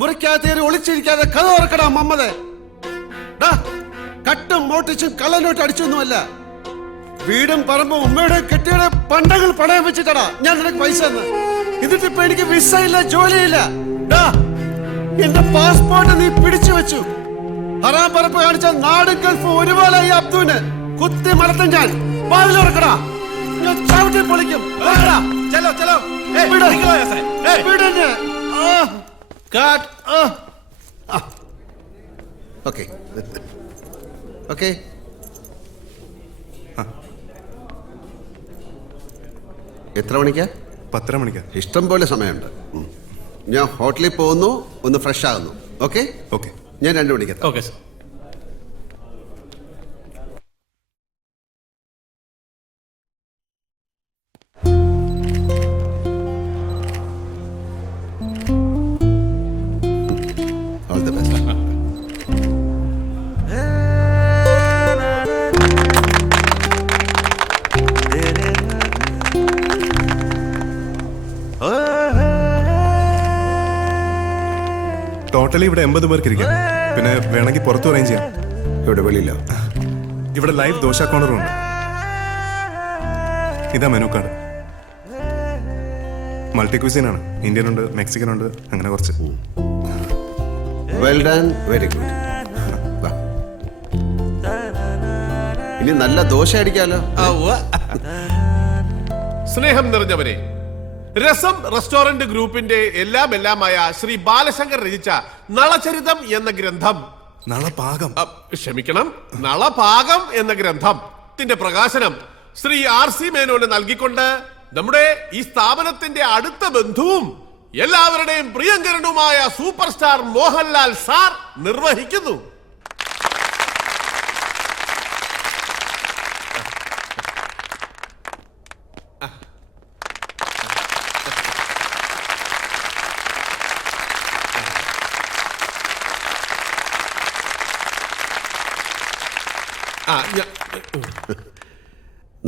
മുറിക്കകത്തേറി ഒളിച്ചിരിക്കാതെ കഥ ഓർക്കടാ മമ്മദേ. കട്ടും മോട്ടിച്ചും കള്ളനോട്ട് അടിച്ചൊന്നുമല്ല. വീടും പറമ്പും ഉമ്മയുടെ കെട്ടിയുടെ പണ്ടങ്ങൾ പണയം വെച്ചിട്ടടാ ഞാൻ നിനക്ക് പൈസ തന്ന്. എന്നിട്ടിപ്പോ എനിക്ക് വിസ ഇല്ല, ജോലിയില്ല. എന്റെ പാസ്പോർട്ട് നീ പിടിച്ചു വെച്ചു. ഹറാം പറപ്പ് കാണിച്ച നാടും ഗൾഫും ഒരുപോലെ ഈ അബ്ദുവിന് കുത്തി മലത്തും ഞാൻ. വാതിലോർക്കടാ, ഞാൻ ചവിട്ടി പൊളിക്കും. ഓക്കെ ഓക്കെ, എത്ര മണിക്കാ? 10:30 മണിക്കാ. ഇഷ്ടം പോലെ സമയമുണ്ട്. ഞാൻ ഹോട്ടലിൽ പോകുന്നു, ഒന്ന് ഫ്രഷ് ആകുന്നു. ഓക്കെ ഓക്കെ, ഞാൻ 2 മണിക്ക് എത്താം. Okay sir. All the best. Totally ഇവിടെ 80 പേർക്ക് ഇരിക്കാം. പിന്നെ വേണമെങ്കിൽ പുറത്തു അറേഞ്ച് ചെയ്യാം. ഇവിടെ വെളിയില്ല. ഇവിടെ ലൈവ് ദോശ കോർണറും ഉണ്ട്. ഇതാ മെനു കാർഡ്. മൾട്ടി ക്വിസിൻ ആണ്. ഇന്ത്യൻ ഉണ്ട്, മെക്സിക്കൻ ഉണ്ട്, അങ്ങനെ കുറച്ച്. Well done, very good. ഇനി നല്ല ദോശ അടിക്കാലോ. സ്നേഹം നിറഞ്ഞവരെ, രസം റെസ്റ്റോറന്റ് ഗ്രൂപ്പിന്റെ എല്ലാമായ ശ്രീ ബാലശങ്കർ രചിച്ച നളചരിതം എന്ന ഗ്രന്ഥം, നളപാകം, ക്ഷമിക്കണം, നളപാകം എന്ന ഗ്രന്ഥത്തിന്റെ പ്രകാശനം ശ്രീ RC മേനോന് നൽകിക്കൊണ്ട് നമ്മുടെ ഈ സ്ഥാപനത്തിന്റെ അടുത്ത ബന്ധുവും എല്ലാവരുടെയും പ്രിയങ്കരനുമായ സൂപ്പർ സ്റ്റാർ മോഹൻലാൽ സാർ നിർവഹിക്കുന്നു.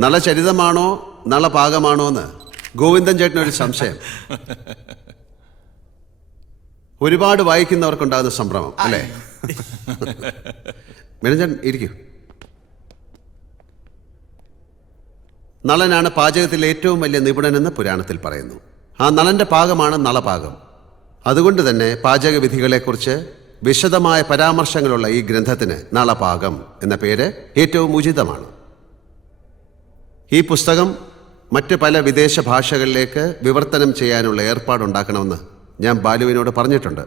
നളചരിതമാണോ നളപാകമാണോ എന്ന് ഗോവിന്ദൻ ചേട്ടനൊരു സംശയം. ഒരുപാട് വായിക്കുന്നവർക്കുണ്ടാകുന്ന സംഭ്രമം അല്ലേ? മേനോൻ ഇരിക്കൂ. നളനാണ് പാചകത്തിൽ ഏറ്റവും വലിയ നിപുണനെന്ന് പുരാണത്തിൽ പറയുന്നു. ആ നളന്റെ പാകമാണ് നളപാകം. അതുകൊണ്ട് തന്നെ പാചക വിധികളെക്കുറിച്ച് വിശദമായ പരാമർശങ്ങളുള്ള ഈ ഗ്രന്ഥത്തിന് നളപാകം എന്ന പേര് ഏറ്റവും ഉചിതമാണ്. ഈ പുസ്തകം മറ്റ് പല വിദേശ ഭാഷകളിലേക്ക് വിവർത്തനം ചെയ്യാനുള്ള ഏർപ്പാടുണ്ടാക്കണമെന്ന് ഞാൻ ബാലുവിനോട് പറഞ്ഞിട്ടുണ്ട്.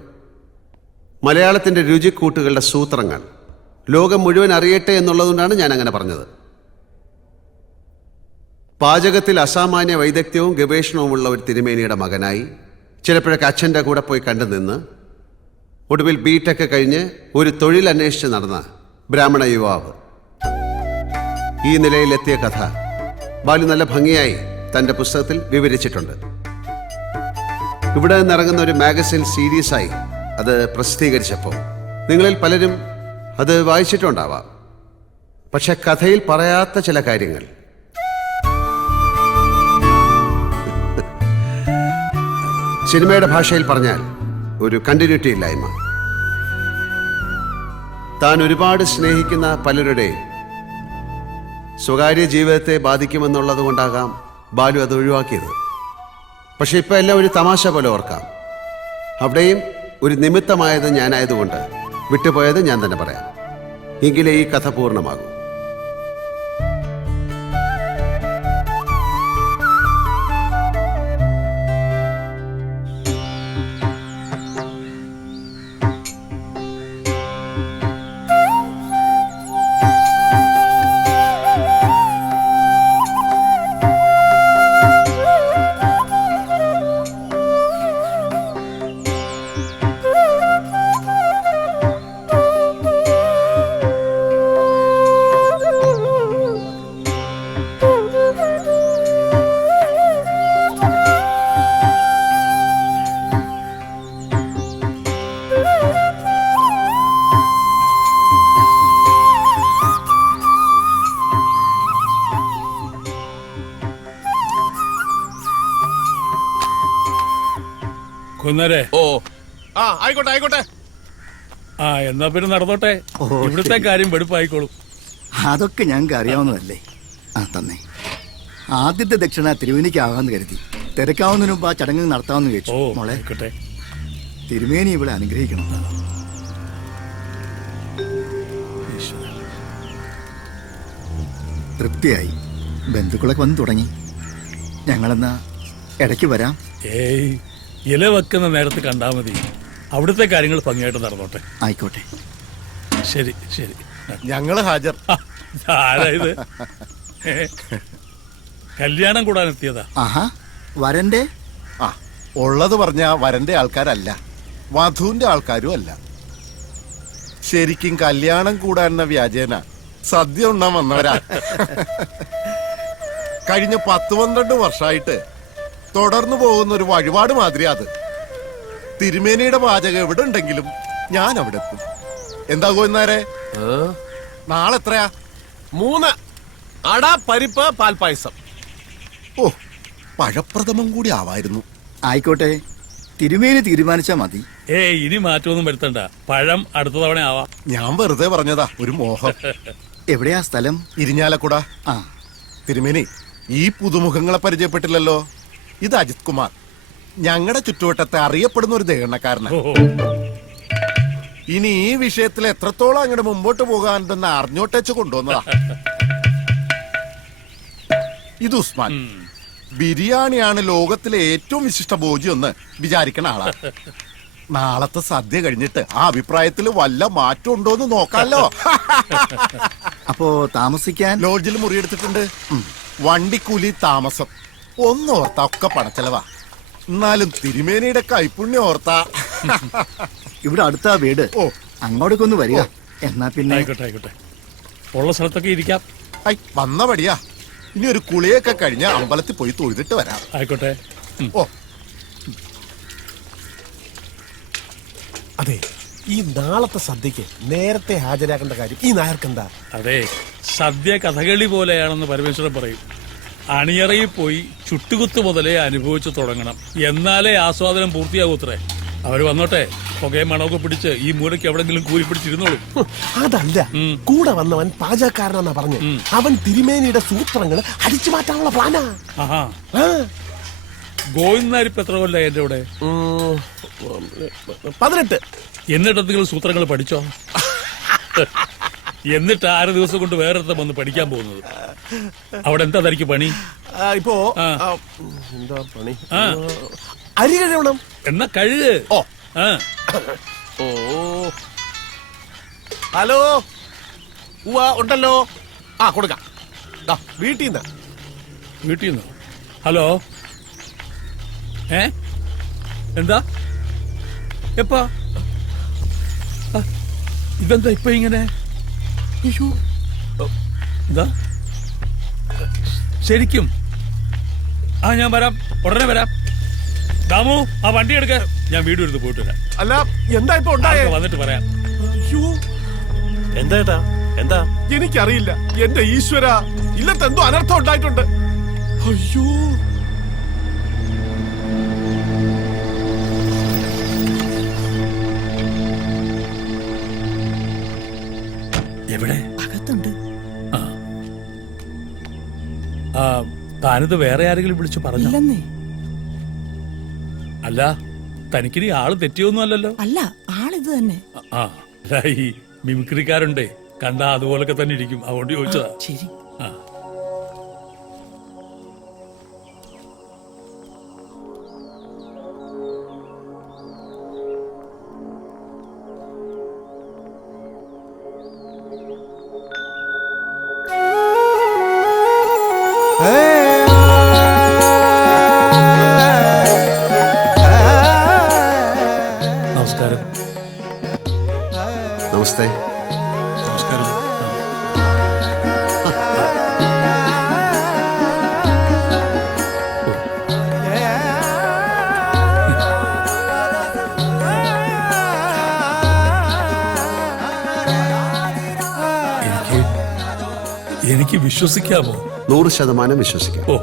മലയാളത്തിൻ്റെ രുചിക്കൂട്ടുകളുടെ സൂത്രങ്ങൾ ലോകം മുഴുവൻ അറിയട്ടെ എന്നുള്ളതുകൊണ്ടാണ് ഞാൻ അങ്ങനെ പറഞ്ഞത്. പാചകത്തിൽ അസാമാന്യ വൈദഗ്ധ്യവും ഗവേഷണവുമുള്ള ഒരു തിരുമേനിയുടെ മകനായി ചിലപ്പോഴൊക്കെ അച്ഛൻ്റെ കൂടെ പോയി കണ്ടു നിന്ന് ഒടുവിൽ ബിടെക് കഴിഞ്ഞ് ഒരു തൊഴിൽ അന്വേഷിച്ച് നടന്ന ബ്രാഹ്മണ യുവാവ് ഈ നിലയിലെത്തിയ കഥ ബാലു നല്ല ഭംഗിയായി തൻ്റെ പുസ്തകത്തിൽ വിവരിച്ചിട്ടുണ്ട്. ഇവിടെ നിന്നിറങ്ങുന്ന ഒരു മാഗസിൻ സീരീസായി അത് പ്രസിദ്ധീകരിച്ചപ്പോൾ നിങ്ങളിൽ പലരും അത് വായിച്ചിട്ടുണ്ടാവാം. പക്ഷെ കഥയിൽ പറയാത്ത ചില കാര്യങ്ങൾ, സിനിമയുടെ ഭാഷയിൽ പറഞ്ഞാൽ ഒരു കണ്ടിന്യൂറ്റി ഇല്ലായ്മ, താൻ ഒരുപാട് സ്നേഹിക്കുന്ന പലരുടെയും സ്വകാര്യ ജീവിതത്തെ ബാധിക്കുമെന്നുള്ളത് കൊണ്ടാകാം ബാലു അത് ഒഴിവാക്കിയത്. പക്ഷെ ഇപ്പം എല്ലാം ഒരു തമാശ പോലെ ഓർക്കാം. അവിടെയും ഒരു നിമിത്തമായത് ഞാനായതുകൊണ്ട് വിട്ടുപോയത് ഞാൻ തന്നെ പറയാം. എങ്കിലേ ഈ കഥ പൂർണ്ണമാകും. കുന്നരെ, ഓ ആ ആയിക്കോട്ടെ ആയിക്കോട്ടെ. ആ എന്നാ പിന്നെ നടന്നോട്ടെ. ഇവിടുത്തെ കാര്യം വെടുപ്പായിക്കോളും. അതൊക്കെ ഞങ്ങൾക്ക് അറിയാവുന്നതല്ലേ. ആ തന്നെ. ആദ്യത്തെ ദക്ഷിണ തിരുവേനിക്കാകാന്ന് കരുതി. തിരക്കാവുന്നതിന് മുമ്പ് ആ ചടങ്ങ് നടത്താമെന്ന് ഓ ചോദിച്ചു. മോളെ, ആയിക്കോട്ടെ. തിരുമേനി ഇവിടെ അനുഗ്രഹിക്കണം. തൃപ്തിയായി. ബന്ധുക്കളൊക്കെ വന്ന് തുടങ്ങി. ഞങ്ങളെന്നാ ഇടയ്ക്ക് വരാം. ഏയ്, ഇല വെക്കുന്ന നേരത്ത് കണ്ടാ മതി. അവിടുത്തെ കാര്യങ്ങൾ ഭംഗിയായിട്ട് നടന്നോട്ടെ. ആയിക്കോട്ടെ. ശരി ശരി. ഞങ്ങള് ഹാജർ. ആരായത്? കല്യാണം കൂടാൻ എത്തിയതാ. ആഹാ, വരന്റെ ആ ഉള്ളത് പറഞ്ഞ വരന്റെ ആൾക്കാരല്ല, വധുവിന്റെ ആൾക്കാരും അല്ല. ശരിക്കും കല്യാണം കൂടാനെന്ന വ്യാജേന സദ്യ ഉണ്ണാൻ വന്നവരാ. കഴിഞ്ഞ 10-12 വർഷമായിട്ട് തുടർന്നു പോകുന്ന ഒരു വഴിപാട് മാതിരി അത്. തിരുമേനിയുടെ പാചകം എവിടെ ഉണ്ടെങ്കിലും ഞാൻ അവിടെ എത്തും. എന്താ ഗോവിന്ദാരെ, നാളെ എത്രയാ? 3 അട പരിപ്പ് പാൽപ്പായസം. ഓ, പഴപ്രഥമം കൂടി ആവായിരുന്നു. ആയിക്കോട്ടെ. തിരുമേനി തീരുമാനിച്ചാ മതി. ഏയ്, ഇനി മാറ്റമൊന്നും വരുത്തണ്ട. പഴം അടുത്ത തവണ ആവാം. ഞാൻ വെറുതെ പറഞ്ഞതാ, ഒരു മോഹം. എവിടെയാ സ്ഥലം? ഇരിഞ്ഞാലക്കുട. ആ, തിരുമേനി, ഈ പുതുമുഖങ്ങളെ പരിചയപ്പെട്ടില്ലല്ലോ. ഇത് അജിത് കുമാർ, ഞങ്ങളുടെ ചുറ്റുവട്ടത്തെ അറിയപ്പെടുന്ന ഒരു ദേഹണക്കാരനാണ്. ഓ, ഇനി ഈ വിഷയത്തിൽ എത്രത്തോളം അങ്ങോട്ട് മുമ്പോട്ട് പോകാനുണ്ടെന്ന് അറിഞ്ഞോട്ടേച്ച് കൊണ്ടുവന്നതാ. ഇത് ഉസ്മാൻ. ബിരിയാണിയാണ് ലോകത്തിലെ ഏറ്റവും വിശിഷ്ട ഭോജ്യം എന്ന് വിചാരിക്കണ ആളാ. നാളത്തെ സദ്യ കഴിഞ്ഞിട്ട് ആ അഭിപ്രായത്തിൽ വല്ല മാറ്റം ഉണ്ടോന്ന് നോക്കാലോ. അപ്പോ താമസിക്കാൻ ലോഡ്ജിൽ മുറിയെടുത്തിട്ടുണ്ട്. വണ്ടിക്കൂലി, താമസം ഒന്നോർത്താ ഒക്കെ പണച്ചെലവാ. എന്നാലും തിരുമേനിയുടെ കൈപ്പുണ്യം ഓർത്താ. ഇവിടെ അടുത്താ വീട്. ഓ, അങ്ങോട്ടേക്ക് ഒന്ന് വരിക. എന്നാ പിന്നെ ആയിക്കോട്ടെ ആയിക്കോട്ടെ. ഉള്ള സ്ഥലത്തൊക്കെ ഇരിക്കാം. ഐ വന്ന പടിയാ. ഇനി ഒരു കുളിയൊക്കെ കഴിഞ്ഞ അമ്പലത്തിൽ പോയി തൊഴുതിട്ട് വരാം. ആയിക്കോട്ടെ. ഓ, അതെ, ഈ നാളത്തെ സദ്യക്ക് നേരത്തെ ഹാജരാക്കേണ്ട കാര്യം ഈ നായർക്കെന്താ? അതെ, സദ്യ കഥകളി പോലെയാണെന്ന് പരമേശ്വരൻ പറയും. അണിയറയിൽ പോയി ചുട്ടുകുത്ത് മുതലേ അനുഭവിച്ചു തുടങ്ങണം, എന്നാലേ ആസ്വാദനം പൂർത്തിയാകൂത്രേ. അവര് വന്നോട്ടെ, പുകയും മണമൊക്കെ പിടിച്ച് ഈ മൂലയ്ക്ക് എവിടെങ്കിലും കൂലി പിടിച്ചിരുന്നോളും. അതല്ല, കൂടെ വന്നവൻ പാചകക്കാരനാന്നാ പറഞ്ഞു. അവൻ തിരുമേനിയുടെ സൂത്രങ്ങൾ അടിച്ചു മാറ്റാനുള്ള പ്ലാനാ. ആഹാ, ഗോവിന്ദാരിപ്പ് എത്ര കൊല്ല എന്റെ കൂടെ? 18. എന്നിട്ട് എന്തെങ്കിലും സൂത്രങ്ങൾ പഠിച്ചോ? എന്നിട്ട് 6 ദിവസം കൊണ്ട് വേറെ വന്ന് പഠിക്കാൻ പോകുന്നത്. അവിടെ എന്താ തനിക്ക് പണി? ഇപ്പോ ആ. എന്താ പണി? ആ. അരി കഴിയണം. എന്നാ കഴുക്. ഓ. ആ. ഓ, ഹലോ. ഉവ്വ, ഉണ്ടല്ലോ. ആ, കൊടുക്കാം. വീട്ടിൽ നിന്ന്. വീട്ടിൽ നിന്ന്. ഹലോ. എന്താ? എപ്പാ? ഇതെന്താ ഇപ്പൊ ഇങ്ങനെ? എന്താ ശരിക്കും? ആ, ഞാൻ വരാം, ഉടനെ വരാം. ദാമു, ആ വണ്ടി എടുക്ക, ഞാൻ വീട് എടുത്ത് പോയിട്ട് വരാം. അല്ല, എന്താ ഇപ്പൊ ഉണ്ടായേ? വന്നിട്ട് പറയാം. അയ്യോ, എന്താ എന്താ? എനിക്കറിയില്ല. എന്റെ ഈശ്വര, ഇല്ലത്തെന്തോ അനർത്ഥം ഉണ്ടായിട്ടുണ്ട്. അയ്യോ, എവിടെ? അകത്തുണ്ട്. ആ, താനിത് വേറെ ആരെങ്കിലും വിളിച്ചു പറഞ്ഞു? ഇല്ലെന്നേ. അല്ല, തനിക്കിനി ആള് തെറ്റിയൊന്നും അല്ലല്ലോ? അല്ല, ആളിത് തന്നെ. ആ, അല്ല, ഈ മിമിക്രിക്കാരുണ്ടേ, കണ്ടാ അതുപോലൊക്കെ തന്നെ ഇരിക്കും, അതുകൊണ്ട് ചോദിച്ചതാ. ശരി. ആ. നമസ്കാരം. നമസ്തേ. നമസ്കാരം. എനിക്ക് വിശ്വസിക്കാമോ? 100% വിശ്വസിക്കാം. ഓ,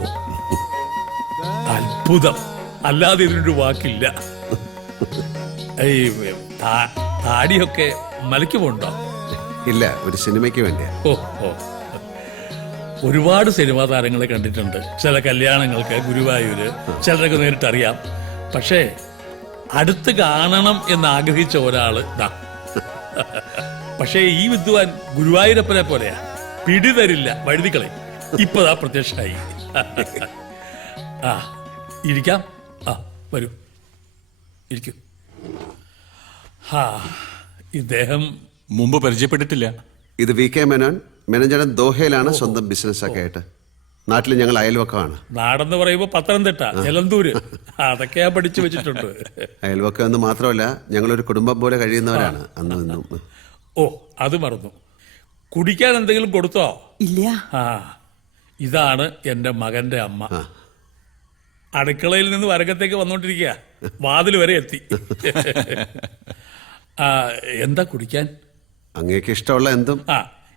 അത്ഭുതം. അല്ലാതെ ഇതിനൊരു വാക്കില്ല. ഈ താടിയൊക്കെ മലയ്ക്കുമുണ്ടോ? ഇല്ല, ഒരു സിനിമയ്ക്ക് വേണ്ടിയാ. ഓ ഓ, ഒരുപാട് സിനിമാ താരങ്ങളെ കണ്ടിട്ടുണ്ട്. ചില കല്യാണങ്ങൾക്ക് ഗുരുവായൂര്, ചിലരൊക്കെ നേരിട്ട് അറിയാം. പക്ഷേ അടുത്ത് കാണണം എന്ന് ആഗ്രഹിച്ച ഒരാള് ദാ. പക്ഷേ ഈ വിദ്വാൻ ഗുരുവായൂരപ്പനെ പോലെയാ, പിടിതരില്ല, വഴുതിക്കളെ. ഇപ്പതാ പ്രത്യക്ഷമായി. ആ, ഇരിക്കാം. ആ, വരൂ, ഇരിക്കൂ. ഹാ, ഇദ്ദേഹം മുമ്പ് പരിചയപ്പെട്ടിട്ടില്ല. ഇത് വി കെ മേനോൻ. മേനോൻചേട്ടൻ ദോഹയിലാണ് സ്വന്തം ബിസിനസ് ഒക്കെ ആയിട്ട്. നാട്ടിൽ ഞങ്ങൾ അയൽവക്കമാണ്. നാടെന്ന് പറയുമ്പോ പത്തനംതിട്ട, എലന്തൂര്, അതൊക്കെയാ പഠിച്ചു വെച്ചിട്ടുണ്ട്. അയൽവക്കം എന്ന് മാത്രമല്ല, ഞങ്ങളൊരു കുടുംബം പോലെ കഴിയുന്നവരാണ് അന്നും ഇന്നും. ഓ, അത് മറന്നു. കുടിക്കാൻ എന്തെങ്കിലും കൊടുത്തോ? ഇല്ല. ആ, ഇതാണ് എന്റെ മകന്റെ അമ്മ. അടുക്കളയിൽ നിന്ന് വരകത്തേക്ക് വന്നോണ്ടിരിക്കുക, വാതിൽ വരെ എത്തി. ആ, എന്താ കുടിക്കാൻ? അങ്ങേക്ക് ഇഷ്ടമുള്ള എന്തും. ആ,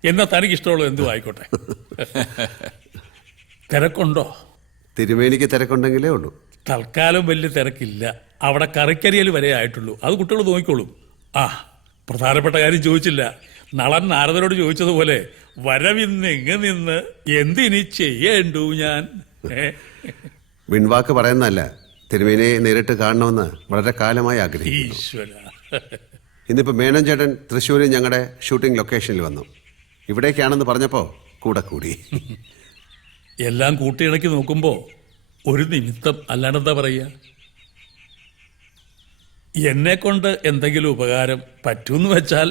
എന്നാ തനിക്ക് ഇഷ്ടമുള്ള എന്തും ആയിക്കോട്ടെ. തിരക്കുണ്ടോ? തിരുമേനിക്ക് തിരക്കുണ്ടെങ്കിലേ ഉള്ളൂ. തൽക്കാലം വലിയ തിരക്കില്ല. അവിടെ കറിക്കരിയൽ വരെ ആയിട്ടുള്ളൂ. അത് കുട്ടികൾ നോക്കിക്കോളും. ആ, പ്രധാനപ്പെട്ട കാര്യം ചോദിച്ചില്ല. നളൻ നാരദരോട് ചോദിച്ചതുപോലെ വരവിന്ന് ഇങ്ങ് നിന്ന് എന്തിനി ചെയ്യേണ്ടു ഞാൻ. വിൺവാക്ക് പറയുന്നതല്ല, തിരുമേനിയെ നേരിട്ട് കാണണമെന്ന് വളരെ കാലമായി ആഗ്രഹിക്കുന്നു. ഈശ്വര. ഇന്നിപ്പോൾ മേനോൻ ചേട്ടൻ തൃശ്ശൂരിൽ ഞങ്ങളുടെ ഷൂട്ടിംഗ് ലൊക്കേഷനിൽ വന്നു. ഇവിടേക്കാണെന്ന് പറഞ്ഞപ്പോൾ കൂടെ കൂടി. എല്ലാം കൂട്ടിയിണക്കി നോക്കുമ്പോ ഒരു നിമിത്തം, അല്ലാണ്ടെന്താ പറയുക. എന്നെ കൊണ്ട് എന്തെങ്കിലും ഉപകാരം പറ്റൂന്ന് വെച്ചാൽ,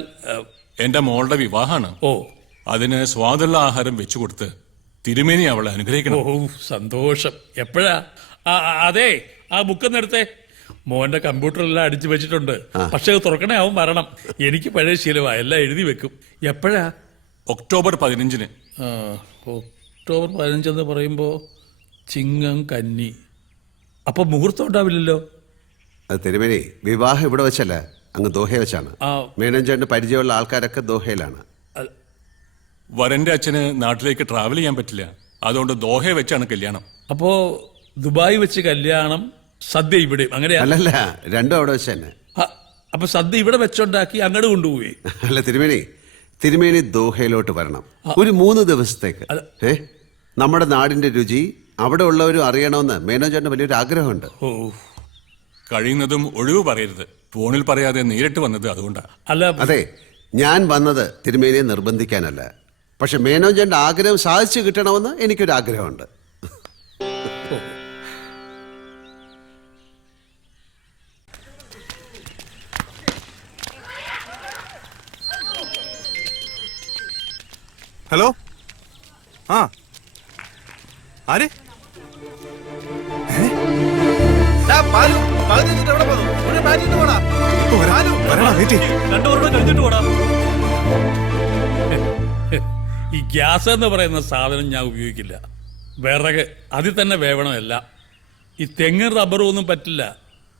എന്റെ മോളുടെ വിവാഹമാണ്. ഓ, അതിന് സ്വാദുള്ള ആഹാരം വെച്ചു കൊടുത്ത് തിരുമേനി അവളെ അനുഗ്രഹിക്കണം. ഓ, സന്തോഷം. എപ്പോഴാ? അതെ, ആ ബുക്ക് നേരത്തെ മോന്റെ കമ്പ്യൂട്ടറെല്ലാം അടിച്ചു വെച്ചിട്ടുണ്ട്. പക്ഷെ അത് തുറക്കണേ, ആവും വരണം. എനിക്ക് പഴയ ശീലമാ, എല്ലാം എഴുതി വെക്കും. എപ്പോഴാ? ഒക്ടോബർ 15-ന്. ഒക്ടോബർ 15 എന്ന് പറയുമ്പോ ചിങ്ങം കന്നി. അപ്പൊ മുഹൂർത്തം ഉണ്ടാവില്ലല്ലോ. അത് തിരുമേനി, വിവാഹം ഇവിടെ വെച്ചല്ല, അങ്ങ് ദോഹയെ വെച്ചാണ്. മേനോൻ ചേട്ടന് പരിചയമുള്ള ആൾക്കാരൊക്കെ ദോഹയിലാണ്. വരന്റെ അച്ഛന് നാട്ടിലേക്ക് ട്രാവൽ ചെയ്യാൻ പറ്റില്ല. അതുകൊണ്ട് ദോഹയെ വെച്ചാണ് കല്യാണം. അപ്പോ ദുബായ് വെച്ച് കല്യാണം, സദ്യ ഇവിടെ, അങ്ങനെയാ? അല്ലല്ല, രണ്ടും അവിടെ വെച്ച് തന്നെ. അപ്പൊ സദ്യ ഇവിടെ വെച്ചുണ്ടാക്കി അങ്ങോട്ട് കൊണ്ടുപോയി? അല്ല തിരുമേനി ദോഹയിലോട്ട് വരണം ഒരു 3 ദിവസത്തേക്ക്. നമ്മുടെ നാടിന്റെ രുചി അവിടെ ഉള്ളവരും അറിയണമെന്ന് മേനോൻ ചേട്ടന് വലിയൊരു ആഗ്രഹമുണ്ട്. ഓ, കഴിയുന്നതും ഒഴിവ് പറയരുത്. ഫോണിൽ പറയാതെ നേരിട്ട് വന്നത് അതുകൊണ്ടാണ്. അല്ല, അതെ, ഞാൻ വന്നത് തിരുമേനിയെ നിർബന്ധിക്കാനല്ല. പക്ഷെ മേനോൻ ചേട്ടന്റെ ആഗ്രഹം സാധിച്ചു കിട്ടണമെന്ന് എനിക്കൊരു ആഗ്രഹമുണ്ട്. ഹലോ. ആ, ആര്? ഈ ഗ്യാസ് എന്ന് പറയുന്ന സാധനം ഞാൻ ഉപയോഗിക്കില്ല. വിറക് അതിൽ തന്നെ വേവണമല്ല. ഈ തെങ്ങും റബ്ബറും ഒന്നും പറ്റില്ല.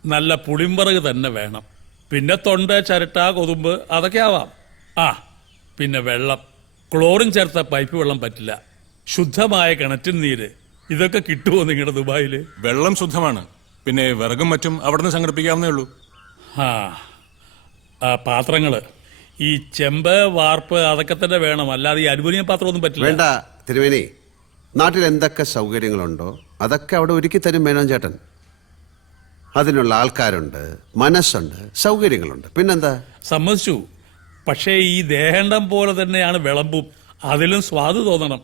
നല്ല പുളിമ്പറക് തന്നെ വേണം. പിന്നെ തൊണ്ട, ചിരട്ട, കൊതുമ്പ് അതൊക്കെ ആവാം. ആ, പിന്നെ വെള്ളം, ക്ലോറിൻ ചേർത്ത പൈപ്പ് വെള്ളം പറ്റില്ല. ശുദ്ധമായ കിണറ്റിൻ നീര്, ഇതൊക്കെ കിട്ടുമോ നിങ്ങളുടെ ദുബായില്? വെള്ളം ശുദ്ധമാണ്. പിന്നെ വിറകും മറ്റും അവിടെ നിന്ന് സംഘടിപ്പിക്കാവുന്നേ ഉള്ളൂ. ആ, പാത്രങ്ങള് ഈ ചെമ്പ്, വാർപ്പ് അതൊക്കെ തന്നെ വേണം. അല്ലാതെ ഈ അലുമിനിയം പാത്രമൊന്നും പറ്റില്ല. വേണ്ട തിരുമേനി, നാട്ടിൽ എന്തൊക്കെ സൗകര്യങ്ങളുണ്ടോ അതൊക്കെ അവിടെ ഒരുക്കി തരും മേനോൻ ചേട്ടൻ. അതിനുള്ള ആൾക്കാരുണ്ട്, മനസ്സുണ്ട്, സൗകര്യങ്ങളുണ്ട്. പിന്നെന്താ? സമ്മതിച്ചു. പക്ഷേ ഈ ദേഹണ്ഡം പോലെ തന്നെയാണ് വിളമ്പും. അതിലും സ്വാദ് തോന്നണം.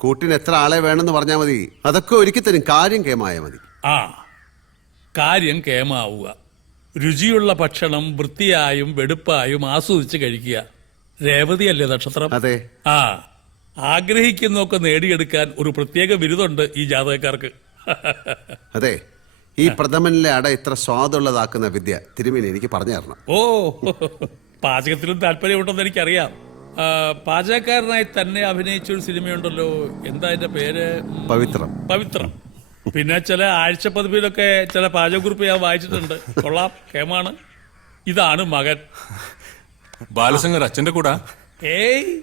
കൂട്ടിന് എത്ര ആളെ വേണമെന്ന് പറഞ്ഞാൽ മതി, അതൊക്കെ ഒരുക്കി തരും. കാര്യം കേമായ മതി. ആ, കാര്യം കേമാവുക. രുചിയുള്ള ഭക്ഷണം വൃത്തിയായും വെടുപ്പായും ആസ്വദിച്ച് കഴിക്കുക. രേവതിയല്ലേ നക്ഷത്രം? അതെ. ആ, ആഗ്രഹിക്കുന്നൊക്കെ നേടിയെടുക്കാൻ ഒരു പ്രത്യേക ബിരുദമുണ്ട് ഈ ജാതകക്കാർക്ക്. അതെ, ഈ പ്രഥമനിലെ അട ഇത്ര സ്വാദുള്ളതാക്കുന്ന വിദ്യ തിരുമേനി എനിക്ക് പറഞ്ഞു തരണം. ഓ, പാചകത്തിലും താല്പര്യമുണ്ടെന്ന് എനിക്കറിയാം. പാചകക്കാരനായി തന്നെ അഭിനയിച്ചൊരു സിനിമയുണ്ടല്ലോ, എന്താ അതിന്റെ പേര്? പവിത്രം. പിന്നെ ചില ആഴ്ചപ്പതിപ്പിലൊക്കെ ചില പാചകക്കുറിപ്പ് ഞാൻ വായിച്ചിട്ടുണ്ട്. കൊള്ളാം, കേമാണ്. ഇതാണ് മകൻ ബാലശങ്കർ. അച്ഛന്റെ കൂടെ? ഏയ്,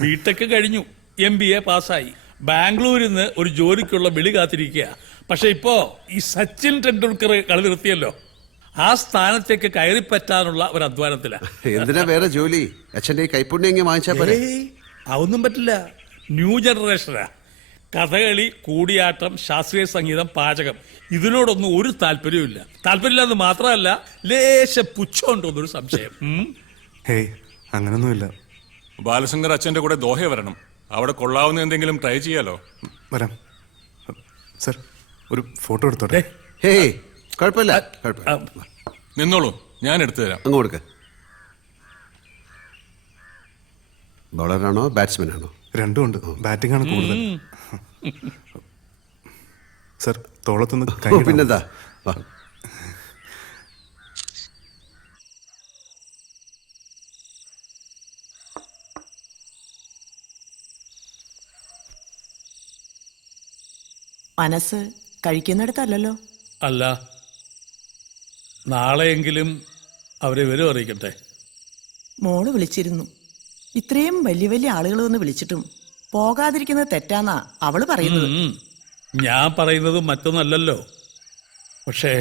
ബിടെക് കഴിഞ്ഞു, MBA പാസ്സായി. ബാംഗ്ലൂരിൽ നിന്ന് ഒരു ജോലിക്കുള്ള വിളി കാത്തിരിക്കുക. പക്ഷെ ഇപ്പോ ഈ സച്ചിൻ ടെണ്ടുൽക്കർ കളി നിർത്തിയല്ലോ, ആ സ്ഥാനത്തേക്ക് കയറിപ്പറ്റാനുള്ള ഒരു അധ്വാനത്തിലാണ്. എന്തിനാ വേറെ ജോലി? അച്ഛന്റെ ഈ കൈപ്പുണ്യം വാങ്ങിച്ചാ പോലെ. അതൊന്നും പറ്റില്ല. ന്യൂ ജനറേഷനാ. കഥകളി, കൂടിയാട്ടം, ശാസ്ത്രീയ സംഗീതം, പാചകം, ഇതിനോടൊന്നും ഒരു താല്പര്യമില്ല. താല്പര്യമില്ലെന്ന് മാത്രമല്ല, ലേശ പുച്ഛമുണ്ടോന്നൊരു സംശയം. ഹേയ്, അങ്ങനൊന്നുമില്ല. ബാലശങ്കർ അച്ഛന്റെ കൂടെ ദോഹ വരണം. അവിടെ കൊള്ളാവുന്ന എന്തെങ്കിലും ട്രൈ ചെയ്യാലോ. വരാം. സർ, ഒരു ഫോട്ടോ എടുത്തോട്ടെ. ഹേയ്, കുഴപ്പമില്ല കുഴപ്പമില്ല. നിന്നോളൂ, ഞാൻ എടുത്തു തരാം. അങ്ങ് കൊടുക്ക. ബോളറാണോ ബാറ്റ്സ്മാൻ ആണോ? രണ്ടും ഉണ്ട്. ബാറ്റിംഗ് ആണ് കൂടുതൽ. സർ, തോളത്തൊന്ന് കൈ ഇടാമോ? പിന്നെന്താ, വാ. മനസ്സ് കഴിക്കുന്നിടത്തല്ലോ. അല്ല, നാളെയെങ്കിലും അവരെ വിവരം അറിയിക്കട്ടെ. മോള് വിളിച്ചിരുന്നു. ഇത്രയും വലിയ വലിയ ആളുകൾ വന്ന് വിളിച്ചിട്ടും പോകാതിരിക്കുന്നത് തെറ്റാന്നാ അവള് പറയുന്നത്. ഞാൻ പറയുന്നത് മറ്റൊന്നല്ലല്ലോ. പക്ഷേ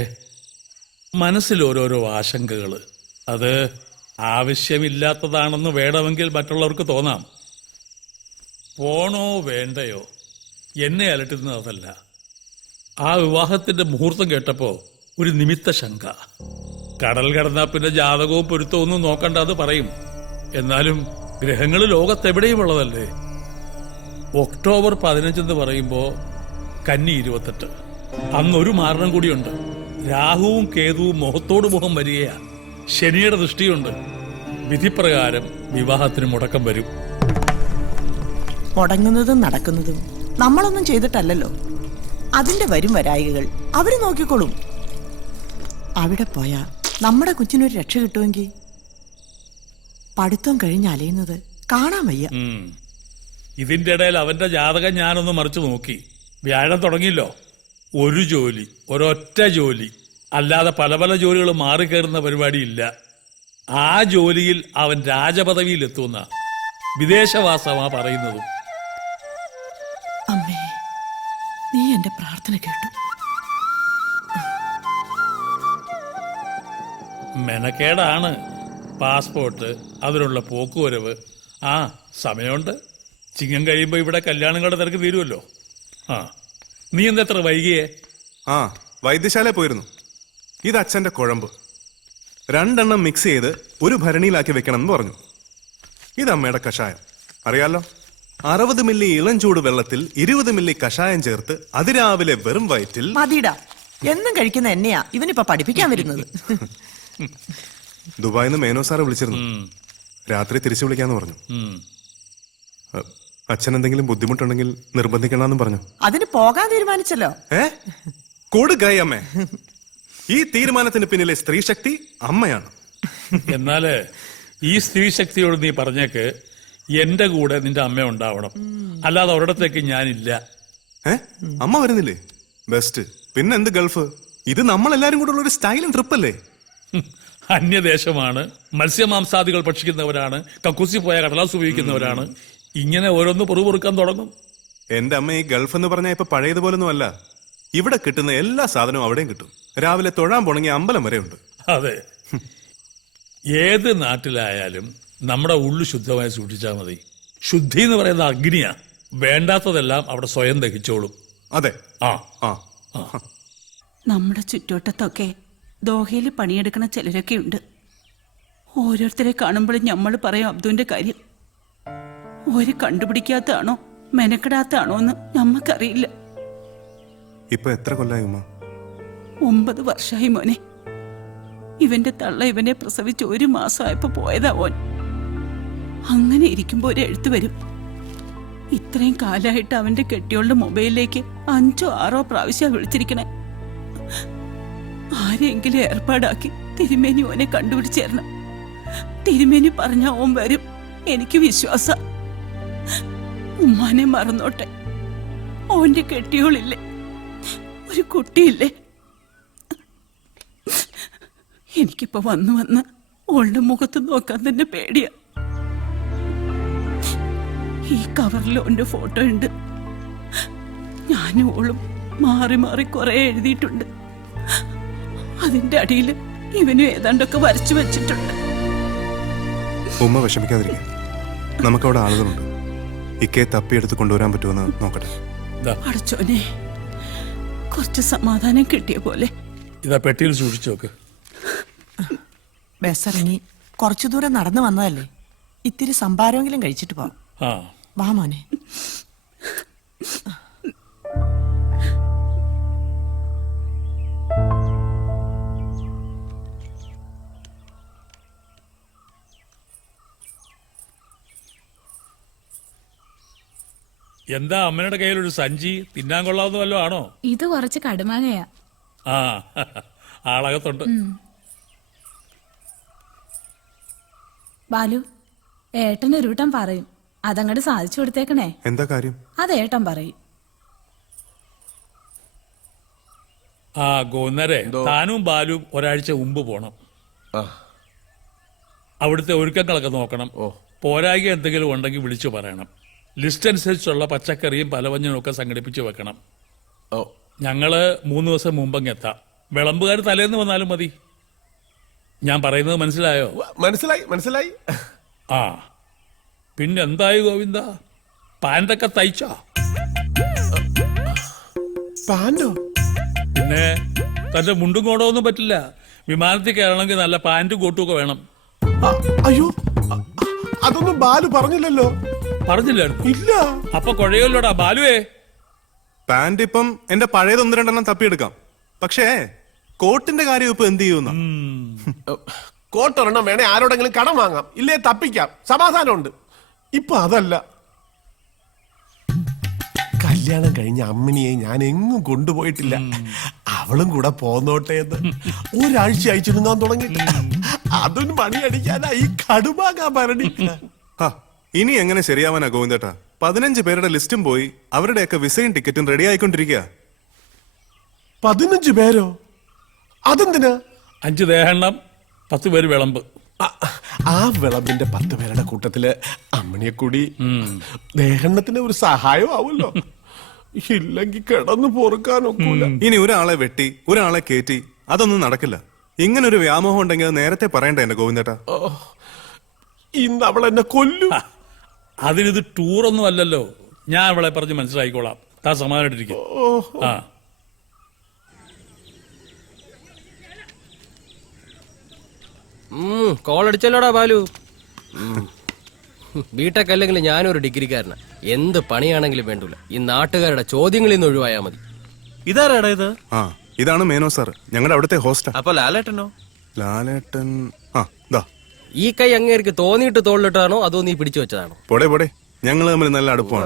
മനസ്സിൽ ഓരോരോ ആശങ്കകൾ. അത് ആവശ്യമില്ലാത്തതാണെന്ന് വേണമെങ്കിൽ മറ്റുള്ളവർക്ക് തോന്നാം. പോണോ വേണ്ടയോ എന്നെ അലട്ടുന്നത് അതല്ല. ആ വിവാഹത്തിന്റെ മുഹൂർത്തം കേട്ടപ്പോ ഒരു നിമിത്ത ശങ്ക. കടൽ കടന്നാ പിന്നെ ജാതകവും പൊരുത്തവും ഒന്നും നോക്കണ്ട അത് പറയും. എന്നാലും ഗ്രഹങ്ങൾ ലോകത്തെവിടെയും ഉള്ളതല്ലേ. ഒക്ടോബർ 15 എന്ന് പറയുമ്പോ കന്നി 28. അന്നൊരു മാരണം കൂടിയുണ്ട്. രാഹുവും കേതുവും മുഖത്തോട് മുഖം വരികയാ. ശനിയുടെ ദൃഷ്ടിയുണ്ട്. വിധിപ്രകാരം വിവാഹത്തിന് മുടക്കം വരും. മുടങ്ങുന്നതും നടക്കുന്നതും നമ്മളൊന്നും ചെയ്തിട്ടല്ലല്ലോ. അതിന്റെ വരും വരായികൾ അവര് നോക്കിക്കോളും. അവിടെ പോയാ നമ്മുടെ കൊച്ചിനൊരു രക്ഷ കിട്ടുമെങ്കിൽ പഠിത്തം കഴിഞ്ഞ് അലയുന്നത് കാണാൻ വയ്യ. ഇതിന്റെ ഇടയിൽ അവന്റെ ജാതകം ഞാനൊന്ന് മറിച്ചു നോക്കി. വ്യാഴം തുടങ്ങിയല്ലോ. ഒരു ജോലി, ഒരൊറ്റ ജോലി, അല്ലാതെ പല പല ജോലികൾ മാറിക്കയറുന്ന പരിപാടിയില്ല. ആ ജോലിയിൽ അവൻ രാജപദവിയിൽ എത്തുന്ന വിദേശവാസമാ പറയുന്നതും. അമ്മേ, നീ എന്റെ പ്രാർത്ഥന കേട്ടു. മെനക്കേടാണ്. പാസ്പോർട്ട്, അതിനുള്ള പോക്കുവരവ്. ആ സമയമുണ്ട്. ചിങ്ങം കഴിയുമ്പോ ഇവിടെ കല്യാണങ്ങളുടെ തിരക്ക് തീരുമല്ലോ. ആ, നീ എന്തെത്ര വൈകിയേ? ആ, വൈദ്യശാലയിൽ പോയിരുന്നു. ഇത് അച്ഛന്റെ കുഴമ്പ്. 2 മിക്സ് ചെയ്ത് ഒരു ഭരണിയിലാക്കി വെക്കണം എന്ന് പറഞ്ഞു. ഇത് അമ്മയുടെ കഷായം. അറിയാലോ, 60 മില്ലി ഇളം ചൂട് വെള്ളത്തിൽ 20 മില്ലി കഷായം ചേർത്ത് അതിരാവിലെ വെറും വയറ്റിൽ. മതിടാ, എന്നും കഴിക്കുന്ന എന്നെയാ ഇവനിപ്പോ പഠിപ്പിക്കാൻ വരുന്നത്. ദുബായിൽ നിന്ന് മേനോ സാറ് വിളിച്ചിരുന്നു. രാത്രി തിരിച്ചു വിളിക്കാന്ന് പറഞ്ഞു. അച്ഛൻ എന്തെങ്കിലും ബുദ്ധിമുട്ടുണ്ടെങ്കിൽ നിർബന്ധിക്കണമെന്നും പറഞ്ഞു. അതിന് പോകാൻ തീരുമാനിച്ചല്ലോ. കൊടുക്കായി അമ്മേ. ഈ തീരുമാനത്തിന് പിന്നിലെ സ്ത്രീ ശക്തി അമ്മയാണ്. എന്നാല് ഈ സ്ത്രീ ശക്തിയോട് നീ പറഞ്ഞേക്ക് എന്റെ കൂടെ നിന്റെ അമ്മ ഉണ്ടാവണം. അല്ലാതെ ഒരിടത്തേക്ക് ഞാനില്ല. അമ്മ വരുന്നില്ലേ? ബെസ്റ്റ്. പിന്നെ എന്ത് ഗൾഫ്? ഇത് നമ്മളെല്ലാരും കൂടെ ഉള്ള ഒരു സ്റ്റൈലും ട്രിപ്പ് അല്ലേ? അന്യദേശമാണ്. മത്സ്യമാംസാദികൾ ഭക്ഷിക്കുന്നവരാണ്. കക്കൂസി പോയ കടലാസ് ഉപയോഗിക്കുന്നവരാണ്. ഇങ്ങനെ ഓരോന്ന് പൊറുപൊറുക്കാൻ തുടങ്ങും. എന്റെ അമ്മ ഈ ഗൾഫ് എന്ന് പറഞ്ഞാൽ ഇപ്പൊ പഴയതുപോലൊന്നും അല്ല. ഇവിടെ കിട്ടുന്ന എല്ലാ സാധനവും അവിടെയും കിട്ടും. രാവിലെ തൊഴാൻ പോണെങ്കിൽ അമ്പലം വരെ ഉണ്ട്. അതെ, ഏത് നാട്ടിലായാലും നമ്മുടെ ഉള്ളു ശുദ്ധമായി സൂക്ഷിച്ചാൽ മതി. ശുദ്ധി എന്ന് പറയുന്ന അഗ്നിയാ. വേണ്ടാത്തതെല്ലാം അവിടെ സ്വയം ദഹിച്ചോളും. അതെ. ആ ആ നമ്മുടെ ചുറ്റുവട്ടത്തൊക്കെ ദോഹയിൽ പണിയെടുക്കണ ചിലരൊക്കെ ഉണ്ട്. ഓരോരുത്തരെ കാണുമ്പോഴും നമ്മൾ പറയും അബ്ദുവിന്റെ കാര്യം. ഒരു കണ്ടുപിടിക്കാത്താണോ മെനക്കെടാത്താണോ എന്ന് നമ്മക്കറിയില്ല. ഇപ്പൊ എത്ര കൊല്ലായി ഉമ്മ? 9 വർഷമായി മോനെ. ഇവന്റെ തള്ള ഇവനെ പ്രസവിച്ച് 1 മാസമായപ്പോ പോയതാ ഓൻ. അങ്ങനെ ഇരിക്കുമ്പോ ഒരു എഴുത്ത് വരും. ഇത്രയും കാലമായിട്ട് അവന്റെ കെട്ടിയോളുടെ മൊബൈലിലേക്ക് 5ഓ 6ഓ പ്രാവശ്യം വിളിച്ചിരിക്കണേ. ആരെങ്കിലും ഏർപ്പാടാക്കി തിരുമേനി ഓനെ കണ്ടുപിടിച്ചേരണം. തിരുമേനി പറഞ്ഞ ഓൻ വരും. എനിക്ക് വിശ്വാസ. ഉമ്മാനെ മറന്നോട്ടെ. ഓന്റെ കെട്ടിയോളില്ലേ, ഒരു കുട്ടിയില്ലേ. എനിക്കിപ്പോ വന്ന് ഓളുടെ മുഖത്ത് നോക്കാൻ തന്നെ പേടിയാ. ഈ കവറിൽ ഓന്റെ ഫോട്ടോ ഉണ്ട്. ഞാനും ഓളും മാറി മാറി കുറെ എഴുതിയിട്ടുണ്ട്. അതിന്റെ അടിയിൽ ഇവനും ഏതാണ്ടൊക്കെ വരച്ചു വെച്ചിട്ടുണ്ട്. ഉമ്മ വിഷമിക്കാതിരിക്കുക. നമുക്കവിടെ ആളുകളുണ്ട്. ഇക്കയെ തപ്പിയെടുത്ത് കൊണ്ടുവരാൻ പറ്റുമെന്ന് നോക്കട്ടെ. അടച്ചോനെ, കുറച്ച് സമാധാനം കിട്ടിയ പോലെ. ഇതാ പെട്ടിയിൽ സൂക്ഷിച്ചു നോക്ക്. ബസ് ഇറങ്ങി കുറച്ചു ദൂരം നടന്നു വന്നതല്ലേ, ഇത്തിരി സംഭാരമെങ്കിലും കഴിച്ചിട്ട് പോവാം. ആ വാ മോനെ. എന്താ അമ്മയുടെ കയ്യിലൊരു സഞ്ചി? തിന്നാൻ കൊള്ളാവുന്ന വല്ലതും ആണോ? ഇത് കുറച്ച് കടുമാങ്ങയാ. ആ ആളകത്തുണ്ട്. ബാലു, ഏട്ടൻ ഒരു വട്ടം പറയും, അതങ്ങോട്ട് സാധിച്ചു കൊടുത്തേക്കണേ. എന്താ കാര്യം? അത് ഏട്ടൻ പറയും. ആ ഗോന്നരെ, താനും ബാലും ഒരാഴ്ച മുമ്പ് പോണം. അവിടുത്തെ ഒരുക്കങ്ങളൊക്കെ നോക്കണം. പോരായ്ക എന്തെങ്കിലും ഉണ്ടെങ്കിൽ വിളിച്ചു പറയണം. ലിസ്റ്റ് അനുസരിച്ചുള്ള പച്ചക്കറിയും പലവഞ്ഞനും ഒക്കെ സംഘടിപ്പിച്ച് വെക്കണം. ഞങ്ങള് 3 ദിവസം മുമ്പങ്ങ് എത്താം. വിളമ്പുകാർ തലേന്ന് വന്നാലും മതി. ഞാൻ പറയുന്നത് മനസ്സിലായോ? മനസ്സിലായി മനസ്സിലായി. ആ പിന്നെന്തായി ഗോവിന്ദ, പാൻറ്റൊക്കെ തയ്ച്ചോ? പാൻറ്റോ? പിന്നെ തന്റെ മുണ്ടും കോടൊന്നും പറ്റില്ല. വിമാനത്തിൽ കയറണമെങ്കിൽ നല്ല പാൻറ്റും കോട്ടും ഒക്കെ വേണം. അയ്യോ, അതൊന്നും ബാലു പറഞ്ഞില്ലല്ലോ. പറഞ്ഞില്ലായിരുന്നു? ഇല്ല. അപ്പൊ കുഴയല്ലോടാ ബാലുവേ. പാന്റ് ഇപ്പം എന്റെ പഴയത് 1-2 തപ്പിയെടുക്കാം. പക്ഷേ കോട്ടിന്റെ കാര്യം ഇപ്പൊ എന്ത് ചെയ്യുന്ന? കോട്ടൊരെണ്ണം വേണേ ആരോടെങ്കിലും കടം വാങ്ങാം, ഇല്ലേ തപ്പിക്കാം, സമാധാനമുണ്ട്. ഇപ്പൊ അതല്ല. കല്യാണം കഴിഞ്ഞ അമ്മിനിയെ ഞാൻ എങ്ങും കൊണ്ടുപോയിട്ടില്ല. അവളും കൂടെ പോന്നോട്ടെ എന്ന് ഒരാഴ്ച അയച്ചിടുങ്ങാൻ തുടങ്ങി. അതിന് പണിയടിക്കാനായി കടുമാകാൻ ഭരണി. ഇനി എങ്ങനെ ശരിയാവാനാ ഗോവിന്ദേട്ടാ? 15 പേരുടെ ലിസ്റ്റും പോയി, അവരുടെയൊക്കെ വിസയും ടിക്കറ്റും റെഡി ആയിക്കൊണ്ടിരിക്കുക. 15 പേരോ? അതെന്തിനാ? 5 ദേഹെണ്ണം, 10 പേര് വിളമ്പ്. ആ വിളമ്പിന്റെ 10 പേരുടെ കൂട്ടത്തില് അമ്മണിയെ കൂടി ദേഹണ്ണത്തിന് ഒരു സഹായം ആവുമല്ലോ. ഇല്ലെങ്കിൽ കിടന്നു പൊറുക്കാനൊക്കൂല. ഇനി ഒരാളെ വെട്ടി ഒരാളെ കേറ്റി അതൊന്നും നടക്കില്ല. ഇങ്ങനൊരു വ്യാമോഹം ഉണ്ടെങ്കിൽ അത് നേരത്തെ പറയണ്ടേ എന്റെ ഗോവിന്ദേട്ടാ? ഇന്ന് അവൾ എന്നെ കൊല്ലും. അതിനിത് ടൂറൊന്നും അല്ലല്ലോ. ഞാൻ അവളെ പറഞ്ഞ് മനസ്സിലായിക്കോളാം. താ സമാധാനായിട്ടിരിക്കും. ആ കോളടിച്ചല്ലോടാ ബാലു. ബിടെക് അല്ലെങ്കിൽ ഞാനൊരു ഡിഗ്രിക്കാരനാ. എന്ത് പണിയാണെങ്കിലും വേണ്ടൂല, ഈ നാട്ടുകാരുടെ ചോദ്യങ്ങളിൽ നിന്ന് ഒഴിവായാ മതി. ഇതാരാടാ ഇത്? ഇതാണ് മേനോ സാർ, ഞങ്ങളുടെ അവിടുത്തെ ഹോസ്റ്റാ. അപ്പൊ ലാലേട്ടനോ? ലാലേട്ടൻ ഈ കൈ അങ്ങേർക്ക് തോന്നിയിട്ട് തോളിലിട്ടാണോ അതോ നീ പിടിച്ചു വെച്ചതാണോ? പോടെ ഞങ്ങൾ തമ്മിൽ നല്ല അടുപ്പമാണ്.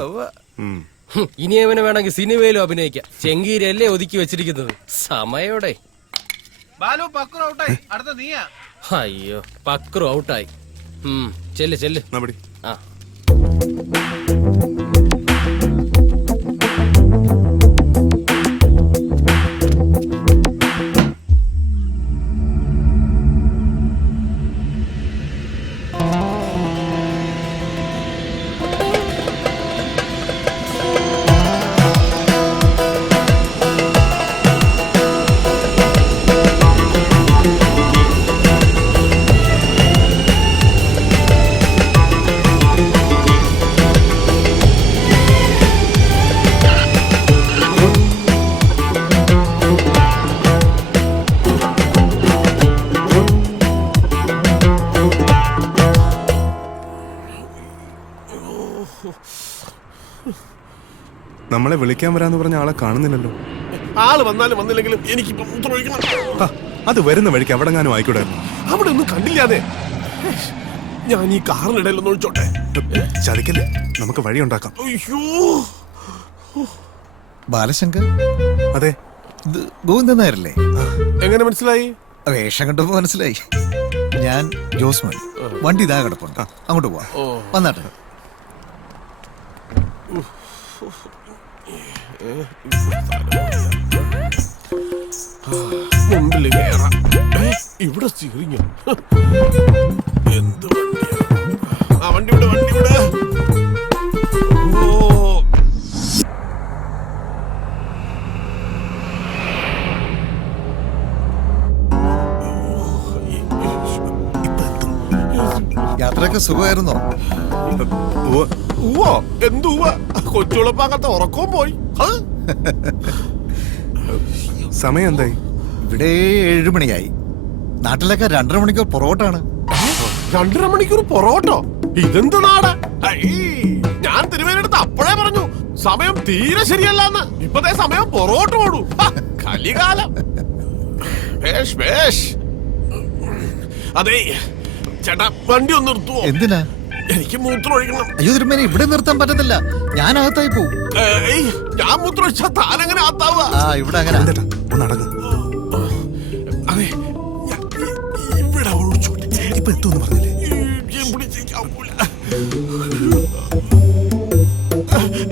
ഇനി അവനെ വേണമെങ്കിൽ സിനിമയിലും അഭിനയിക്കാം. ചെങ്കീരല്ലേ ഒതുക്കി വെച്ചിരിക്കുന്നത്. സമയോടെ. അയ്യോ, പക്രു ഔട്ടായി. ചെല്ല്. ആ നമ്മളെ വിളിക്കാൻ വരാന്ന് പറഞ്ഞ ആളെ കാണുന്നില്ലല്ലോ. ആള് വന്നാലും വന്നില്ലെങ്കിലും എനിക്കിപ്പോ മൂത്രം ഒഴിക്കണം. അത് വരുന്ന വഴിക്ക് അവിടെങ്ങാനും ആയിക്കൂടായിരുന്നു. അവിടെ ഒന്നും കണ്ടില്ലാതെ. ഞാൻ ഈ കാറിനിടയിലൊന്നും ഒഴിച്ചോട്ടെ. ചതിക്കല്ലേ, നമുക്ക് വഴിയുണ്ടാക്കാം. അയ്യോ, ബാലശങ്കർ? അതെ. ഇത് ഗോവിന്ദൻ നായരല്ലേ? എങ്ങനെ മനസ്സിലായി? വേഷം കണ്ടപ്പോ മനസ്സിലായി. ഞാൻ ജോസ്മോൻ. വണ്ടി ഇതാ കിടപ്പുണ്ട്, അങ്ങോട്ട് പോവാം. വന്നാട്ടെ. മുമ്പില് കേറാം. ഇവിടെ സ്റ്റിയറിംഗ് എന്ത് വണ്ടിയാ? വണ്ടി വിട്. അത്രയൊക്കെ സുഖമായിരുന്നോ? ഉവ്വോ എന്തുവാ കൊച്ചുളപ്പാകത്തെ ഉറക്കവും പോയി. സമയം എന്തായി? ഇവിടെ 7 മണിയായി. നാട്ടിലൊക്കെ 2.5 മണിക്കൂർ പുറകോട്ടാണ്. 2.5 മണിക്കൂർ പൊറോട്ടോ? ഇതെന്ത് നാട്? ഞാൻ തിരുവേനെടുത്ത് അപ്പോഴേ പറഞ്ഞു സമയം തീരെ ശരിയല്ലെന്ന്. ഇപ്പത്തെ സമയം പൊറോട്ട് ഓടൂ. കലികാലം. ഭേഷ്, ഭേഷ്. അതെ ചേട്ടാ, വണ്ടി ഒന്ന് നിർത്തുവോ? എന്തിനാ? എനിക്ക് മൂത്രം ഒഴിക്കണം. അയ്യോ തിരുമേനി, ഇവിടെ നിർത്താൻ പറ്റത്തില്ല. ഞാൻ അകത്തായി പോവും. ഞാൻ മൂത്രം ഒഴിച്ചാ താനെങ്ങനെ ആത്താവുക? ഇവിടെ അങ്ങനെ നടന്നു. അതെ, ഇവിടെ ഒഴിച്ചു. ഇപ്പൊ എത്തുമെന്ന് പറഞ്ഞില്ലേ?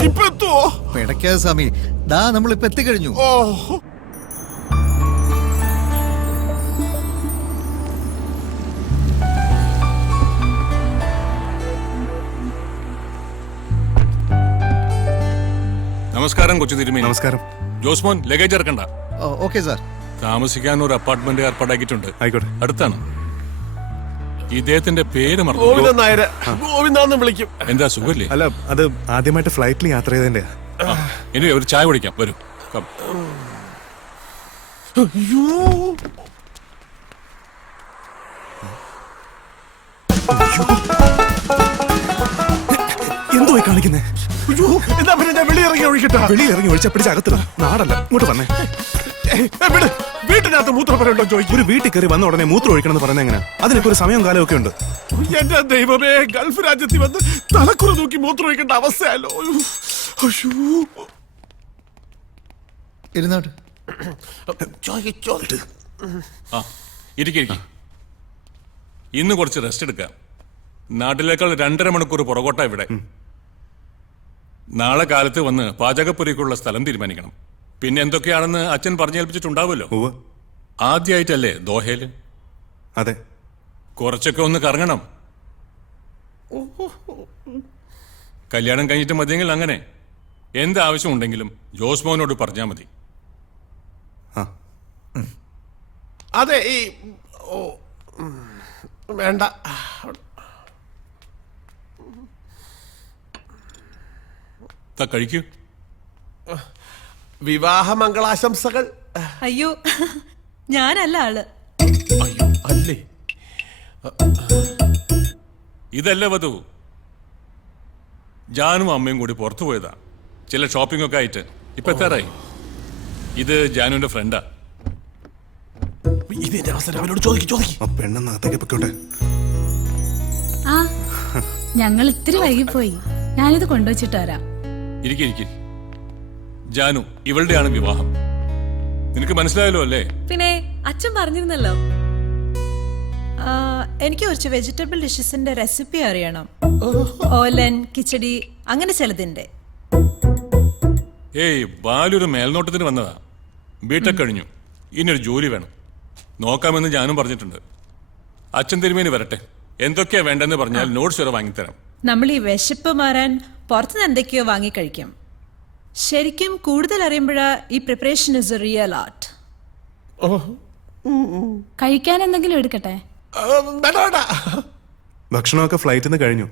ഇപ്പൊ എത്തുവോ? പിടയ്ക്കാതെ സ്വാമി, ദാ നമ്മളിപ്പോ എത്തിക്കഴിഞ്ഞു. ഓ, നമസ്കാരം കൊച്ചു തിരുമേനി. നമസ്കാരം. ജോസ്മോൻ ലഗേജ് ഇറക്കണ്ട. Okay sir. താമസിക്കാൻ ഒരു അപ്പാർട്ട്മെന്റ് ഏർപ്പാടാക്കിയിട്ടുണ്ട്. ആയിക്കോട്ടെ. അടുത്താണ്. ഇദ്ദേഹത്തിന്റെ പേര് മറന്നു. ഗോവിന്ദൻ നായര്. ഗോവിന്ദാന്ന് വിളിക്കും. എന്താ സുഖല്ലേ? അല്ല, അത് ആദ്യമായിട്ട് ഫ്ലൈറ്റിൽ യാത്ര ചെയ്തതിന്റെ. ഇനി ഒരു ചായ കുടിക്കാം, വരൂ. Come. അയ്യോ, എന്തോ കാണിക്കുന്നേ? അയ്യോ, എന്നാ പിന്നെ ഞാൻ വെളിയിറങ്ങി ഒഴിക്കട്ടാ? വെളിയിൽ ഇറങ്ങി ഒഴിച്ച പിടിച്ച് അകത്തിടാ. നാടല്ല, ഇങ്ങോട്ട് വന്നേ. വിട്. വീട്ടിനകത്ത് മൂത്രപ്പുരണ്ടോ ചോദിക്കും. ഒരു വീട്ടിൽ കയറി വന്ന ഉടനെ മൂത്രം ഒഴിക്കണം എന്ന് പറയുന്നത് എങ്ങനെ? അതിനൊക്കെ ഒരു സമയവും കാലവും ഒക്കെ ഉണ്ട്. എന്റെ ദൈവമേ, ഗൾഫ് രാജ്യത്തിൽ വന്ന് തലക്കുറ നോക്കി മൂത്രം ഒഴിക്കേണ്ട അവസ്ഥയല്ലോ. ഇരുന്നോട്ട്. ആ, ഇരിക്കും. ഇന്ന് കുറച്ച് റെസ്റ്റ് എടുക്കാം. നാട്ടിലേക്കാൾ 2.5 മണിക്കൂർ പുറകോട്ടാ ഇവിടെ. നാളെ കാലത്ത് വന്ന് പാചകപ്പുരയ്ക്കുള്ള സ്ഥലം തീരുമാനിക്കണം. പിന്നെ എന്തൊക്കെയാണെന്ന് അച്ഛൻ പറഞ്ഞേൽപ്പിച്ചിട്ടുണ്ടാവുമല്ലോ. ആദ്യമായിട്ടല്ലേ ദോഹയില്? അതെ. കുറച്ചൊക്കെ ഒന്ന് കറങ്ങണം. കല്യാണം കഴിഞ്ഞിട്ട് മതിയെങ്കിൽ അങ്ങനെ. എന്താവശ്യം ഉണ്ടെങ്കിലും ജോസ്മോനോട് പറഞ്ഞാൽ മതി. അതെ, ഈ വേണ്ട. കഴിക്കൂ. വിവാഹ മംഗളാശംസകൾ. അയ്യോ, ഞാനല്ല ആള്. അയ്യോ, അല്ലേ? ഇതല്ല വധു. ജാനും അമ്മയും കൂടി പുറത്തു പോയതാ, ചില ഷോപ്പിംഗ് ഒക്കെ ആയിട്ട്. ഇപ്പൊ എത്താറായി. ഇത് ജാനുവിന്റെ ഫ്രണ്ടാ. ഇതിന്റെ അവസരം അവനോട് ചോദിക്കും. ആ പെണ്ണെന്നകത്തേക്ക് പൊക്കോട്ടെ. ആ ഞങ്ങൾ ഇത്തിരി വൈകിപ്പോയി. ഞാനിത് കൊണ്ടുവച്ചിട്ട് വരാം. ഇരിക്കും. ജാനു, ഇവളുടെയാണ് വിവാഹം. നിനക്ക് മനസ്സിലായല്ലോ അല്ലേ? പിന്നെ അച്ഛൻ പറഞ്ഞിരുന്നല്ലോ. എനിക്ക് കുറച്ച് വെജിറ്റബിൾ ഡിഷസിന്റെ റെസിപ്പി അറിയണം. ഓലൻ, കിച്ചടി, അങ്ങനെ ചിലതിന്റെ. ഏയ്, ബാലൊരു മേൽനോട്ടത്തിന് വന്നതാ. ബിടെക് കഴിഞ്ഞു. ഇനിയൊരു ജോലി വേണം. നോക്കാമെന്ന് ഞാനും പറഞ്ഞിട്ടുണ്ട്. അച്ഛൻ തിരുമേനി വരട്ടെ. എന്തൊക്കെയാ വേണ്ടെന്ന് പറഞ്ഞാൽ നോട്ട്സ് വരെ വാങ്ങിത്തരാം. നമ്മൾ ഈ വിശപ്പ് മാറാൻ പുറത്തുനിന്ന് എന്തൊക്കെയോ വാങ്ങിക്കഴിക്കും. ശരിക്കും കൂടുതൽ അറിയുമ്പോഴാ ഈ preparation is A real art. കഴിക്കാൻ എന്തെങ്കിലും എടുക്കട്ടെ? ഭക്ഷണമൊക്കെ ഫ്ലൈറ്റിൽ നിന്ന് കഴിഞ്ഞു.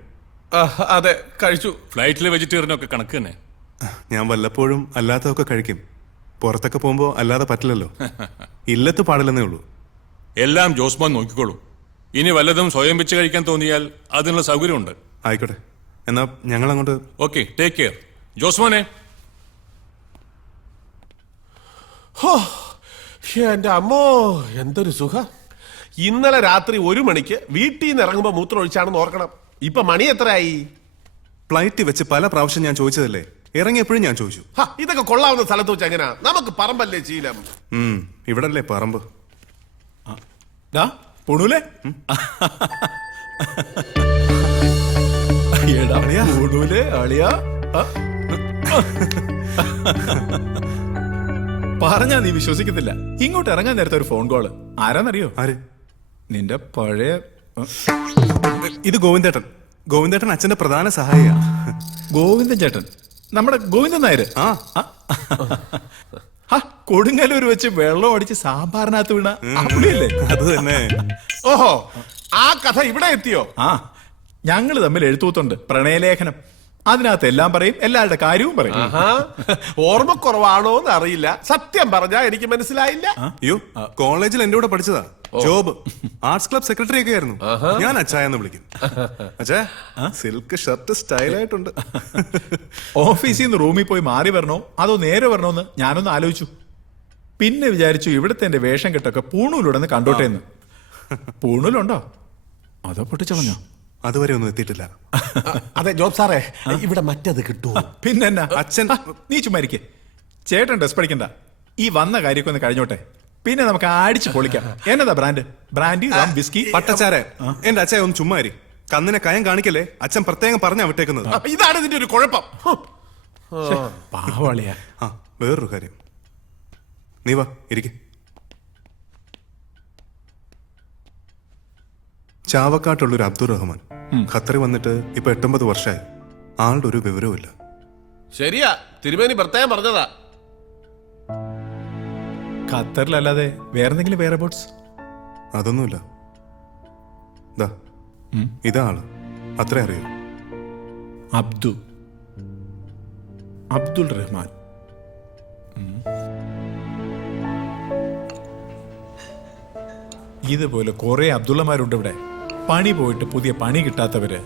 അതെ, കഴിച്ചു. ഫ്ലൈറ്റിലെ വെജിറ്റേറിയനൊക്കെ കണക്ക് തന്നെ. ഞാൻ വല്ലപ്പോഴും അല്ലാത്തതൊക്കെ കഴിക്കും. പുറത്തൊക്കെ പോകുമ്പോൾ അല്ലാതെ പറ്റില്ലല്ലോ. ഇല്ലത്ത് പാടില്ലെന്നേ ഉള്ളൂ. എല്ലാം ജോസ്മാൻ നോക്കിക്കോളൂ. ഇനി വല്ലതും സ്വയം വെച്ച് കഴിക്കാൻ തോന്നിയാൽ അതിനുള്ള സൗകര്യമുണ്ട്. ആയിക്കോട്ടെ, എന്നാ ഞങ്ങൾ അങ്ങോട്ട്. Okay, take care. ജോസ്മാനെ. എന്റെ അമ്മോ, എന്തൊരു സുഖം. ഇന്നലെ രാത്രി 1 മണിക്ക് വീട്ടിൽ നിന്ന് ഇറങ്ങുമ്പോ മൂത്രം ഒഴിച്ചാണെന്ന് ഓർക്കണം. ഇപ്പൊ മണി എത്രയായി? ഫ്ലൈറ്റിൽ വെച്ച് പല പ്രാവശ്യം ഞാൻ ചോദിച്ചതല്ലേ, ഇറങ്ങിയപ്പോഴും ഞാൻ ചോദിച്ചു. ഇതൊക്കെ കൊള്ളാവുന്ന സ്ഥലത്ത് വെച്ച് എങ്ങനെയാ? നമുക്ക് പറമ്പല്ലേ ശീലം. ഇവിടല്ലേ പറമ്പ്. പൊണൂലേ? പറഞ്ഞാ നീ വിശ്വസിക്കത്തില്ല. ഇങ്ങോട്ട് ഇറങ്ങാൻ നേരത്തെ ഒരു ഫോൺ കോള്. ആരാന്നറിയോ? ആര്? നിന്റെ പഴയ ഇത് ഗോവിന്ദേട്ടൻ. ഗോവിന്ദേട്ടൻ അച്ഛന്റെ പ്രധാന സഹായിയാ. ഗോവിന്ദൻ ചേട്ടൻ, നമ്മുടെ ഗോവിന്ദൻ നായര്. കൊടുങ്ങല്ലൂർ വെച്ച് വെള്ളം അടിച്ച് സാമ്പാറിനകത്ത് വീണ പുള്ളിയല്ലേ? അത് തന്നെ. ഓഹോ, ആ കഥ ഇവിടെ എത്തിയോ? ആ, ഞങ്ങൾ തമ്മിൽ എഴുത്തൂത്തുണ്ട്, പ്രണയലേഖനം. അതിനകത്ത് എല്ലാം പറയും, എല്ലാവരുടെ കാര്യവും പറയും. ഓർമ്മക്കുറവാണോ എന്ന് അറിയില്ല, സത്യം പറഞ്ഞാ എനിക്ക് മനസ്സിലായില്ല. അയ്യോ, കോളേജിൽ എന്റെ കൂടെ പഠിച്ചതാ. ജോബ് ആർട്സ് ക്ലബ് സെക്രട്ടറി ഒക്കെ ആയിരുന്നു. ഞാൻ അച്ചായെന്ന് വിളിക്കും. അച്ഛാ, സിൽക്ക് ഷർട്ട് സ്റ്റൈലായിട്ടുണ്ട്. ഓഫീസിൽ നിന്ന് റൂമിൽ പോയി മാറി വരണോ അതോ നേരെ വരണോന്ന് ഞാനൊന്ന് ആലോചിച്ചു. പിന്നെ വിചാരിച്ചു ഇവിടുത്തെ എന്റെ വേഷം കെട്ടൊക്കെ പൂണൂലുടന്ന് കണ്ടോട്ടെ എന്ന്. പൂണൂലുണ്ടോ അതോ പൊട്ടിച്ചളഞ്ഞോ? അതുവരെ ഒന്നും എത്തിയിട്ടില്ല. അതെ ജോബ് സാറേ, ഇവിടെ മറ്റത് കിട്ടുമോ? പിന്നെന്നാ അച്ഛൻ നീ ചുമ്മാരിക്കേ. ചേട്ടൻ ഡ്രസ് പഠിക്കണ്ട, ഈ വന്ന കാര്യമൊക്കെ ഒന്ന് കഴിഞ്ഞോട്ടെ, പിന്നെ നമുക്ക് അടിച്ച് പൊളിക്കാം. എന്നതാ ബ്രാൻഡി റം വിസ്കി പട്ടച്ചാരെ. എന്റെ അച്ഛൻ ഒന്ന് ചുമ്മാരി, കന്നിനെ കയം കാണിക്കല്ലേ. അച്ഛൻ പ്രത്യേകം പറഞ്ഞാ വിട്ടേക്കുന്നത്. ഇതാണ് ഇതിന്റെ ഒരു കുഴപ്പം. പാവാളിയാ. ആ, വേറൊരു കാര്യം, നീ വാ ഇരിക്കെ. ചാവക്കാട്ടുള്ളൊരു അബ്ദുൾ റഹ്മാൻ ഖത്തറിൽ വന്നിട്ട് ഇപ്പൊ 8-9 വർഷമായി. ആളുടെ ഒരു വിവരവും ഇല്ല. ശരിയാ, തിരുമേനി പ്രത്യേകം പറഞ്ഞതാ. ഖത്തറിലല്ലാതെ വേറെന്തെങ്കിലും വേറെ ബോട്ട്സ്? അതൊന്നുമില്ല. ഇതാ ആള്, അത്രേ അറിയൂ. അബ്ദുൾ റഹ്മാൻ. ഇതുപോലെ കുറെ അബ്ദുള്ളമാരുണ്ട് ഇവിടെ. പണി പോയിട്ട് പുതിയ പണി കിട്ടാത്തവര്,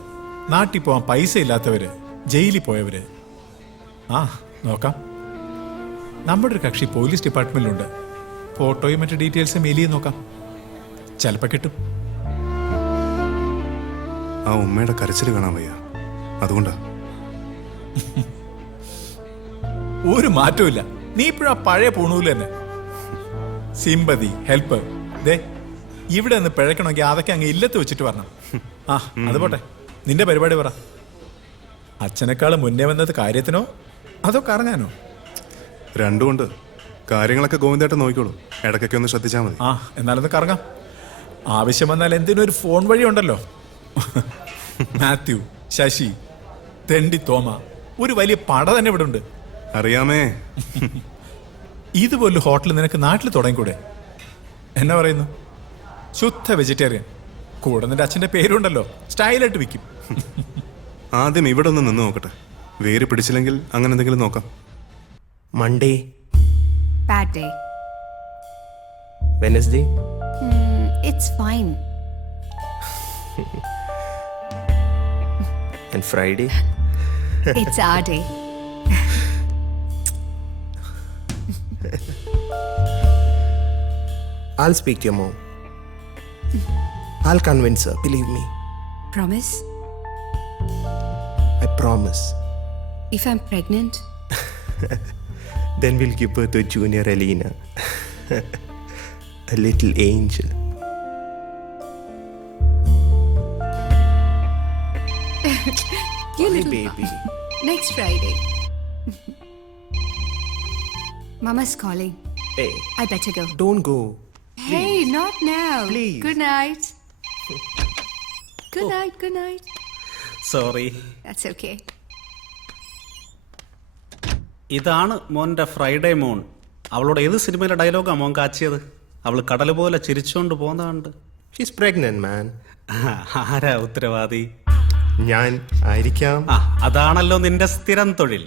നാട്ടിൽ പോവാൻ പൈസ ഇല്ലാത്തവര്, ജയിലിൽ പോയവര്. ആ നോക്കാം, നമ്മുടെ ഒരു കക്ഷി പോലീസ് ഡിപ്പാർട്ട്മെന്റിലുണ്ട്. ഫോട്ടോയും മറ്റു ഡീറ്റെയിൽസും മെയിൽ ചെയ്ത് നോക്കാം, ചിലപ്പോ കിട്ടും. ആ ഉമ്മയുടെ കരച്ചിൽ കാണാൻ വയ്യ, അതുകൊണ്ടാ. ഒരു മാറ്റവും നീ ഇപ്പോഴാ പഴയ പൂണൂല് തന്നെ. Sympathy, help. ദേ ഇവിടെ നിന്ന് പിഴക്കണമെങ്കിൽ അതൊക്കെ അങ്ങ് ഇല്ലത്ത് വെച്ചിട്ട് വരണം. ആ അത് പോട്ടെ, നിന്റെ പരിപാടി പറ. അച്ഛനേക്കാളും മുന്നേ വന്നത് കാര്യത്തിനോ അതോ കറങ്ങാനോ? രണ്ടുമുണ്ട്. കാര്യങ്ങളൊക്കെ ഗോവിന്ദേട്ടൻ നോക്കിക്കോളൂ, ഇടയ്ക്കൊക്കെ ഒന്ന് ശ്രദ്ധിച്ചാൽ മതി. ആ എന്നാലൊന്ന് കറങ്ങാം. ആവശ്യം വന്നാൽ എന്തിനും ഒരു ഫോൺ വഴി ഉണ്ടല്ലോ. മാത്യു, ശശി, തെണ്ടി തോമ, ഒരു വലിയ പട തന്നെ ഇവിടെ ഉണ്ട്. അറിയാമേ. ഇതുപോലെ ഹോട്ടൽ നിനക്ക് നാട്ടിൽ തുടങ്ങിക്കൂടെ? എന്നാ പറയുന്നു? ശുദ്ധ വെജിറ്റേറിയൻ. കൂടെ നിന്റെ അച്ഛന്റെ പേരുണ്ടല്ലോ, സ്റ്റൈലായിട്ട് വിൽക്കും. ആദ്യം ഇവിടെ ഒന്ന് നിന്ന് നോക്കട്ടെ, വേര് പിടിച്ചില്ലെങ്കിൽ അങ്ങനെ എന്തെങ്കിലും നോക്കാം. Monday. Bad day. Wednesday. It's fine. And Friday. It's our day. I'll speak to your mom. I'll convince her, believe me. Promise? I promise. If I'm pregnant? Then we'll give birth to junior Alina. A little angel. You Hi, little baby. Next Friday. Mama's calling. Hey, I better go. don't go. Hey, not now. Please. Good night. Good night, good night. Sorry. That's okay. ഇതാണ് മോൻ്റെ Friday മോൺ. അവളോട് ഏത് സിനിമയിലെ ഡയലോഗാ മോൻ കാച്ചിയത്? അവൾ കടൽ പോലെ ചിരിച്ചുകൊണ്ട് പോകുന്നതുണ്ട്. She's pregnant, man. ആരാ ഉത്തരവാദി? ഞാൻ ആയിരിക്കാം. അതാണല്ലോ നിന്റെ സ്ഥിരം തൊഴിൽ.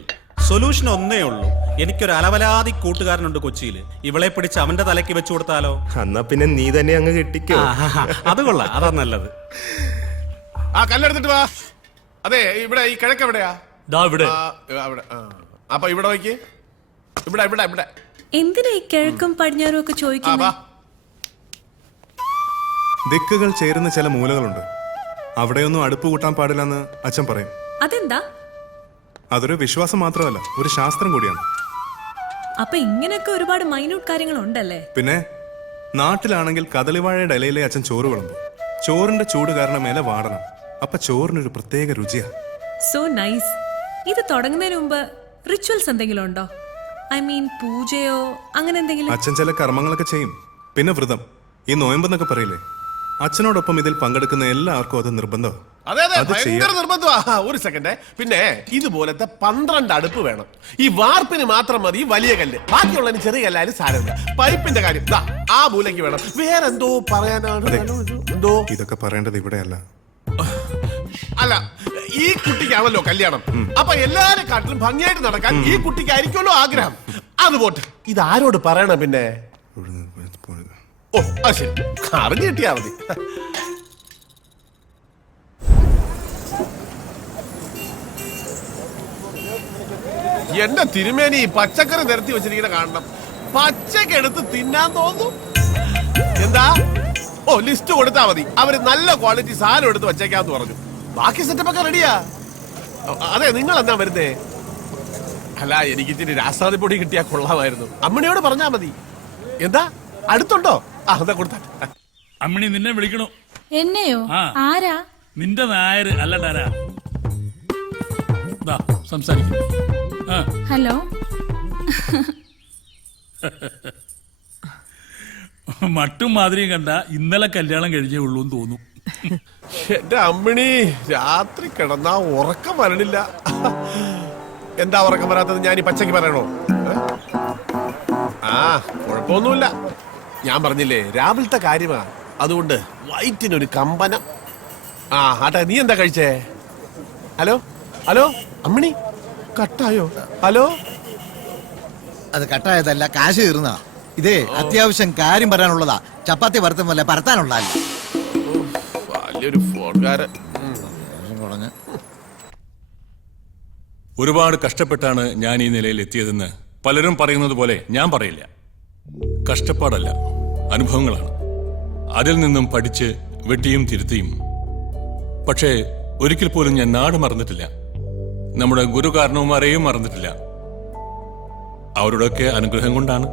സൊല്യൂഷൻ ഒന്നേ ഉള്ളൂ. എനിക്കൊരു അലവലാതി കൂട്ടുകാരനുണ്ട് കൊച്ചിയിൽ. ഇവളെ പിടിച്ച് അവന്റെ തലയ്ക്ക് വെച്ചു കൊടുത്താലോ? എന്നാ പിന്നെ നീ തന്നെ അങ്ങ് കെട്ടിക്കോ. അത് കൊള്ളാം, അതാ നല്ലത്. ആ കല്ലെടുത്തിട്ട് വാ. അതെ, ഇവിടെ ഈ കിഴക്ക് എവിടെയാ? ഇവിടെ. അവിടെ. അപ്പൊ ഇവിടെ നോക്കി. ഇവിടെ ഇവിടെ ഇവിടെ. എന്തിനാ ഈ കിഴക്കും പടിഞ്ഞാറും ഒക്കെ ചോദിക്കുന്നത്? ദിക്കുകൾ ചേരുന്ന ചില മൂലകളുണ്ട്, അവിടെയൊന്നും അടുപ്പ് കൂട്ടാൻ പാടില്ലെന്ന് അച്ഛൻ പറയും. അതെന്താ? അതൊരു വിശ്വാസം മാത്രമല്ല, ഒരു ശാസ്ത്രം കൂടിയാണ്. അപ്പൊ ഇങ്ങനെയൊക്കെ ഒരുപാട് മൈന്യൂട്ട് കാര്യങ്ങൾ ഉണ്ടല്ലേ? പിന്നെ നാട്ടിലാണെങ്കിൽ കദളിവാഴയുടെ ഇലയിലെ അച്ഛൻ ചോറ് വിളമ്പും. ചോറിന്റെ ചൂട് കാരണം ഇല വാടണം. അപ്പൊ ചോറിനൊരു പ്രത്യേക രുചിയാ. So nice. ഇത് തുടങ്ങുന്നതിന് മുമ്പ് റിച്വൽസ് എന്തെങ്കിലും ഉണ്ടോ? ഐ മീൻ പൂജയോ അങ്ങനെ എന്തെങ്കിലും? അച്ഛൻ ചില കർമ്മങ്ങളൊക്കെ ചെയ്യും. പിന്നെ വ്രതം, ഈ നോയമ്പെന്നൊക്കെ പറയില്ലേ, അച്ഛനോടൊപ്പം ഇതിൽ പങ്കെടുക്കുന്ന എല്ലാവർക്കും അത് നിർബന്ധമാണ്. അതെ അതെ, ഭയങ്കര നിർബന്ധമാ. ഒരു സെക്കൻഡ്. പിന്നെ ഇതുപോലത്തെ 12 അടുപ്പ് വേണം. ഈ വാർപ്പിന് മാത്രം മതി വലിയ കല്ല്, ബാക്കിയുള്ളതിന് ചെറിയ കല്ലായാലും സാരമില്ല. പൈപ്പിന്റെ കാര്യം ദാ ആ മൂലയ്ക്ക് വേണം. വേറെന്തോ പറയാനാണ്. എന്തോ ഇതൊക്കെ പറയേണ്ടത് ഇവിടെയല്ല. അല്ല ഈ കുട്ടിക്കാണല്ലോ കല്യാണം. അപ്പൊ എല്ലാരെ കാട്ടിലും ഭംഗിയായിട്ട് നടക്കാൻ ഈ കുട്ടിക്കായിരിക്കുമല്ലോ ആഗ്രഹം. അത് പോട്ടെ, ഇത് ആരോട് പറയണം പിന്നെ? ഓ അത് ശരി, അറിഞ്ഞു കിട്ടിയാ മതി. എന്റെ തിരുമേനി പച്ചക്കറി നിരത്തി വെച്ചിരിക്കുന്ന കാണണം. പച്ചക്ക് എടുത്ത് തിന്നാൻ തോന്നും. എന്താ? ഓ ലിസ്റ്റ് കൊടുത്താ മതി, അവര് നല്ല ക്വാളിറ്റി സാധനം എടുത്ത് വെച്ചേക്കാന്ന് പറഞ്ഞു. ബാക്കി സെറ്റപ്പ് ഒക്കെ റെഡിയാ. അതെ, നിങ്ങൾ എന്നാ വരുന്നേ? അല്ല, എനിക്ക് ഇച്ചിരി രാസാദിപ്പൊടി കിട്ടിയാ കൊള്ളാമായിരുന്നു. അമ്മണിയോട് പറഞ്ഞാ മതി. എന്താ അടുത്തുണ്ടോ? ആ എന്താ കൊടുത്താ. അമ്മിണി നിന്നെ വിളിക്കണോ? എന്നെയോ? ആ. ആരാ? നിന്റെ നായര് അല്ലടാരാ. സംസാരിക്കും. ഹലോ. മട്ടും മാതിരിയും കണ്ട ഇന്നലെ കല്യാണം കഴിഞ്ഞേ ഉള്ളൂ എന്ന് തോന്നും. എന്റെ അമ്മിണി രാത്രി കിടന്നാ ഉറക്കം വരണില്ല. എന്താ ഉറക്കം വരാത്തത്? ഞാൻ ഈ പച്ചക്ക് പറയണോ? ആ കുഴപ്പമൊന്നുമില്ല. ഞാൻ പറഞ്ഞില്ലേ രാവിലത്തെ കാര്യമാ, അതുകൊണ്ട് വയറ്റിനൊരു കമ്പനം. ആ ആട്ടെ, നീ എന്താ കഴിച്ചേ? ഹലോ ഹലോ അമ്മിണി, കട്ടായോ? ഹലോ. അത് കട്ടായതല്ല, കാശ് കയറുന്ന. ഇതേ അത്യാവശ്യം കാര്യം പറയാനുള്ളതാ. ചപ്പാത്തി വറുത്തുമല്ല പരത്താനുള്ളതല്ല. വലിയൊരു ഫോൺകാരൻ. ഒരുപാട് കഷ്ടപ്പെട്ടാണ് ഞാൻ ഈ നിലയിൽ എത്തിയതെന്ന് പലരും പറയുന്നത് പോലെ ഞാൻ പറയില്ല. കഷ്ടപ്പാടല്ല, അനുഭവങ്ങളാണ്. അതിൽ നിന്നും പഠിച്ച് വെട്ടിയും തിരുത്തിയും. പക്ഷേ ഒരിക്കൽ പോലും ഞാൻ നാട് മറന്നിട്ടില്ല, നമ്മുടെ ഗുരു കാരണവന്മാരെയും മറന്നിട്ടില്ല. അവരുടെയൊക്കെ അനുഗ്രഹം കൊണ്ടാണ്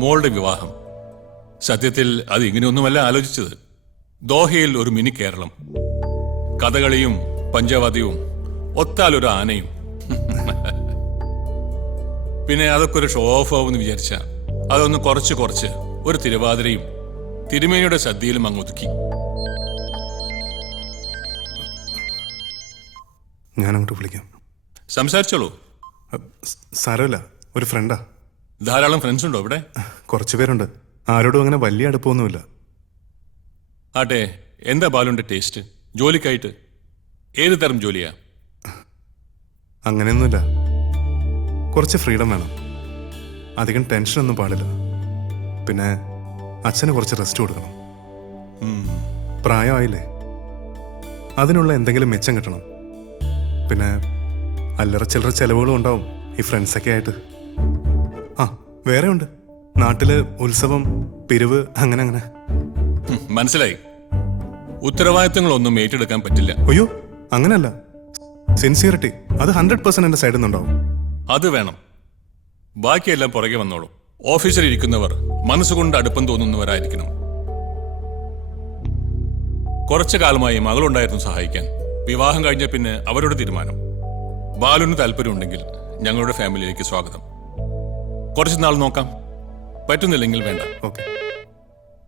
മോളുടെ വിവാഹം. സത്യത്തിൽ അത് ഇങ്ങനെയൊന്നുമല്ല ആലോചിച്ചത്. ദോഹയിൽ ഒരു മിനി കേരളം, കഥകളിയും പഞ്ചവാദ്യവും, ഒത്താലൊരു ആനയും. പിന്നെ അതൊക്കെ ഒരു ഷോ ഓഫ് ആവുമെന്ന് വിചാരിച്ച അതൊന്ന് കുറച്ച് ഒരു തിരുവാതിരയും തിരുമേനിയുടെ സദ്യയിലും അങ്ങ് ഒതുക്കി. ഞാനങ്ങോട്ട് വിളിക്കാം. സംസാരിച്ചോളൂ. സാരമില്ല, ഒരു ഫ്രണ്ടാ. ധാരാളം ഫ്രണ്ട്സ് ഉണ്ടോ ഇവിടെ? കുറച്ചു പേരുണ്ട്. ആരോടും അങ്ങനെ വലിയ അടുപ്പമൊന്നുമില്ല. ആട്ടെ, എന്താ ബാലുന്റെ ടേസ്റ്റ്? ജോലിക്കായിട്ട് ഏത് തരം ജോലിയാ? അങ്ങനെയൊന്നുമില്ല, കുറച്ച് ഫ്രീഡം വേണം. അധികം ടെൻഷനൊന്നും പാടില്ല. പിന്നെ അച്ഛന് കുറച്ച് റെസ്റ്റ് കൊടുക്കണം. പ്രായമായില്ലേ, അതിനുള്ള എന്തെങ്കിലും മെച്ചം കിട്ടണം. പിന്നെ അല്ലറ ചില്ലറ ചെലവുകളും ഉണ്ടാവും ഈ ഫ്രണ്ട്സൊക്കെ ആയിട്ട്. ആ വേറെ ഉണ്ട്, നാട്ടില് ഉത്സവം, പിരിവ്, അങ്ങനെ അങ്ങനെ. മനസ്സിലായി. ഉത്തരവാദിത്തങ്ങളൊന്നും ഏറ്റെടുക്കാൻ പറ്റില്ല. അയ്യോ അങ്ങനല്ല, സിൻസിയറിറ്റി അത് 100% എന്റെ സൈഡിൽ നിന്നുണ്ടാവും. അത് വേണം. ബാക്കിയെല്ലാം പുറകെ വന്നോളൂ. ഓഫീസിൽ ഇരിക്കുന്നവർ മനസ്സുകൊണ്ട് അടുപ്പം തോന്നുന്നവരായിരിക്കണം. കുറച്ചു കാലമായി മകളുണ്ടായിരുന്നു സഹായിക്കാൻ. വിവാഹം കഴിഞ്ഞ പിന്നെ അവരുടെ തീരുമാനം. ബാലുവിന് താല്പര്യമുണ്ടെങ്കിൽ ഞങ്ങളുടെ ഫാമിലിയിലേക്ക് സ്വാഗതം. കുറച്ച് നാൾ നോക്കാം, പറ്റുന്നില്ലെങ്കിൽ വേണ്ട. Okay.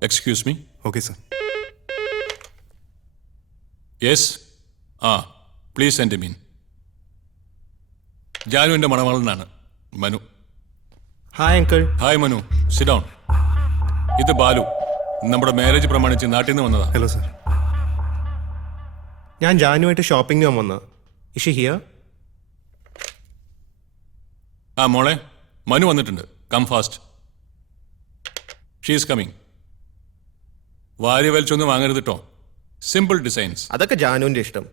Excuse me. Okay sir. Yes. Please send me in. ജാനുവിന്റെ മണവാളനാണ് Manu. Hi uncle. Hi Manu, sit down. ഇത് ബാലു, നമ്മുടെ മാരേജ് പ്രമാണിച്ച് നാട്ടിൽ നിന്ന് വന്നതാ. Hello sir. ഞാൻ ജാനുവായിട്ട് ഷോപ്പിംഗ് വന്ന. Is here? മോളെ, മനു വന്നിട്ടുണ്ട്. Come fast. She's coming. വാരി വലിച്ചൊന്നും വാങ്ങരുത് കേട്ടോ. Simple designs. അതൊക്കെ ജാനുവിന്റെ ഇഷ്ടം.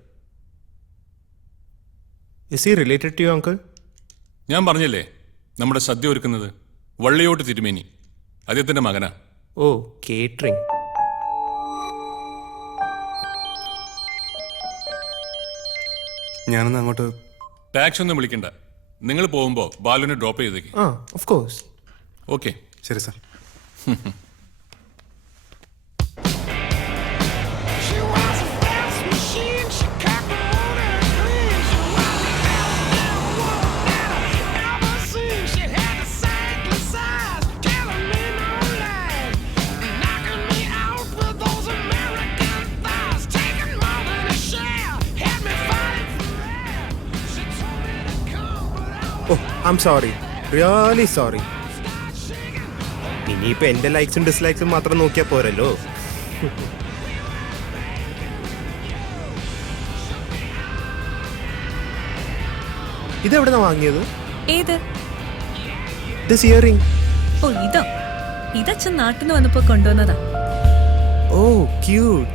Is he related to you uncle? ഞാൻ പറഞ്ഞില്ലേ, നമ്മുടെ സദ്യ ഒരുക്കുന്നത് വള്ളിയോട്ട് തിരുമേനി, അദ്ദേഹത്തിന്റെ മകനാ. ഓ, കേറ്ററിംഗ്. ഞാനൊന്ന് അങ്ങോട്ട്. ടാക്സ് ഒന്നും വിളിക്കണ്ട. നിങ്ങൾ പോകുമ്പോൾ ബാലുവിനെ ഡ്രോപ്പ് ചെയ്തേക്ക്. Of course. ഓക്കെ. ശരി sir. Oh, I am sorry, really sorry. ഇനിയിപ്പോ എന്റെ ലൈക്സും ഡിസ്ലൈക്സും മാത്രം നോക്കിയാൽ പോരല്ലോ. ഇതെവിടുന്നാ വാങ്ങിയത്? ഏത്? This earring. ഓ ഇതോ? ഇതച്ഛൻ നാട്ടിൽ നിന്ന് വന്നപ്പോ കൊണ്ടുവന്നതാ. Oh cute.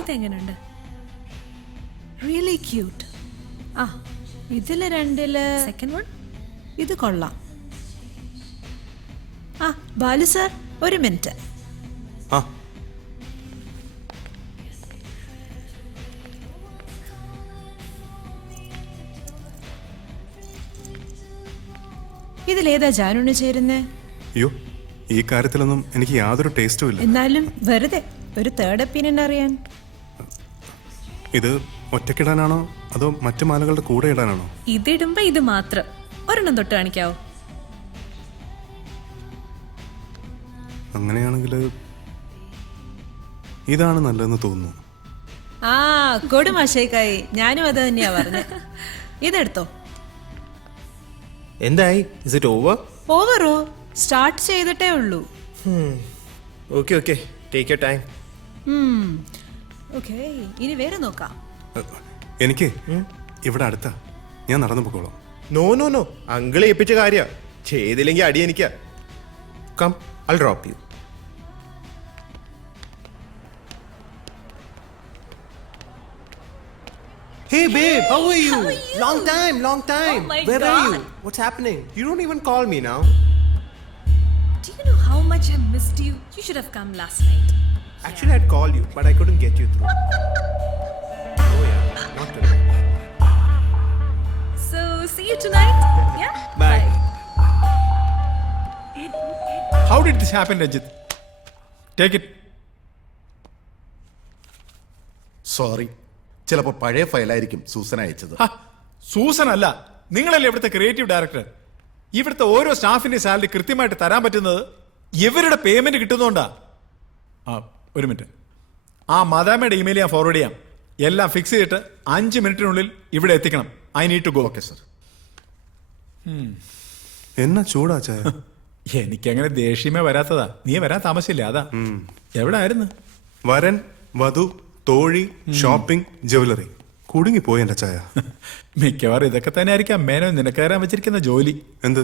ഇതെങ്ങനെയുണ്ട്? Really cute. ആ ഇതില് രണ്ടില് സെക്കൻഡ് വൺ ഇത് കൊള്ളാം. ആ ബാലു സാർ ഒരു മിനിറ്റ്. ആ ഇതിലേതാ ജാനുണ് ചേരുന്നേ? അയ്യോ, ഈ കാര്യത്തിലൊന്നും എനിക്ക് യാതൊരു ടേസ്റ്റും ഇല്ല. എന്നാലും വെറുതെ ഒരു തേർഡ് ഒപ്പീനിയൻ അറിയാൻ. ഇത് ഒറ്റക്കിടാനാണോ അതോ മറ്റു മാലകളുടെ കൂടെ ഇടാനാണോ? ഇതിടുമ്പോ ഇത് മാത്രം ഒരെണ്ണം തൊട്ട് കാണിക്കാവോ? അങ്ങനെയാണെങ്കിൽ ഇതാണ് നല്ലതെന്ന് തോന്നുന്നു. ആ കൊടുമാശേക്കായി, ഞാനും അത് തന്നെയാ പറഞ്ഞത്. ഇതെടുത്തോ. എന്തായി? Is it over? ഓവറോ? സ്റ്റാർട്ട് ചെയ്തിട്ടേ ഉള്ളൂ. Okay okay, take your time. Okay, ഇനി വേറെ നോക്കാം. എനിക്ക് ഇവിടെ അടുത്താ, ഞാൻ നടന്നു പോക്കോളാം. നോ നോ നോ, അങ്കിളെ ഏൽപ്പിച്ച കാര്യ. ചെയ്തില്ലെങ്കിൽ അടി എനിക്കാ. Come, I'll drop you. Hey babe, how are you? Long time, long time. Oh my Where God. are you? What's happening? You don't even call me now. Do you know how much I missed you? You should have come last night. Actually, I'd call you, but I couldn't get you through. Oh yeah, not tonight. So, see you tonight? Yeah? Bye. How did this happen, Ranjit? Take it. Sorry, ചിലപ്പോ പഴയ ഫയലായിരിക്കും Susan അയച്ചത്. Susan അല്ല, നിങ്ങളല്ലേ ഇവിടുത്തെ creative director. ഇവിടുത്തെ ഓരോ സ്റ്റാഫിന്റെ salary കൃത്യമായിട്ട് തരാൻ പറ്റുന്നത് ഇവരുടെ പേയ്മെന്റ് കിട്ടുന്നോണ്ടാ. ഒരു മിനിറ്റ്, ആ മദാമയുടെ ഇമെയിൽ ഞാൻ ഫോർവേഡ് ചെയ്യാം. എല്ലാം ഫിക്സ് ചെയ്തിട്ട് 5 മിനിറ്റിനുള്ളിൽ ഇവിടെ എത്തിക്കണം. I need to go. Okay sir. എന്നാ ചൂടാ ചായ? എനിക്കങ്ങനെ ദേഷ്യമേ വരാത്തതാ. നീ വരാൻ താമസിച്ചില്ല, അതാ. എവിടെ ആയിരുന്നു? വരൻ, വധു, തോഴി, ഷോപ്പിംഗ്, ജ്വല്ലറി. കുടുങ്ങിപ്പോയി എന്റെ ചായ. മിക്കവാറും ഇതൊക്കെ തന്നെ ആയിരിക്കാം മേനോ നിനക്ക് തരാൻ വെച്ചിരിക്കുന്ന ജോലി. എന്ത്?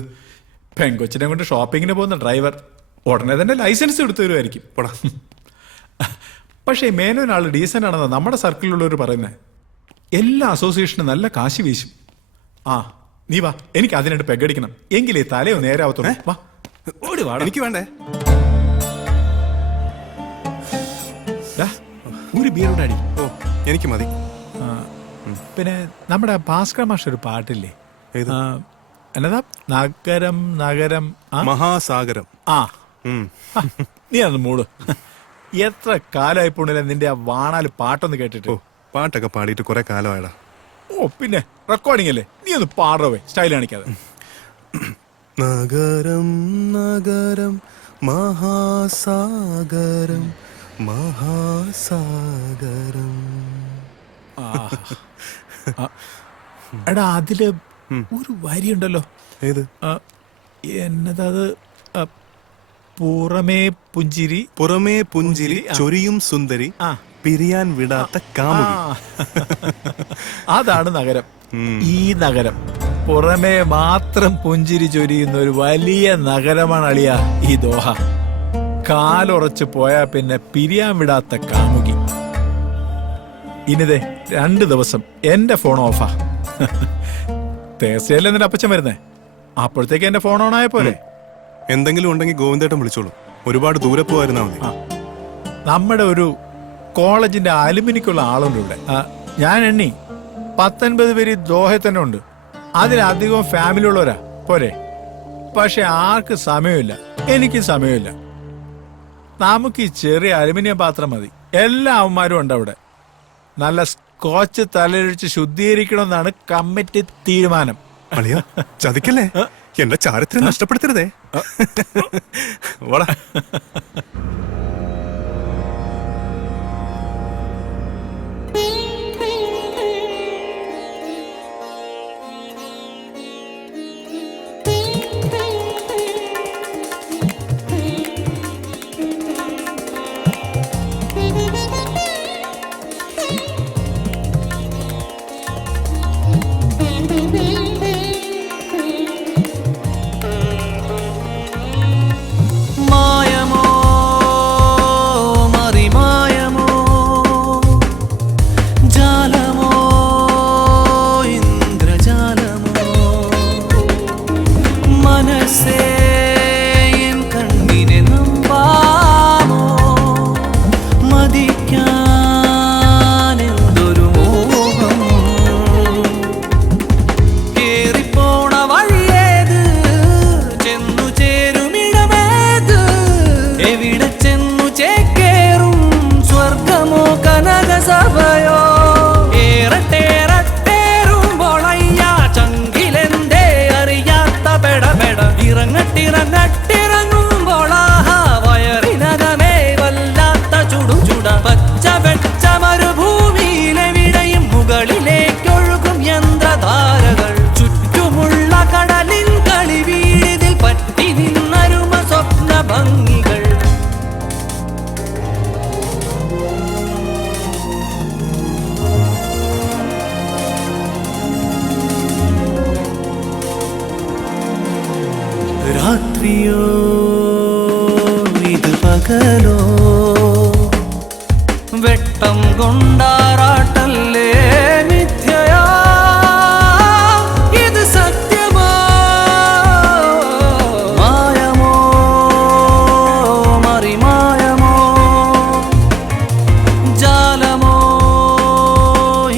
പെങ്കൊച്ചിനെ കൊണ്ട് ഷോപ്പിങ്ങിന് പോകുന്ന ഡ്രൈവർ ഉടനെ തന്നെ ലൈസൻസ് എടുത്തു തരുമായിരിക്കും. പക്ഷേ മേനോനാള് ഡീസൻ്റ് ആണെന്ന് നമ്മുടെ സർക്കിളിലുള്ളവർ പറയുന്നത്. എല്ലാ അസോസിയേഷനും നല്ല കാശി വീശും. ആ നീ വാ, എനിക്ക് അതിനായിട്ട് പെഗടിക്കണം. എങ്കിലേ തലയോ നേരാവത്തുള്ളൂ. വാ, ഓടി വാ. എനിക്ക് വേണ്ടേ? ഒരു ബിയറുടെ അടി. ഓ, എനിക്ക് മതി. പിന്നെ നമ്മുടെ ഭാസ്കർ മാഷ് ഒരു പാട്ടില്ലേ, എന്നതാ? നഗരം നഗരം മഹാസാഗരം. ആ നീ അന്ന് മൂട്. എത്ര കാലമായി പോണില്ല നിന്റെ ആ വാണാല് പാട്ടൊന്ന് കേട്ടിട്ട്. പാട്ടൊക്കെ പാടിയിട്ട് കുറെ കാലമായടാ. ഓ പിന്നെ റെക്കോർഡിംഗ് അല്ലേ, നീ ഒന്ന് പാടവേ, സ്റ്റൈൽ കാണിക്കാതെ. നഗരം നഗരം മഹാസാഗരം മഹാസാഗരം. എടാ അതില് ഒരു വരിയുണ്ടല്ലോ. ഏത്? എന്നതത്? പുറമേ പുഞ്ചിരി, പുറമേ പുഞ്ചിരി ചൊരിയും സുന്ദരി, പിരിയാൻ വിടാത്ത കാമുകി. അതാണ് നഗരം. ഈ നഗരം പുറമേ മാത്രം പുഞ്ചിരി ചൊരിയുന്ന ഒരു വലിയ നഗരമാണ് അളിയ ഈ ദോഹ. കാലുറച്ച് പോയാ പിന്നെ പിരിയാൻ വിടാത്ത കാമുകി. ഇനിതേ 2 ദിവസം എന്റെ ഫോൺ ഓഫാ. തേഴ്സ്ഡേയിലെ നിന്റെ അപ്പച്ചൻ വരുന്നേ, അപ്പോഴത്തേക്ക് എന്റെ ഫോൺ ഓൺ ആയ പോലെ. എന്തെങ്കിലും ഉണ്ടെങ്കിൽ ഗോവിന്ദേട്ടൻ വിളിച്ചോളൂ. ഒരുപാട് ദൂരെ പോയിരുന്നാ മതി. നമ്മുടെ ഒരു കോളേജിന്റെ അലുമിനിക്കുള്ള ആളുണ്ട് ഇവിടെ. ഞാൻ എണ്ണി 19 പേര് ദോഹയിൽ തന്നെ ഉണ്ട്. അതിലധികം ഫാമിലി ഉള്ളവരാ പോരെ. പക്ഷെ ആർക്ക് സമയമില്ല, എനിക്ക് സമയമില്ല. നമുക്ക് ഈ ചെറിയ അലുമിനിയം പാത്രം മതി. എല്ലാ അവന്മാരും ഉണ്ട് അവിടെ. നല്ല സ്കോച്ച് തലയൊഴിച്ച് ശുദ്ധീകരിക്കണമെന്നാണ് കമ്മിറ്റി തീരുമാനം. ചതിക്കല്ലേ, എന്റെ ചാരിത്രം നഷ്ടപ്പെടുത്തരുതേ. കൊണ്ടാറാട്ടല്ലേ മിഥ്യയാ ഇത് സത്യമോ മായമോ മറിമായമോ ജാലമോ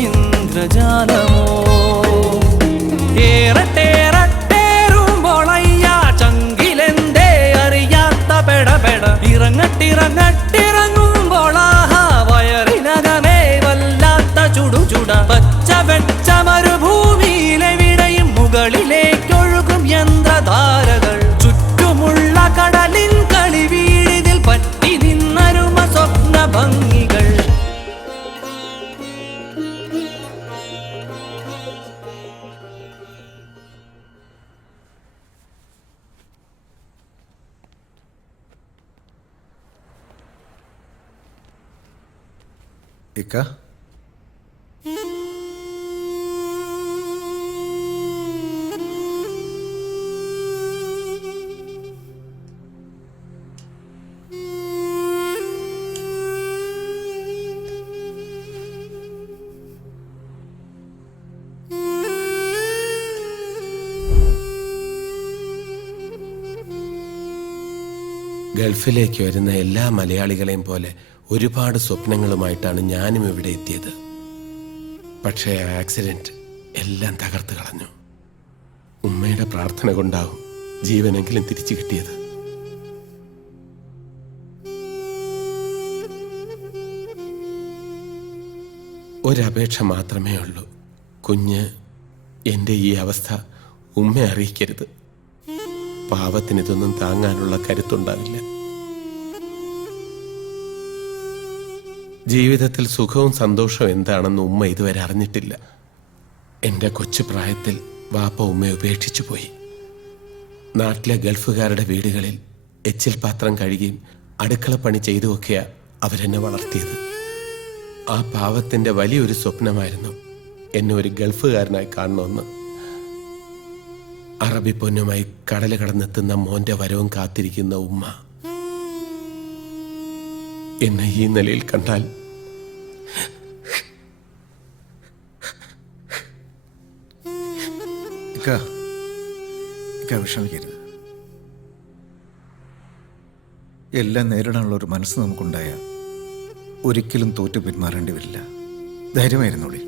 ഇന്ദ്രജാലമോ ഏറട്ടേറട്ടേറുമ്പോളയ്യ ചങ്കിലെന്തേ അറിയാത്ത പെടപെട ഇറങ്ങട്ടിറങ്ങട്ടിറങ്ങുമ്പോളാഹ വയറിനകമേ വല്ലാത്ത ചുടുചുട പച്ച വെച്ച മരുഭൂമിയിലെവിടെയും മുകളിലേക്കൊഴുകും യന്ത്രധാരകൾ ചുറ്റുമുള്ള കടലിൻ കളിവീഴിതിൽ പറ്റി നിന്നരുമ സ്വപ്ന ഭംഗികൾ ഇക്ക ഗൾഫിലേക്ക് വരുന്ന എല്ലാ മലയാളികളെയും പോലെ ഒരുപാട് സ്വപ്നങ്ങളുമായിട്ടാണ് ഞാനും ഇവിടെ എത്തിയത്. പക്ഷേ ആ ആക്സിഡന്റ് എല്ലാം തകർത്ത് കളഞ്ഞു. ഉമ്മയുടെ പ്രാർത്ഥന കൊണ്ടാവും ജീവനെങ്കിലും തിരിച്ചു കിട്ടിയത്. ഒരപേക്ഷ മാത്രമേ ഉള്ളൂ. കുഞ്ഞ് എൻ്റെ ഈ അവസ്ഥ ഉമ്മയെ അറിയിക്കരുത്. പാവത്തിനിതൊന്നും താങ്ങാനുള്ള കരുത്തുണ്ടാവില്ല. ജീവിതത്തിൽ സുഖവും സന്തോഷവും എന്താണെന്ന് ഉമ്മ ഇതുവരെ അറിഞ്ഞിട്ടില്ല. എൻ്റെ കൊച്ചു പ്രായത്തിൽ വാപ്പ ഉമ്മയെ ഉപേക്ഷിച്ചു പോയി. നാട്ടിലെ ഗൾഫുകാരുടെ വീടുകളിൽ എച്ചിൽ പാത്രം കഴുകിയും അടുക്കളപ്പണി ചെയ്തുമൊക്കെയാ അവരെന്നെ വളർത്തിയത്. ആ പാവത്തിൻ്റെ വലിയൊരു സ്വപ്നമായിരുന്നു എന്നെ ഒരു ഗൾഫുകാരനായി കാണണമെന്ന്. അറബി പൊന്നുമായി കടല് കടന്നെത്തുന്ന മോന്റെ വരവും കാത്തിരിക്കുന്ന ഉമ്മ എന്നെ ഈ നിലയിൽ കണ്ടാൽ വിഷമിക്കരുത്. എല്ലാം നേരിടാനുള്ള ഒരു മനസ്സ് നമുക്കുണ്ടായാൽ ഒരിക്കലും തോറ്റു പിന്മാറേണ്ടി വരില്ല. ധൈര്യമായിരുന്നോളി.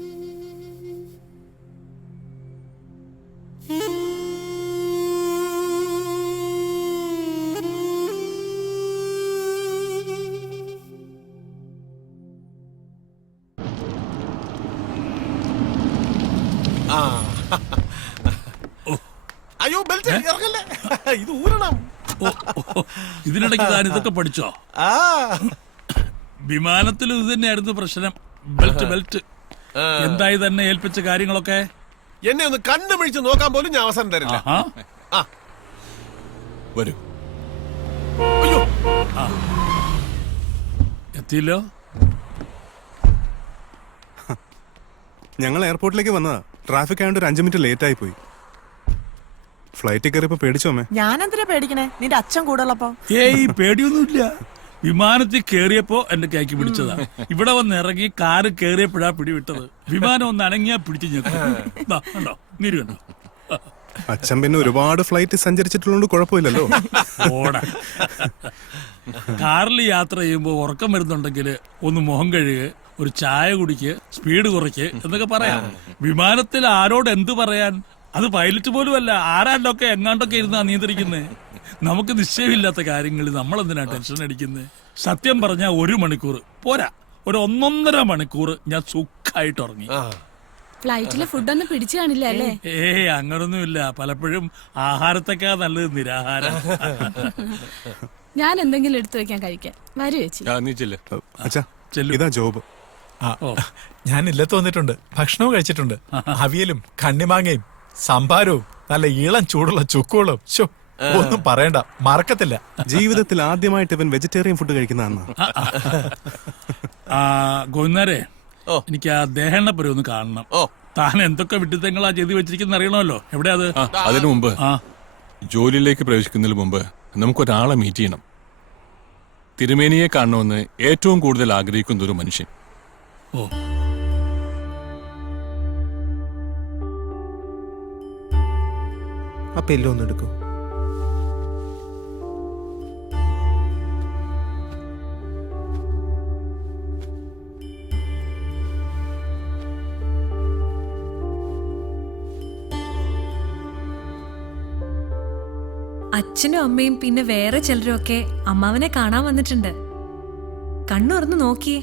അയ്യോ ബെൽറ്റ് ഇറങ്ങല്ലേ, ഇത് ഊരണം. ഇതിനിടയ്ക്ക് താൻ ഇതൊക്കെ പഠിച്ചോ? വിമാനത്തിലും ഇത് തന്നെയായിരുന്നു പ്രശ്നം. ബെൽറ്റ് ബെൽറ്റ് എന്തായി തന്നെ ഏൽപ്പിച്ച കാര്യങ്ങളൊക്കെ എന്നെ ഒന്ന് കണ്ണുമിഴിച്ച് നോക്കാൻ പോലും ഞാൻ അവസരം തരില്ല. വരൂ. അയ്യോ എത്തിയില്ലോ. ഞങ്ങൾ എയർപോർട്ടിലേക്ക് വന്നതാ. ട്രാഫിക് ആയതുകൊണ്ട് ഒരു 5 മിനിറ്റ് ലേറ്റ് ആയി പോയി. ഫ്ലൈറ്റിൽ കയറിയപ്പോ പേടിച്ചോമേ? ഞാനെന്തിനാ പേടിക്കണേ? നിന്റെ അച്ഛൻ കൂടെ ഉള്ളപ്പോ. ഏയ് പേടിയൊന്നുമില്ല. വിമാനത്തിൽ കേറിയപ്പോ എന്റെ കൈക്ക് പിടിച്ചതാ. ഇവിടെ വന്ന് ഇറങ്ങി കാറ് കേറിയപ്പോഴാ പിടിവിട്ടത്. വിമാനം ഒന്ന് അനങ്ങിയാ പിടിച്ചു ഞെക്കോ. നീര് കണ്ടോ? അച്ഛൻ പിന്നെ ഒരുപാട് ഫ്ലൈറ്റ് സഞ്ചരിച്ചിട്ടുള്ളതുകൊണ്ട് കുഴപ്പമില്ലല്ലോ. ഓടാ. കാറിൽ യാത്ര ചെയ്യുമ്പോ ഉറക്കം വരുന്നുണ്ടെങ്കിൽ ഒന്ന് മുഖം കഴുകുക, ഒരു ചായ കുടിക്ക്, സ്പീഡ് കുറയ്ക്ക് എന്നൊക്കെ പറയാം. വിമാനത്തിൽ ആരോട് എന്ത് പറയാൻ? അത് പൈലറ്റ് പോലും അല്ല, ആരാണ്ടൊക്കെ എങ്ങാണ്ടൊക്കെ ഇരുന്നാ നിയന്ത്രിക്കുന്നത്. നമുക്ക് നിശ്ചയമില്ലാത്ത കാര്യങ്ങളിൽ നമ്മളെന്തിനാ ടെൻഷൻ അടിക്കുന്നത്? സത്യം പറഞ്ഞാൽ 1 മണിക്കൂർ പോരാ, ഒരു 1.5 മണിക്കൂർ ഞാൻ സുഖമായിട്ട് ഉറങ്ങി. ഫ്ലൈറ്റിലെ ഫുഡൊന്നും പിടിച്ചു കാണില്ല അല്ലേ? ഏയ് അങ്ങനൊന്നുമില്ല. പലപ്പോഴും ആഹാരത്തൊക്കെ നല്ലത് നിരാഹാരം. ഞാൻ എന്തെങ്കിലും എടുത്തു വെക്കാൻ കഴിക്കാൻ. വരൂ ചേച്ചി. ഇതാ ജോബ്. ഞാൻ ഇല്ലത്ത് വന്നിട്ടുണ്ട്, ഭക്ഷണവും കഴിച്ചിട്ടുണ്ട്. അവിയലും കണ്ണിമാങ്ങയും സംഭാരവും നല്ല ഇളം ചൂടുള്ള ചുക്കുകളും ഒന്നും പറയണ്ട, മറക്കത്തില്ല. ജീവിതത്തിൽ ആദ്യമായിട്ട് ഇവൻ വെജിറ്റേറിയൻ ഫുഡ് കഴിക്കുന്ന ഗോവിന്ദരെ, എനിക്ക് ആ ദേഹണ്ണപ്പുരം ഒന്ന് കാണണം. താൻ എന്തൊക്കെ വിട്ടിത്തങ്ങളാ ചെയ്ത് വെച്ചിരിക്കുന്ന അറിയണമല്ലോ. എവിടെയാ അത്? അതിനു മുമ്പ് ജോലിയിലേക്ക് പ്രവേശിക്കുന്നതിന് മുമ്പ് നമുക്കൊരാളെ മീറ്റ് ചെയ്യണം. തിരുമേനിയെ കാണണമെന്ന് ഏറ്റവും കൂടുതൽ ആഗ്രഹിക്കുന്ന ഒരു മനുഷ്യൻ. ഓ ആ പെല്ലൊന്നും എടുക്കൂ. അച്ഛനും അമ്മയും പിന്നെ വേറെ ചിലരും ഒക്കെ അമ്മാവനെ കാണാൻ വന്നിട്ടുണ്ട്. കണ്ണുറന്ന് നോക്കിയേ.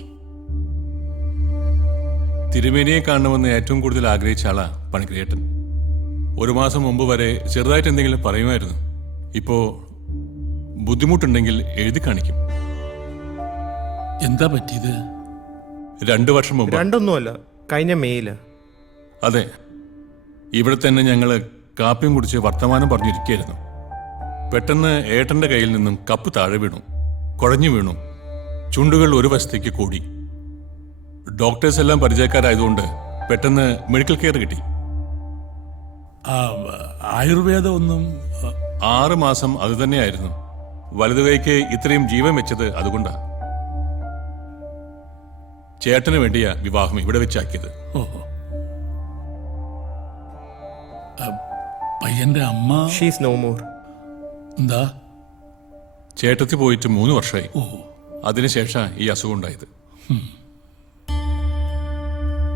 തിരുമേനിയെ കാണണമെന്ന് ഏറ്റവും കൂടുതൽ ആഗ്രഹിച്ച ആളാ പണിക്കരേട്ടൻ. 1 മാസം മുമ്പ് വരെ ചെറുതായിട്ട് എന്തെങ്കിലും പറയുമായിരുന്നു. ഇപ്പോ ബുദ്ധിമുട്ടുണ്ടെങ്കിൽ എഴുതി കാണിക്കും. എന്താ പറ്റിയത്? 2 വർഷം മുമ്പ്. രണ്ടൊന്നുമല്ല, കഴിഞ്ഞ മെയ്യില്. അതെ, ഇവിടെ തന്നെ ഞങ്ങള് കാപ്പിയും കുടിച്ച് വർത്തമാനം പറഞ്ഞിരിക്കുകയായിരുന്നു. പെട്ടെന്ന് ഏട്ടന്റെ കയ്യിൽ നിന്നും കപ്പ് താഴെ വീണു, കുഴഞ്ഞു വീണു. ചുണ്ടുകൾ ഒരു വശത്തേക്ക് കൂടി. ഡോക്ടേഴ്സ് എല്ലാം പരിചയക്കാരായതുകൊണ്ട് പെട്ടെന്ന് മെഡിക്കൽ കെയർ കിട്ടി. ആയുർവേദം ഒന്നും? 6 മാസം അത് തന്നെയായിരുന്നു. വലതു കൈക്ക് ഇത്രയും ജീവൻ വെച്ചത് അതുകൊണ്ടാ. ചേട്ടന് വേണ്ടിയാ വിവാഹം ഇവിടെ വെച്ചാക്കിയത്. ഓഹോ. പയ്യന്റെ അമ്മ? She's no more. എന്താ? ചേട്ടത്തി പോയിട്ട് 3 വർഷമായി. അതിനുശേഷം ഈ അസുഖം ഉണ്ടായത്.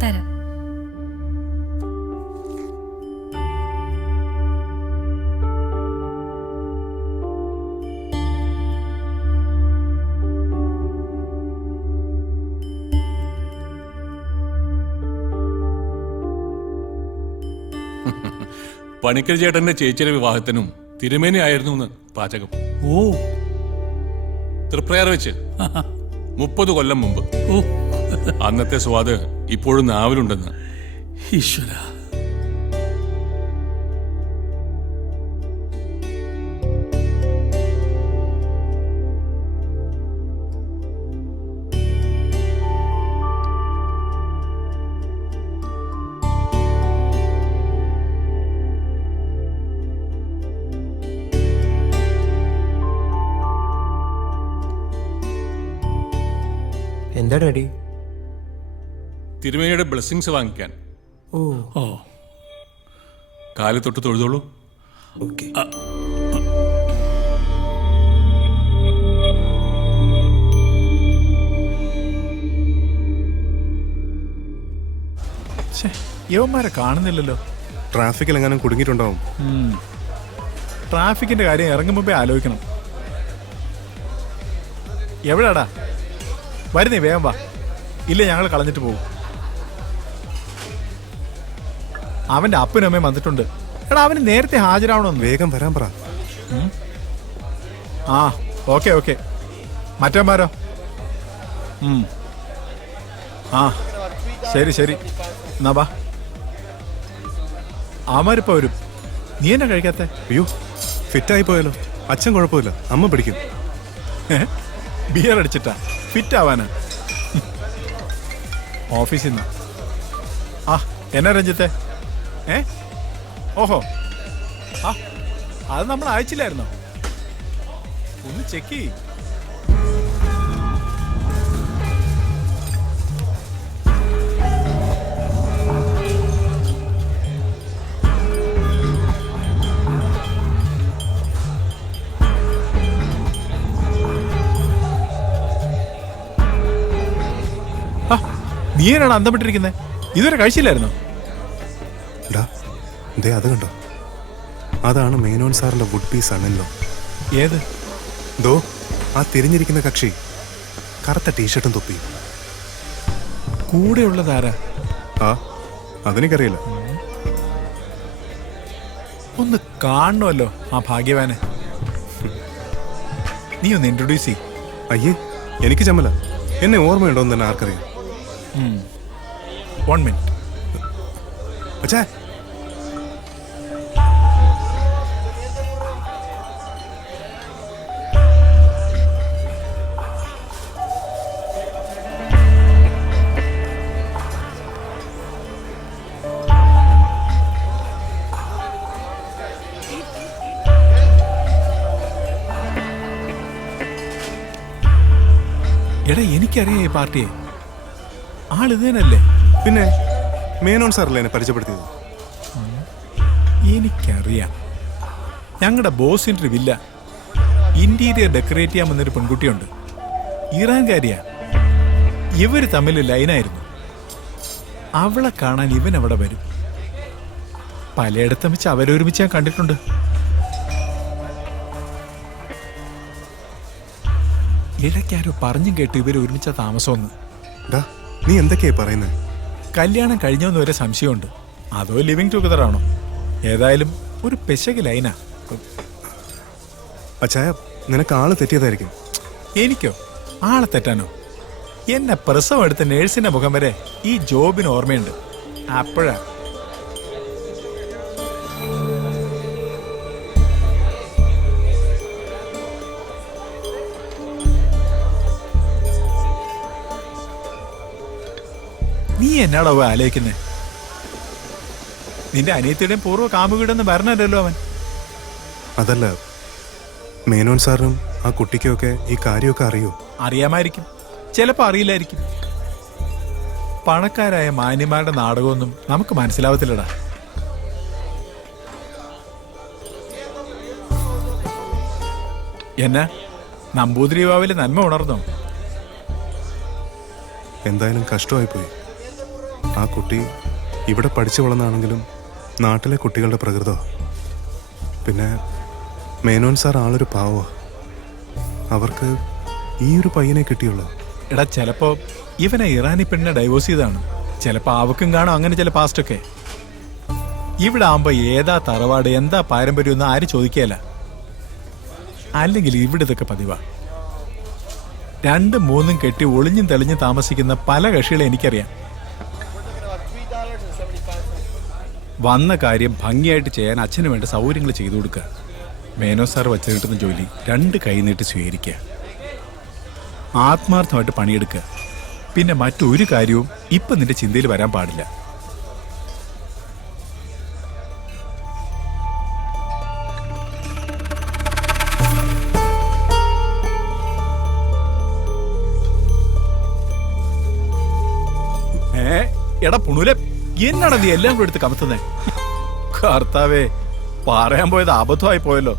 തരാം. പണിക്കൽ ചേട്ടന്റെ ചേച്ചിയുടെ വിവാഹത്തിനും തിരുമേനി ആയിരുന്നു പാചകം. ഓ, തൃപ്രയാർ വെച്ച് 30 കൊല്ലം മുമ്പ്. അന്നത്തെ സ്വാദ് ഇപ്പോഴും നാവിലുണ്ടെന്ന്. ഈശ്വര. എന്താ ഡാഡി? തിരുമേനിയുടെ ബ്ലെസ്സിങ്സ് വാങ്ങിക്കാൻ. ഓ ഓ, കാലിൽ തൊട്ട് തൊഴുതോളൂ. ഓക്കെ. യവന്മാരെ കാണുന്നില്ലല്ലോ. ട്രാഫിക്കിൽ എങ്ങാനും കുടുങ്ങിയിട്ടുണ്ടാവും. ട്രാഫിക്കിന്റെ കാര്യം ഇറങ്ങും മുമ്പേ ആലോചിക്കണം. എവിടാടാ? വരുന്നേ, വേഗം വാ. ഇല്ല, ഞങ്ങൾ കളഞ്ഞിട്ട് പോകും. അവന്റെ അപ്പനും അമ്മയും വന്നിട്ടുണ്ട്. എടാ, അവന് നേരത്തെ ഹാജരാവണമെന്ന്. വേഗം വരാൻ പറ. ആ, ഓക്കെ ഓക്കെ. മറ്റന്മാരോ? ആ, ശരി ശരി. എന്നാ വാ. അവന്മാരിപ്പോ വരും. നീ എന്നാ കഴിക്കാത്തെ? അയ്യോ, ഫിറ്റായി പോയാലോ? അച്ഛൻ കുഴപ്പമില്ല, അമ്മ പിടിക്കും. ബിയർ അടിച്ചിട്ടാ ഫിറ്റ് ആവാനാ? ഓഫീസിൽ നിന്ന്. ആ, എന്നാ രഞ്ജിത്തെ? ഓഹോ, ആ, അത് നമ്മൾ അയച്ചില്ലായിരുന്നോ? ഒന്ന് ചെക്ക് ചെയ്യ്. നീ എന്നാണ് അന്തപ്പെട്ടിരിക്കുന്നത്? ഇതുവരെ കഴിച്ചില്ലായിരുന്നോ? അത് കണ്ടോ? അതാണ് മേനോൻ സാറിന്റെ വുഡ് പീസ് ആണല്ലോ. ഏത്? ദോ, ആ തിരിഞ്ഞിരിക്കുന്ന കക്ഷി. കറുത്ത ടീഷർട്ടും തൊപ്പി. കൂടെ ഉള്ളതാരാ? ആ, അതെനിക്കറിയില്ല. ഒന്ന് കാണണമല്ലോ ആ ഭാഗ്യവാനെ. നീ ഒന്ന് ഇൻട്രൊഡ്യൂസ് ചെയ്യ്. അയ്യേ, എനിക്ക് ചമ്മല. എന്നെ ഓർമ്മയുണ്ടോ എന്ന് തന്നെ ആർക്കറിയാം. 1 മിനിറ്റ്. അച്ഛാ, എടാ, എനിക്കറിയാം ഈ പാർട്ടിയെ. ആളിത് തന്നെയല്ലേ? പിന്നെ മേനോൻ സാറല്ലേ എന്നെ പരിചയപ്പെടുത്തിയത്? എനിക്കറിയാം. ഞങ്ങളുടെ ബോസിൻ്റെ വില്ല ഇന്റീരിയർ ഡെക്കറേറ്റ് ചെയ്യാൻ വന്നൊരു പെൺകുട്ടിയുണ്ട്, ഇറാൻകാരിയാ. ഇവര് തമ്മിൽ ലൈനായിരുന്നു. അവളെ കാണാൻ ഇവൻ അവിടെ വരും. പലയിടത്തും വെച്ച് അവരൊരുമിച്ച് ഞാൻ കണ്ടിട്ടുണ്ട്. ഇടയ്ക്കാരോ പറഞ്ഞും കേട്ട് ഇവർ ഒരുമിച്ച താമസമെന്ന്. നീ എന്തൊക്കെയാ പറയുന്നത്? കല്യാണം കഴിഞ്ഞോന്ന് വരെ സംശയമുണ്ട്. അതോ ലിവിങ് ടുഗദർ ആണോ? ഏതായാലും ഒരു പെശക് ലൈനാ. അച്ചായ, നിനക്ക് ആള് തെറ്റിയതായിരിക്കും. എനിക്കോ ആളെ തെറ്റാനോ? എന്നെ പ്രസവം എടുത്ത നേഴ്സിന്റെ മുഖം വരെ ഈ ജോബിന് ഓർമ്മയുണ്ട്. അപ്പോഴാ നീ എന്നാടോ ആലോചിക്കുന്നേ? നിന്റെ അനിയത്തിയുടെയും പൂർവ്വ കാമുകിടന്ന് വരണല്ലോ അവൻ. അതല്ല, മേനോൻ സാറിനും ആ കുട്ടിക്കൊക്കെ ഈ കാര്യമൊക്കെ അറിയോ? അറിയാമായിരിക്കും, ചിലപ്പോ അറിയില്ലായിരിക്കും. പണക്കാരായ മാന്യന്മാരുടെ നാടകമൊന്നും നമുക്ക് മനസ്സിലാവത്തില്ലടാ. എന്നാ നമ്പൂതിരി യുവാവിലെ നന്മ ഉണർന്നോ? എന്തായാലും കഷ്ടമായിപ്പോയി. ആ കുട്ടി ഇവിടെ പഠിച്ചു വളർന്നാണെങ്കിലും നാട്ടിലെ കുട്ടികളുടെ പ്രകൃതോ. പിന്നെ മേനോൻ സാർ ആളൊരു പാവോ. അവർക്ക് ഈ ഒരു പയ്യനെ കിട്ടിയുള്ളൂ. എടാ, ചിലപ്പോ ഇവനെ ഇറാനി പെണ്ണിനെ ഡൈവോഴ്സ് ചെയ്താണ്. ചിലപ്പോ അവക്കും കാണും അങ്ങനെ ചില പാസ്റ്റൊക്കെ. ഇവിടെ ആവുമ്പോ ഏതാ തറവാട്, എന്താ പാരമ്പര്യം എന്ന് ആരും ചോദിക്കുകയല്ല. അല്ലെങ്കിൽ ഇവിടെ ഇതൊക്കെ പതിവാ. 2, 3 കെട്ടി ഒളിഞ്ഞും തെളിഞ്ഞും താമസിക്കുന്ന പല കക്ഷികളെ എനിക്കറിയാം. വന്ന കാര്യം ഭംഗിയായിട്ട് ചെയ്യാൻ അച്ഛന് വേണ്ട സൗകര്യങ്ങൾ ചെയ്തു കൊടുക്കുക. മേനോ സാർ വച്ചു കിട്ടുന്ന ജോലി 2 കൈ നീട്ടി സ്വീകരിക്കുക. ആത്മാർത്ഥമായിട്ട് പണിയെടുക്കുക. പിന്നെ മറ്റൊരു കാര്യവും ഇപ്പം നിന്റെ ചിന്തയിൽ വരാൻ പാടില്ല. എടാ പുണൂലെ, എന്നാണ് നീ എല്ലാം കൂടെ എടുത്ത് കമത്തുന്നേ? കർത്താവേ, പറയാൻ പോയത് അബദ്ധമായി പോയല്ലോ.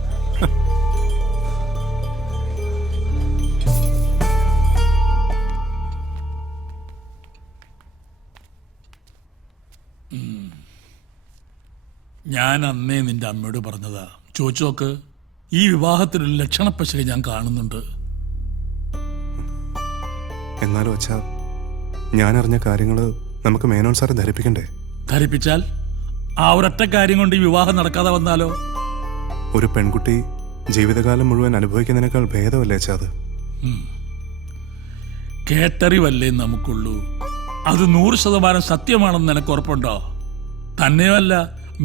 ഞാൻ അന്നേ നിന്റെ അമ്മയോട് പറഞ്ഞതാ. ചോദിച്ചു നോക്ക്, ഈ വിവാഹത്തിനൊരു ലക്ഷണപ്പശക ഞാൻ കാണുന്നുണ്ട്. എന്നാലും അച്ഛാ, ഞാൻ അറിഞ്ഞ കാര്യങ്ങൾ നമുക്ക് മേനോൻ സാറെ ധരിപ്പിക്കണ്ടേ? ധരിപ്പിച്ചാൽ ആ ഒരൊറ്റ കാര്യം കൊണ്ട് ഈ വിവാഹം നടക്കാതെ വന്നാലോ? ഒരു പെൺകുട്ടി ജീവിതകാലം മുഴുവൻ അനുഭവിക്കുന്നതിനേക്കാൾ ഭേദമല്ലേ അച്ഛാ അത്? കേട്ടറിവല്ലേ നമുക്കുള്ളൂ. അത് 100% സത്യമാണെന്ന് നിനക്ക് ഉറപ്പുണ്ടോ? തന്നെയുമല്ല,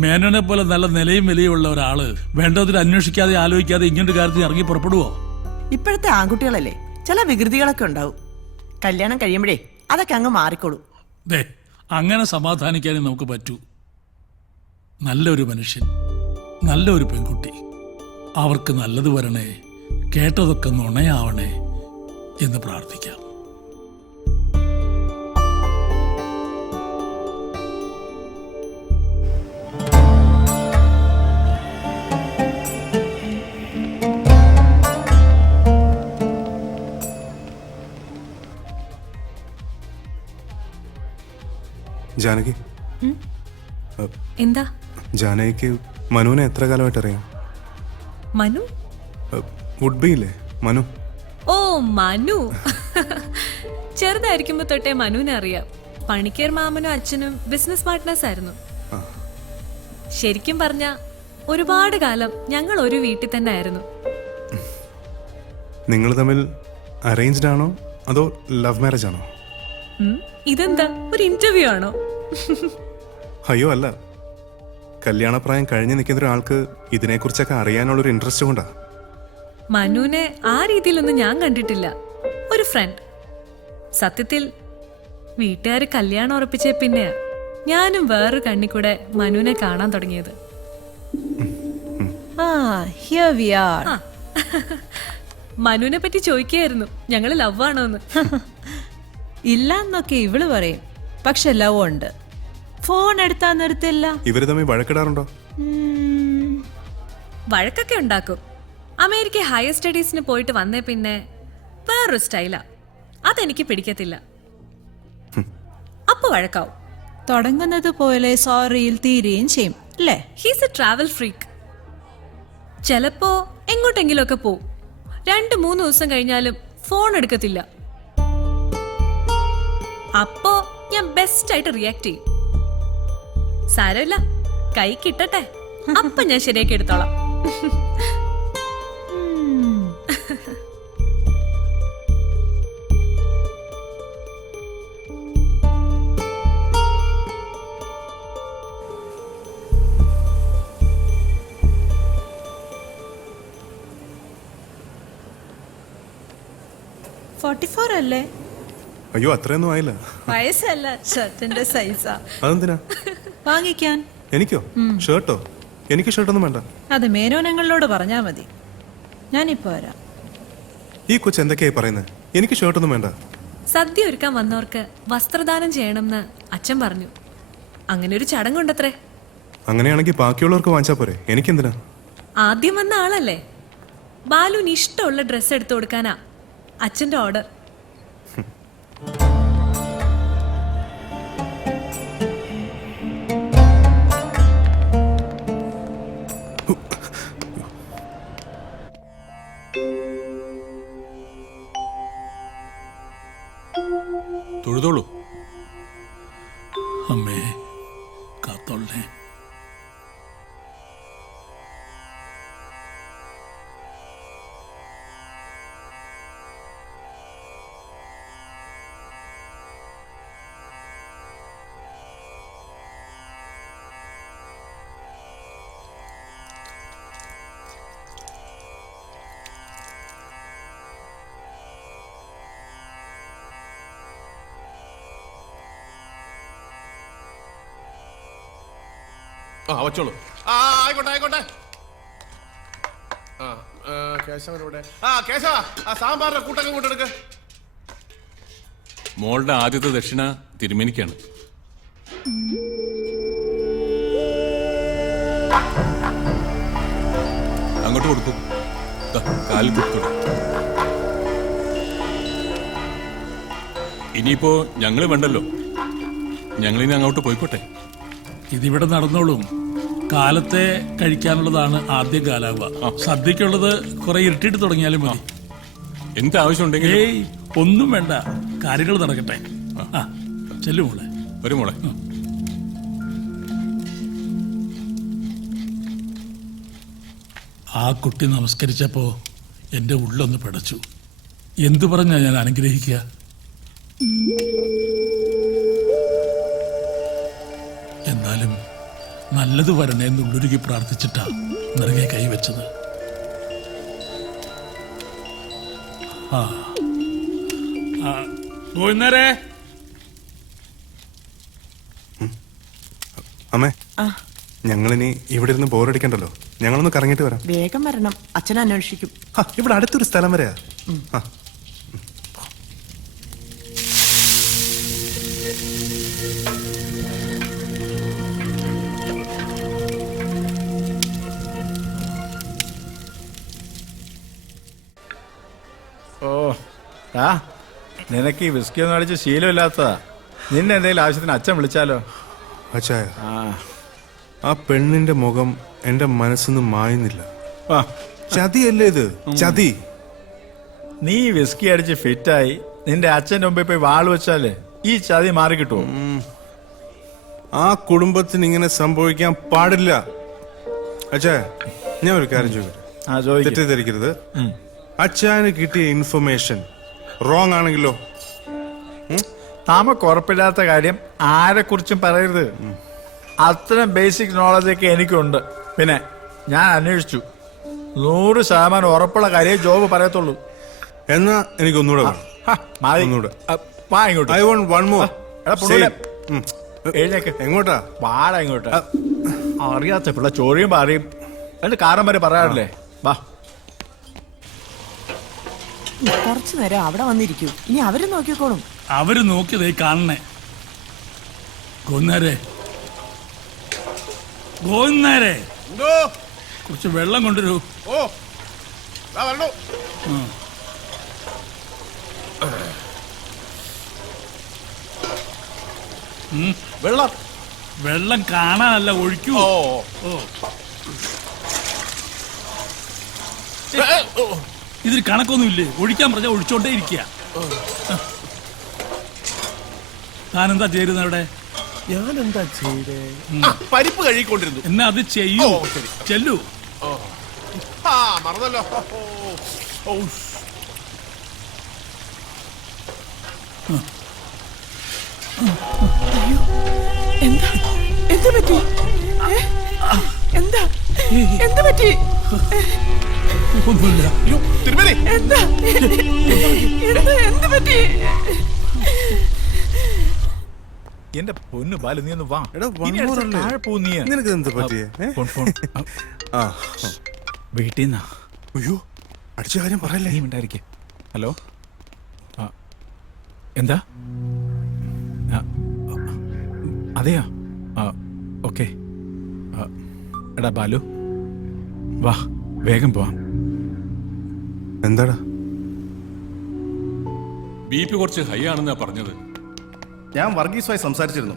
മേനോനെ പോലെ നല്ല നിലയും വിലയുള്ള ഒരാള് വേണ്ടതിൽ അന്വേഷിക്കാതെ ആലോചിക്കാതെ ഇങ്ങനൊരു കാര്യത്തിൽ ഇറങ്ങി പുറപ്പെടുവോ? ഇപ്പോഴത്തെ ആൺകുട്ടികളല്ലേ, ചില വികൃതികളൊക്കെ ഉണ്ടാവും. കല്യാണം കഴിയുമ്പോഴേ അതൊക്കെ അങ്ങ് മാറിക്കോളൂ. ദേ, അങ്ങനെ സമാധാനിക്കാനേ നമുക്ക് പറ്റൂ. നല്ലൊരു മനുഷ്യൻ, നല്ലൊരു പെൺകുട്ടി, അവർക്ക് നല്ലത് വരണേ, കേട്ടതൊക്കെ നുണയാവണേ എന്ന് പ്രാർത്ഥിക്കാം. ജാനകി, എന്താ? ജാനകിക്ക് മനുവിനെ എത്ര കാലമായിട്ട് അറിയാം? മനു? വുഡ് ബി ഇല്ലേ, മനു. ഓ, മനു. ചെറുതായിരിക്കുമ്പോ തൊട്ടേ മനുവിനെ അറിയാം. പണിക്കേർ മാമനും അച്ഛനും ബിസിനസ് പാർട്ട്നേഴ്സ് ആയിരുന്നു. ശരിക്കും പറഞ്ഞ ഒരുപാട് കാലം ഞങ്ങൾ ഒരു വീട്ടിൽ തന്നെ ആയിരുന്നു. നിങ്ങൾ തമ്മിൽ അറേഞ്ച്ഡ് ആണോ അതോ ലവ് മാരേജ് ആണോ? ഇതെന്താ, ഒരു ഇന്റർവ്യൂ ആണോ? അയ്യോ അല്ല, കല്യാണപ്രായം കഴിഞ്ഞ് നിൽക്കുന്ന ഒരാൾക്ക് ഇതിനെക്കുറിച്ചൊക്കെ അറിയാനുള്ളൊരു ഇൻട്രസ്റ്റ് കൊണ്ടാ. മനുവിനെ ആ രീതിയിലൊന്നും ഞാൻ കണ്ടിട്ടില്ല. ഒരു ഫ്രണ്ട്. സത്യത്തിൽ വീട്ടുകാർ കല്യാണം ഉറപ്പിച്ച പിന്നെയാ ഞാനും വേറൊരു കണ്ണിക്കൂടെ മനുവിനെ കാണാൻ തുടങ്ങിയത്. മനുവിനെ പറ്റി ചോദിക്കായിരുന്നു, ഞങ്ങള് ലവ് ആണോന്ന്. ഇല്ല എന്നൊക്കെ ഇവള് പറയും, പക്ഷെ ലവ് ഉണ്ട്. ഫോൺ എടുത്താ നിർത്തില്ല. ഇവര് തമ്മിൽ വഴക്കിടാറുണ്ടോ? വഴക്കൊക്കെ ഉണ്ടാക്കും. അമേരിക്ക ഹയർ സ്റ്റഡീസിന് പോയിട്ട് വന്നേ പിന്നെ വേറൊരു സ്റ്റൈലാ, അതെനിക്ക് പിടിക്കത്തില്ല. അപ്പൊ വഴക്കാവും. തുടങ്ങുന്നത് പോലെ സോറിയിൽ തീരുകയും ചെയ്യും അല്ലേ? He's A travel freak. ചിലപ്പോ എങ്ങോട്ടെങ്കിലും ഒക്കെ പോവും. 2-3 ദിവസം കഴിഞ്ഞാലും ഫോൺ എടുക്കത്തില്ല. അപ്പോ ഞാൻ ബെസ്റ്റ് ആയിട്ട് റിയാക്ട് ചെയ്യും. സാരമില്ല, കൈ കിട്ടട്ടെ, അപ്പൊ ഞാൻ ശരിയാക്കി എടുത്തോളാം. അല്ലേ? അയ്യോ, അത്രയൊന്നും ആയില്ല. വയസ്സല്ല, ഷർട്ടിന്റെ സൈസാ. അതെന്തിനാ വാങ്ങിക്കാൻ. എനിക്കോ? ഷർട്ടോ? എനിക്ക് ഷർട്ടൊന്നും വേണ്ട. അത് മേനോനങ്ങളോട് പറഞ്ഞാ മതി. ഞാനിപ്പോ വരാം. ഈ കൊച്ചു എന്തൊക്കെയായി പറയുന്നത്? എനിക്ക് ഷർട്ടൊന്നും വേണ്ട. സദ്യ ഒരുക്കാൻ വന്നവർക്ക് വസ്ത്രദാനം ചെയ്യണമെന്ന് അച്ഛൻ പറഞ്ഞു. അങ്ങനെ ഒരു ചടങ്ങുണ്ടത്രേ. അങ്ങനെയാണെങ്കിൽ ബാക്കിയുള്ളവർക്ക് വാങ്ങിച്ചാ പോരെ, എനിക്കെന്തിനാ? ആദ്യം വന്ന ആളല്ലേ, ബാലുവിന് ഇഷ്ടമുള്ള ഡ്രസ്സ് എടുത്തു കൊടുക്കാനാ അച്ഛന്റെ ഓർഡർ. തൊഴുതോളൂ. അമ്മേ കാത്തോളേ. വച്ചോളൂ. ആയിക്കോട്ടെ ആയിക്കോട്ടെ. കേശവനോടെ കേശവ, സാമ്പാറിന്റെ കൂട്ടൊക്കെ കൂട്ടെടുക്ക. മോളുടെ ആദ്യത്തെ ദക്ഷിണ തിരുമേനിക്കാണ്. അങ്ങോട്ട് കൊടുക്കും. കാലിൽ കൊടുത്തു. ഇനിയിപ്പോ ഞങ്ങള് വേണ്ടല്ലോ, ഞങ്ങളിനി അങ്ങോട്ട് പോയിക്കോട്ടെ. ഇതിവിടെ നടന്നോളും. കാലത്തെ കഴിക്കാനുള്ളതാണ് ആദ്യം കാലാവുക. സദ്യക്കുള്ളത് കുറെ ഇരുട്ടിട്ട് തുടങ്ങിയാലും മതി. എന്താവശ്യമുണ്ടെങ്കിൽ ഒന്നും വേണ്ട, കാര്യങ്ങൾ നടക്കട്ടെ. ചെല്ലു മോളെ. ഒരു മോളെ. ആ കുട്ടി നമസ്കരിച്ചപ്പോ എന്റെ ഉള്ളൊന്ന് പിടച്ചു. എന്തു പറഞ്ഞാ ഞാൻ അനുഗ്രഹിക്കുക? എന്നാലും നല്ലത് വരണേ എന്നുള്ളൊരുക്കി പ്രാർത്ഥിച്ചിട്ടാ നിറകെ കൈവച്ചത്. അമ്മേ, ഞങ്ങളിനി ഇവിടെ ഇരുന്ന് ബോറടിക്കണ്ടല്ലോ, ഞങ്ങളൊന്ന് കറങ്ങിട്ട് വരാം. വേഗം വരണം, അച്ഛൻ അന്വേഷിക്കും. ഇവിടെ അടുത്തൊരു സ്ഥലം വരെയാ. നിനക്ക് ഈ വിസ്കി ഒന്നും അടിച്ച് ശീലമില്ലാത്തതാ. നിന്നെ എന്തെങ്കിലും ആവശ്യത്തിന് അച്ഛൻ വിളിച്ചാലോ? അച്ഛായ, ആ പെണ്ണിന്റെ മുഖം എന്റെ മനസ്സിന്ന് മായുന്നില്ല. ചതിയല്ലേ ഇത്, ചതി. നീ വിസ്കി അടിച്ച് ഫിറ്റായി നിന്റെ അച്ഛൻ്റെ മുമ്പിൽ പോയി വാൾ വെച്ചാലേ ഈ ചതി മാറി കിട്ടുമോ? ആ കുടുംബത്തിന് ഇങ്ങനെ സംഭവിക്കാൻ പാടില്ല. അച്ഛാ, ഞാൻ ഒരു കാര്യം ചോദിക്കട്ടെ, തെറ്റിദ്ധരിക്കരുത്. അച്ഛന് കിട്ടിയ ഇൻഫർമേഷൻ റോങ് ആണെങ്കിലോ? നമുക്ക് ഉറപ്പില്ലാത്ത കാര്യം ആരെക്കുറിച്ചും പറയരുത്. അത്രയും ബേസിക് നോളജൊക്കെ എനിക്കുണ്ട്. പിന്നെ ഞാൻ അന്വേഷിച്ചു, 100% ഉറപ്പുള്ള കാര്യം ജോബ് പറയത്തുള്ളൂ. എന്നാ എനിക്ക് ഒന്നുകൂടെ എങ്ങോട്ടാ? വാടാ ഇങ്ങോട്ട്. അറിയാത്ത പിള്ള ചോറിയും പാറിയും എന്നിട്ട് കാരം വരെ പറയാറില്ലേ? വാ. കുറച്ചു നേരം അവിടെ വന്നിരിക്കൂ, ഇനി അവര് നോക്കിക്കോളും. അവര് നോക്കിയതേ കാണണേ. ഗോവിന്ദാരെ, ഗോവിന്ദാരെ, എന്തോ കുറച്ച് വെള്ളം കൊണ്ടുവരൂ. ഓ വരണോ. വെള്ളം വെള്ളം കാണാനല്ല, ഒഴിക്കൂ. ഇതിൽ കണക്കൊന്നുമില്ലേ? ഒഴിക്കാൻ പറഞ്ഞാൽ ഒഴിച്ചോണ്ടേ ഇരിക്കുക. താനെന്താ ചേരുന്ന അവിടെ? ഞാൻ എന്താ ചെയ്തേ? പരിപ്പ് കഴുകിക്കൊണ്ടിരുന്നു. എന്നാ അത് ചെയ്യൂ. ചെല്ലു. മറന്നല്ലോ. എന്താ എന്ത് പറ്റി? എന്താ എന്ത് പറ്റി? ഒന്നുമില്ല. തിരുമേനി എന്താ എന്ത് പറ്റി? എന്റെ പൊന്നു ബാലു, നീ ഒന്ന് വാ. താഴെ പോ നീ. നിനക്ക് എന്ത് പറ്റിയേ? വീട്ടിൽ നിന്നാ. അയ്യോ, അടിച്ച കാര്യം പറയല്ലേ. നീ മിണ്ടായിരിക്കെ. ഹലോ, എന്താ? അതെയോ? ഓക്കെ. എടാ ബാലു, വാ, വേഗം പോവാം. എന്താടാ? BP കുറച്ച് ഹൈ ആണെന്നാ പറഞ്ഞത്. ഞാൻ വർഗീസുമായി സംസാരിച്ചിരുന്നു.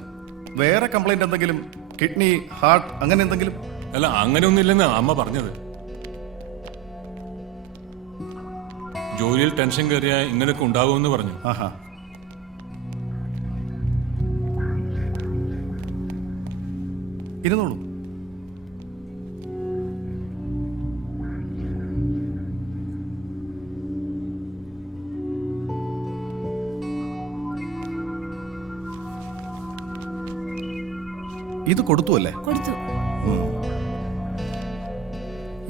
വേറെ കംപ്ലൈന്റ് എന്തെങ്കിലും, കിഡ്നി, ഹാർട്ട് അങ്ങനെ എന്തെങ്കിലും? അല്ല, അങ്ങനെയൊന്നുമില്ലെന്ന് അമ്മ പറഞ്ഞത്. ജോലിയിൽ ടെൻഷൻ കയറിയാ ഇങ്ങനെയൊക്കെ ഉണ്ടാകുമെന്ന് പറഞ്ഞു. ആഹാ. ഇരുന്നോളൂ. ഇത് കൊടുത്തു അല്ലേ? കൊടുത്തു.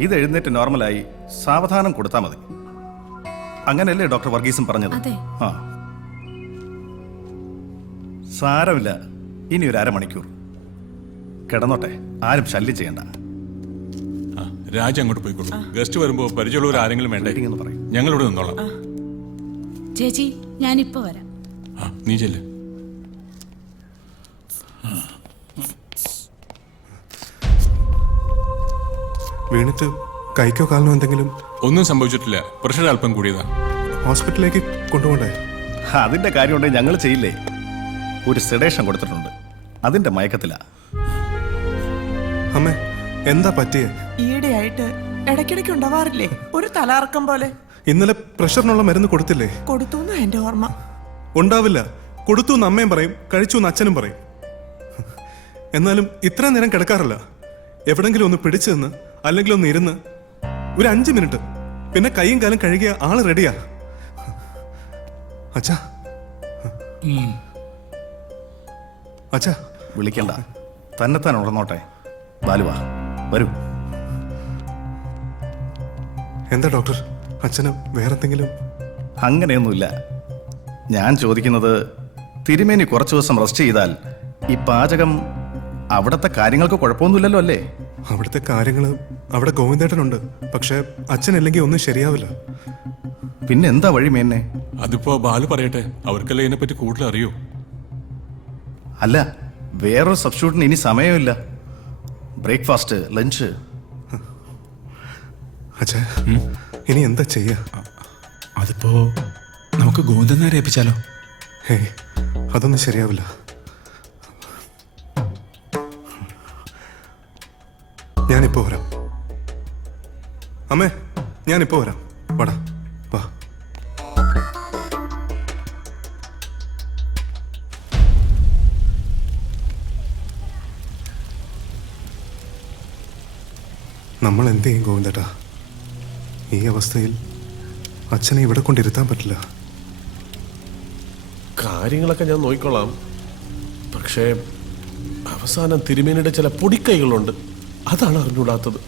ഇത് എഴുന്നേറ്റ് നോർമലായി സാവധാനം കൊടുത്താൽ മതി. അങ്ങനെയല്ലേ ഡോക്ടർ വർഗീസും പറഞ്ഞത്? ആ, സാരമില്ല. ഇനി ഒരു അരമണിക്കൂർ കിടന്നോട്ടെ, ആരും ശല്യം ചെയ്യണ്ട. രാജ അങ്ങോട്ട് പോയിക്കോളൂ. ഗസ്റ്റ് വരുമ്പോ പരിചയമുള്ളവർ ആരെങ്കിലും വേണ്ടേ? ഞങ്ങളിവിടെ നിന്നോളാം. ചേച്ചി, ഞാനിപ്പോ വരാം. നീ ചെല്ല്. വീണിട്ട് കൈക്കോ കാലിനോ എന്തെങ്കിലും? ഒന്നും സംഭവിച്ചിട്ടില്ല. പ്രഷർ അല്പം കൂടിയതാ. ഹോസ്പിറ്റലിലേക്ക് കൊണ്ടുപോകണ്ടേ? അതിന്റെ കാര്യമുണ്ടെങ്കിൽ ഞങ്ങൾ ചെയ്യില്ലേ? ഒരു സെഡേഷൻ കൊടുത്തിട്ടുണ്ട്, അതിന്റെ മയക്കത്തില. അമ്മേ, എന്താ പറ്റിയേ? ഈയിടെയായിട്ട് ഇടയ്ക്കിടയ്ക്ക് ഉണ്ടാവാറില്ലേ ഒരു തലകറക്കം പോലെ? ഇന്നലെ പ്രഷറിനുള്ള മരുന്ന് കൊടുത്തില്ലേ? കൊടുത്തു എന്റെ ഓർമ്മ. ഉണ്ടാവില്ല. കൊടുത്തു എന്ന് അമ്മയും പറയും, കഴിച്ചു എന്ന് അച്ഛനും പറയും. എന്നാലും ഇത്ര നേരം കിടക്കാറില്ല. എവിടെങ്കിലും ഒന്ന് പിടിച്ചു നിന്ന് അല്ലെങ്കിൽ ഒന്ന് ഇരുന്ന് ഒരു 5 മിനിറ്റ്, പിന്നെ കൈയും കാലും കഴുകിയ ആള് റെഡിയാ. അച്ഛാ, അച്ഛാ. വിളിക്കണ്ട, തന്നെത്താൻ ഉണർന്നോട്ടെ. ബാലുവാ, വരൂ. എന്താ ഡോക്ടർ, അച്ഛന് വേറെന്തെങ്കിലും? അങ്ങനെയൊന്നുമില്ല. ഞാൻ ചോദിക്കുന്നത്, തിരുമേനി കുറച്ചു ദിവസം റെസ്റ്റ് ചെയ്താൽ ഈ പാചകം, അവിടുത്തെ കാര്യങ്ങൾക്ക് കുഴപ്പമൊന്നുമില്ലല്ലോ അല്ലേ? അവിടുത്തെ കാര്യങ്ങൾ അവിടെ ഗോവിന്ദേട്ടനുണ്ട്. പക്ഷെ അച്ഛനില്ലെങ്കിൽ ഒന്നും ശരിയാവില്ല. പിന്നെ എന്താ വഴി മേന്നെ? അതിപ്പോ ബാലു പറയട്ടെ, അവർക്കല്ലേ ഇതിനെപ്പറ്റി കൂടുതൽ അറിയൂ. അല്ല, വേറൊരു സബ്സ്റ്റിറ്റ്യൂട്ടിന് ഇനി സമയമില്ല. Breakfast, lunch. അച്ഛാ, ഇനി എന്താ ചെയ്യാ? അതിപ്പോ നമുക്ക് ഗോവിന്ദനാരെ ഏൽപ്പിച്ചാലോ? ഹേയ്, അതൊന്നും ശരിയാവില്ല. ഞാനിപ്പോ വരാം. അമ്മേ, ഞാനിപ്പോ വരാം. വാടാ, വാ. നമ്മൾ എന്ത് ചെയ്യും ഗോവിന്ദേട്ടാ? ഈ അവസ്ഥയിൽ അച്ഛനെ ഇവിടെ കൊണ്ടിരുത്താൻ പറ്റില്ല. കാര്യങ്ങളൊക്കെ ഞാൻ നോക്കിക്കൊള്ളാം. പക്ഷേ അവസാനം തിരുമേനിയുടെ ചില പൊടിക്കൈകളുണ്ട്, അതാണ് അറിഞ്ഞൂടാത്തത്.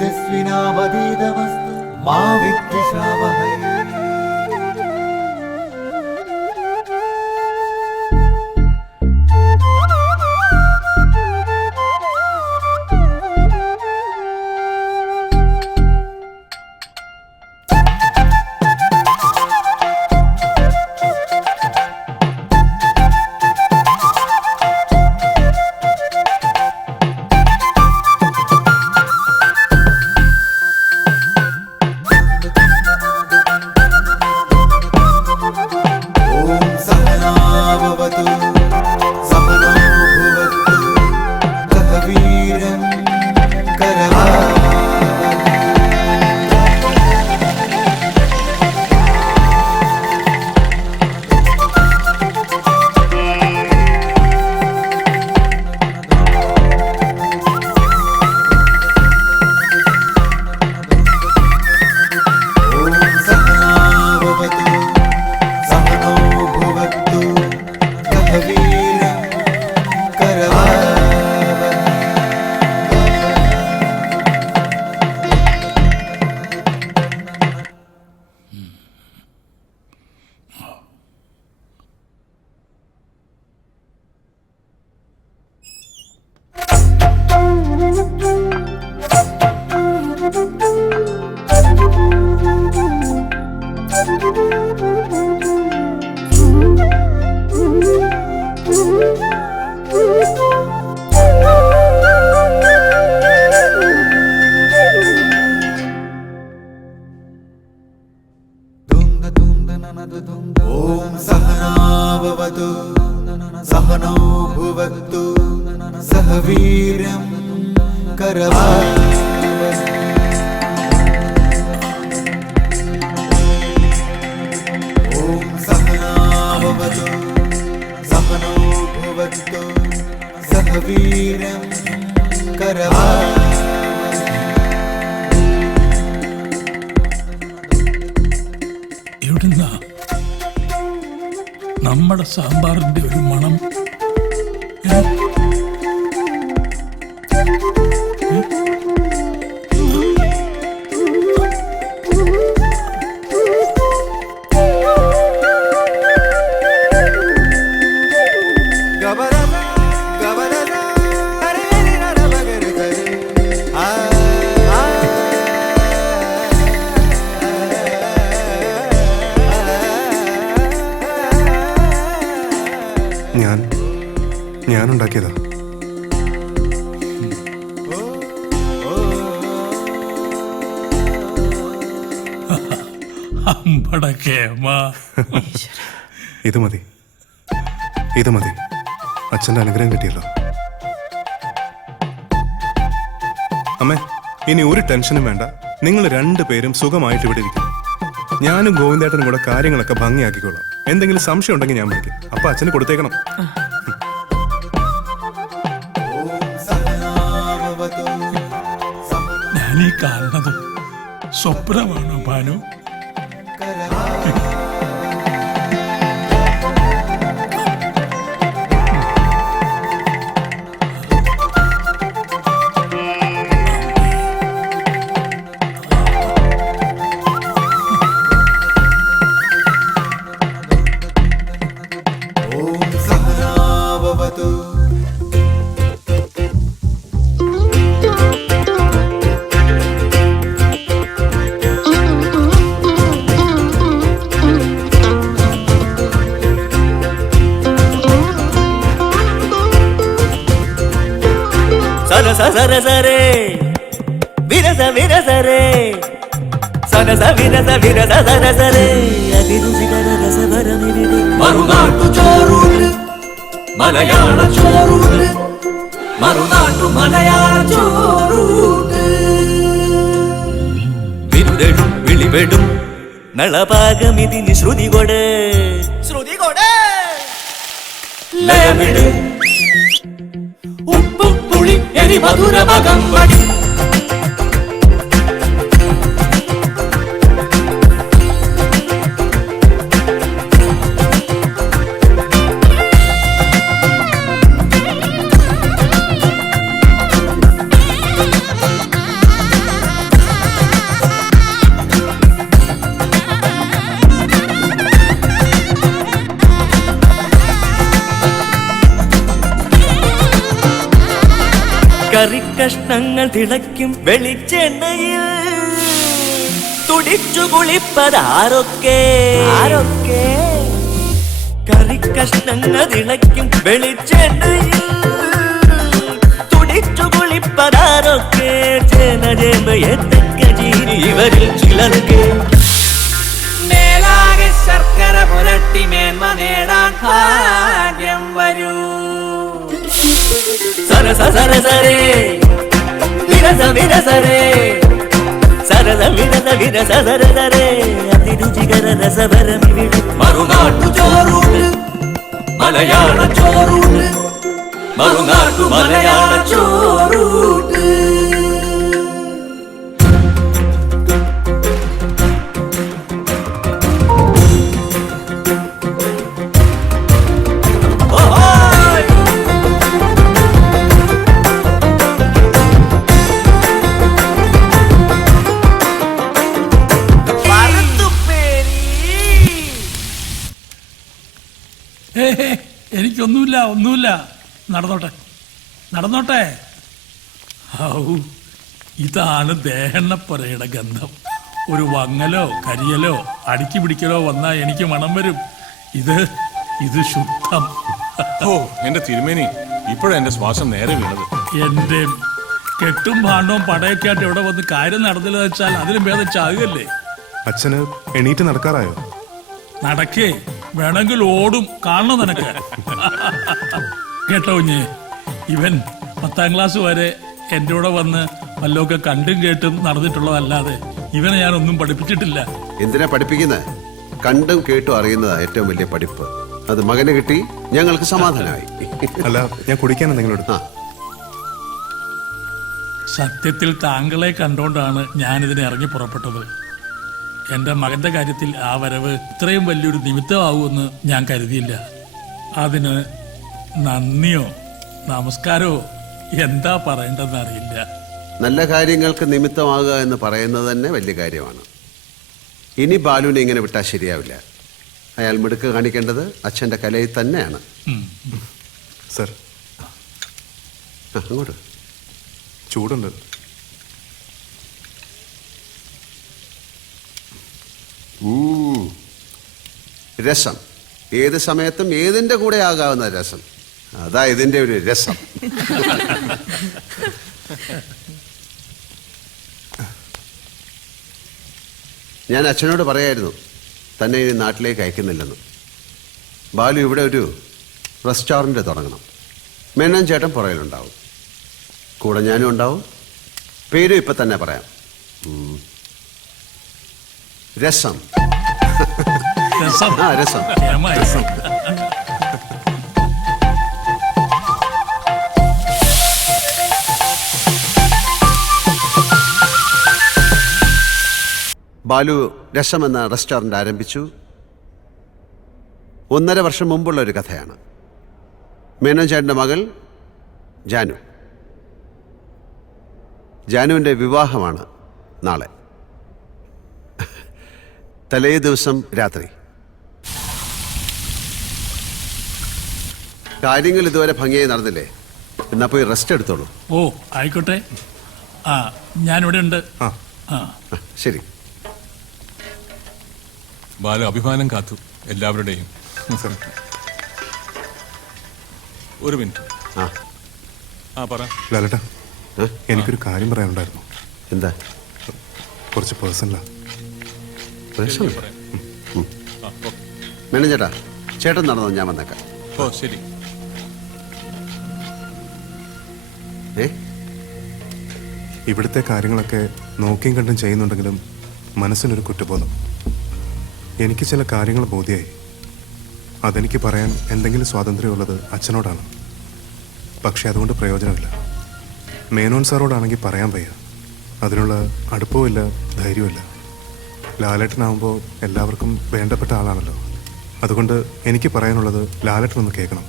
തേജസ്വിനാവതീതമസ്തു മാ വിദ്വിഷാവഹൈ. ഓം സഹനാവവതു സഹനോ ഭുവത്തു സഹ വീര്യം കരവാവഹൈ. ഓം സഹനാവവതു സഹനോ ഭുവത്തു സഹ വീര്യം കരവാവഹൈ. എവിടുന്നാ നമ്മുടെ സാമ്പാറിന്റെ ഒരു മണം? ഞാൻ ഉണ്ടാക്കിയതാ. ഇത് മതി, ഇത് മതി. അച്ഛൻ്റെ അനുഗ്രഹം കിട്ടിയല്ലോ. അമ്മേ, ഇനി ഒരു ടെൻഷനും വേണ്ട. നിങ്ങൾ രണ്ടുപേരും സുഖമായിട്ട് ഇവിടെ ഇരിക്കും. ഞാനും ഗോവിന്ദേട്ടനും കൂടെ കാര്യങ്ങളൊക്കെ ഭംഗിയാക്കിക്കോളാം. എന്തെങ്കിലും സംശയം ഉണ്ടെങ്കിൽ ഞാൻ വിളിക്കും. അപ്പൊ അച്ഛന് കൊടുത്തേക്കണം. ഞാനീ കാണുന്നത് സ്വപ്നമാണോ ഭാനു? సరస సరసరే విరస విరసరే సరస విరస విరస సరసరే അതിരുസികര രസഭരമിവിടെ മറുനാട്ടു ചോറൂട്ട് മലയാള ചോറൂട്ട് മറുനാട്ടു മലയാള ചോറൂട്ട് വിരുതെടും വിളിവെടും നളപാകമിതിന് ശ്രുതി കൊട് ശ്രുതി കൊട് ലയമിട് ഉപ്പും പുളി എരി മധുരമകം പടി കറിക്കഷ്ണങ്ങൾ തിളയ്ക്കും വെളിച്ചെണ്ണയിൽ തുടിച്ചു കുളിപ്പതാരൊക്കെ ആരൊക്കെ കറിക്കഷ്ണങ്ങൾ തിളയ്ക്കും വെളിച്ചെണ്ണയിൽ തുടിച്ചു കുളിപ്പതാരൊക്കെ ജനജേമ്പയത്തക്ക ജീനി ഇവരിൽ ചിലർക്ക് മേലാകെ ശർക്കര പുരട്ടി മേന്മ നേടാൻ ഭാഗ്യം വരൂ സരസ സരസരേ വിരസ വിരസരേ സരസ വിരസ വിരസ സരസരേ അതിരുചികര രസപരമിവിടും മറുനാട്ടു ചോറൂട്ട് മലയാള ചോറൂട്ട് മറുനാട്ടു മലയാള ചോറൂട്ട് എനിക്കൊന്നുമില്ല, ഒന്നുമില്ല. നടന്നോട്ടെ നടന്നോട്ടെ. ഔ, ഇതാണ് ദേഹണ്ണപ്പുരയുടെ ഗന്ധം. ഒരു വങ്ങലോ കരിയലോ അടുക്കി പിടിക്കലോ വന്നാൽ എനിക്ക് മണം വരും. ഇത് ശുദ്ധം. ഓ എന്റെ തിരുമേനി, ഇപ്പോഴാ എന്റെ ശ്വാസം നേരെ വീണത്. എന്റെ കെട്ടും ഭാണ്ഡവും പടയൊക്കെ ആയിട്ട് ഇവിടെ വന്ന് കാര്യം നടന്നില്ല വെച്ചാൽ അതിലും ഭേദം ചാകുകയല്ലേ. അച്ഛന് എണീറ്റ് നടക്കാറായോ? നടക്കേ, വേണമെങ്കിൽ ഓടും. കാണണം നിനക്ക്. കേട്ടോ കുഞ്ഞേ, ഇവൻ 10ാം ക്ലാസ് വരെ എൻ്റെ കൂടെ വന്ന് വല്ലതൊക്കെ കണ്ടും കേട്ടും നടന്നിട്ടുള്ളതല്ലാതെ ഇവനെ ഞാനൊന്നും പഠിപ്പിച്ചിട്ടില്ല. എന്തിനാ പഠിപ്പിക്കുന്നത്? കണ്ടും കേട്ടും അറിയുന്നതാ ഏറ്റവും വലിയ പഠിപ്പ്. അത് മകന് കിട്ടി, ഞങ്ങൾക്ക് സമാധാനമായി. അല്ല, ഞാൻ കുടിക്കാൻ എന്തെങ്കിലും എടുത്താ? സത്യത്തിൽ താങ്കളെ കണ്ടുകൊണ്ടാണ് ഞാനിതിനെ ഇറങ്ങി പുറപ്പെട്ടത്. എൻ്റെ മകന്റെ കാര്യത്തിൽ ആ വരവ് ഇത്രയും വലിയൊരു നിമിത്തമാവുമെന്ന് ഞാൻ കരുതിയില്ല. അതിന് നന്ദിയോ നമസ്കാരമോ എന്താ പറയേണ്ടതെന്ന് അറിയില്ല. നല്ല കാര്യങ്ങൾക്ക് നിമിത്തമാകുക എന്ന് പറയുന്നത് തന്നെ വലിയ കാര്യമാണ്. ഇനി ബാലുവിനെ ഇങ്ങനെ വിട്ടാൽ ശരിയാവില്ല. അയാൾ മിടുക്ക് കാണിക്കേണ്ടത് അച്ഛൻ്റെ കലയിൽ തന്നെയാണ്. സർ, അങ്ങോട്ട് ചൂടുണ്ട്. രസം ഏത് സമയത്തും ഏതിൻ്റെ കൂടെ ആകാവുന്ന രസം. അതാ ഇതിൻ്റെ ഒരു രസം. ഞാൻ അച്ഛനോട് പറയായിരുന്നു തന്നെ ഇനി നാട്ടിലേക്ക് അയക്കുന്നില്ലെന്ന്. ബാലു ഇവിടെ ഒരു റെസ്റ്റോറൻറ്റ് തുടങ്ങണം. മേനോൻ ചേട്ടൻ പുറകിലുണ്ടാവും, കൂടെ ഞാനും ഉണ്ടാവും. പേരും ഇപ്പം തന്നെ പറയാം, രസം. ആ, രസം. ബാലു രസം എന്ന റെസ്റ്റോറൻറ്റ് ആരംഭിച്ചു. 1.5 വർഷം മുമ്പുള്ള ഒരു കഥയാണ്. മേനോൻ ചേട്ടൻ്റെ മകൾ ജാനു. ജാനുവിൻ്റെ വിവാഹമാണ് നാളെ. തലേ ദിവസം രാത്രി. കാര്യങ്ങൾ ഇതുവരെ ഭംഗിയായി നടന്നില്ലേ? എന്നാ പോയി റെസ്റ്റ് എടുത്തോളൂ. ഓ ആയിക്കോട്ടെ. ആ, ഞാനിവിടെ ഉണ്ട്. ശരി. ബാലു അഭിമാനം കാത്തു എല്ലാവരുടെയും. ഒരു മിനിറ്റ്. ആ പറ ലാലേട്ടാ, എനിക്കൊരു കാര്യം പറയാനുണ്ടായിരുന്നു. എന്താ? കുറച്ച് പേഴ്സണലാ. മേനോൻ ചേട്ടാ, ചേട്ടൻ നടന്നോ, ഞാൻ വന്നേക്കാം. ഓ ശരി. ഇവിടുത്തെ കാര്യങ്ങളൊക്കെ നോക്കിയും കണ്ടും ചെയ്യുന്നുണ്ടെങ്കിലും മനസ്സിനൊരു കുറ്റബോധം. എനിക്ക് ചില കാര്യങ്ങൾ ബോധ്യമായി. അതെനിക്ക് പറയാൻ എന്തെങ്കിലും സ്വാതന്ത്ര്യമുള്ളത് അച്ഛനോടാണ്. പക്ഷെ അതുകൊണ്ട് പ്രയോജനമില്ല. മേനോൻ സാറോടാണെങ്കിൽ പറയാൻ വയ്യ. അതിനുള്ള അടുപ്പവുമില്ല, ധൈര്യവുമില്ല. ലാലേട്ടനാവുമ്പോൾ എല്ലാവർക്കും വേണ്ടപ്പെട്ട ആളാണല്ലോ. അതുകൊണ്ട് എനിക്ക് പറയാനുള്ളത് ലാലേട്ടനൊന്ന് കേൾക്കണം.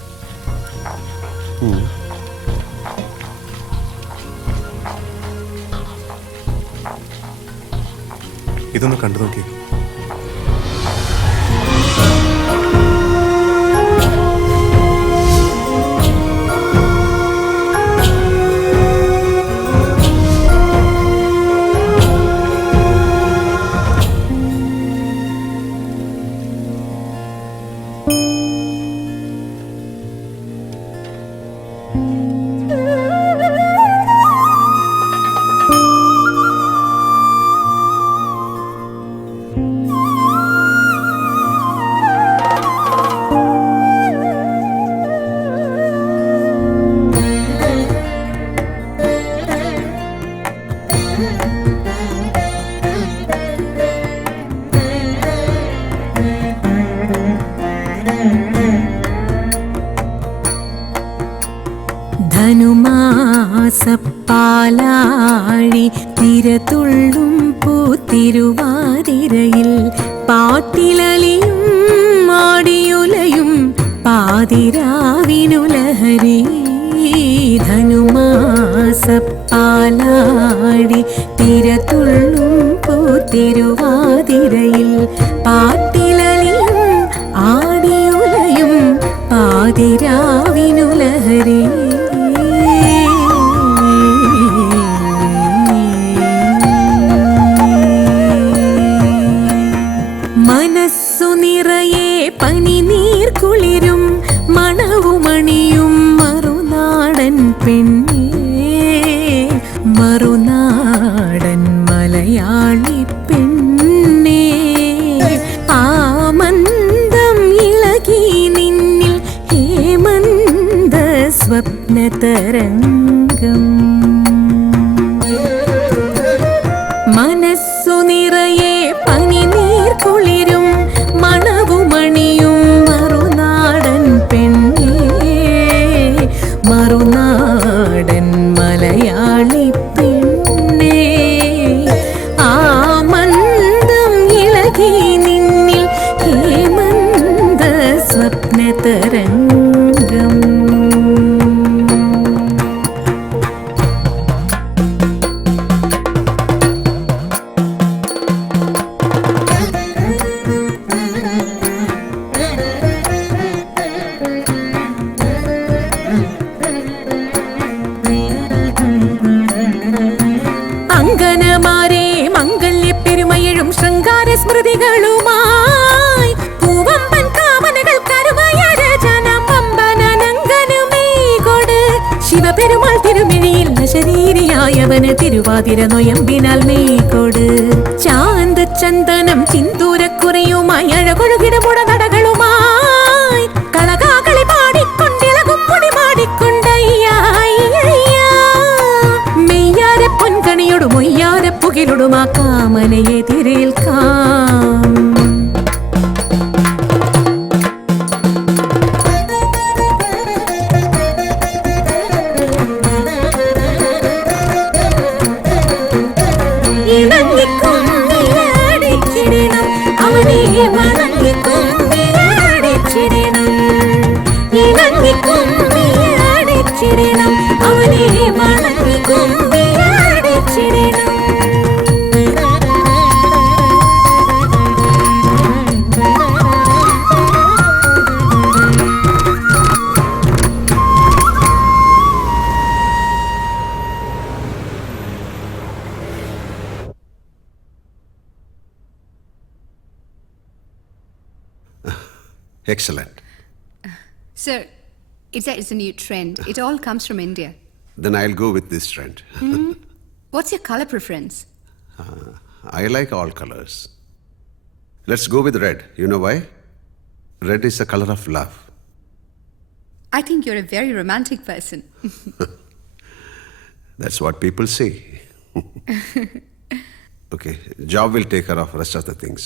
ഇതൊന്ന് കണ്ടു നോക്കി. ധനുമാസപ്പാലാഴി തിരതുള്ളും പൂത്തിരുവാതിരയിൽ പാട്ടിലലിയും മാടിയുലയും പാതിരാവിനുലഹരി. ധനുമാസപ്പാലാഴി തിരതുള്ളും പൂത്തിരുവാതിരയിൽ പാട്ടിലലിയും ആടിയുലയും പാതിരാവിനുലഹരി. മനസ്സു നിറയെ പനിനീർ കുളിരും മണവുമണിയും മറുനാടൻ പെണ്ണേ, മറുനാടൻ മലയാളി പെണ്ണേ. ആമന്ദം ഇളകി നിന്നിൽ ഹേമന്ത സ്വപ്നതരംഗം. മനസ്സു നിറയെ പനിനീർ കുളിരും മണവുമണിയും മറുനാടൻ പെണ്ണേ, മറുനാടൻ മലയാളി പെണ്ണേ. ആമന്ദം ഇളകി നിന്നിൽ ഹേമന്ത സ്വപ്നതരംഗം. അങ്കനമാരെ മംഗല്യപ്പെരുമയഴും ശൃംഗാര സ്മൃതികളുമായി പൂവമ്പൻ കാമനകൾ കരുവയ രചനം അമ്പനനങ്കനുമേകൊട് ശിവപെരുമാൾ തിരുമിഴിയിൽ ശരീരിയായവന് തിരുവാതിര നൊയമ്പിനാൽ മേകൊട് ചാന്ത ചന്ദനം ചിന്തൂരക്കുറിയുമായി അഴകൊഴുകിടമുട നടകളുമായി കളകാകളി പാടിക്കൊണ്ടിളകും പൊടി പാടിക്കൊണ്ടയ്യാ മെയ്യാര പൊൻകണിയോടും ഒയ്യാര പുകിലൊടും ആ കാമനയെ തിരേൽക്കാം. ഇണങ്ങിക്കൊണ്ടിയാടിച്ചിടണം അവനെ വണങ്ങിക്കൊണ്ടിയാടിച്ചിടണം. ഇണങ്ങിക്കൊണ്ടിയാടിച്ചിടണം അവനെ വണങ്ങിക്കൊണ്ടിയാടിച്ചിടണം. Excellent. Sir, it's a new trend. It all comes from India. Then I'll go with this trend. What's your color preference? I like all colors. Let's go with red. You know why? Red is the color of love. I think you're a very romantic person. That's what people say. Okay, job will take care of rest of the things.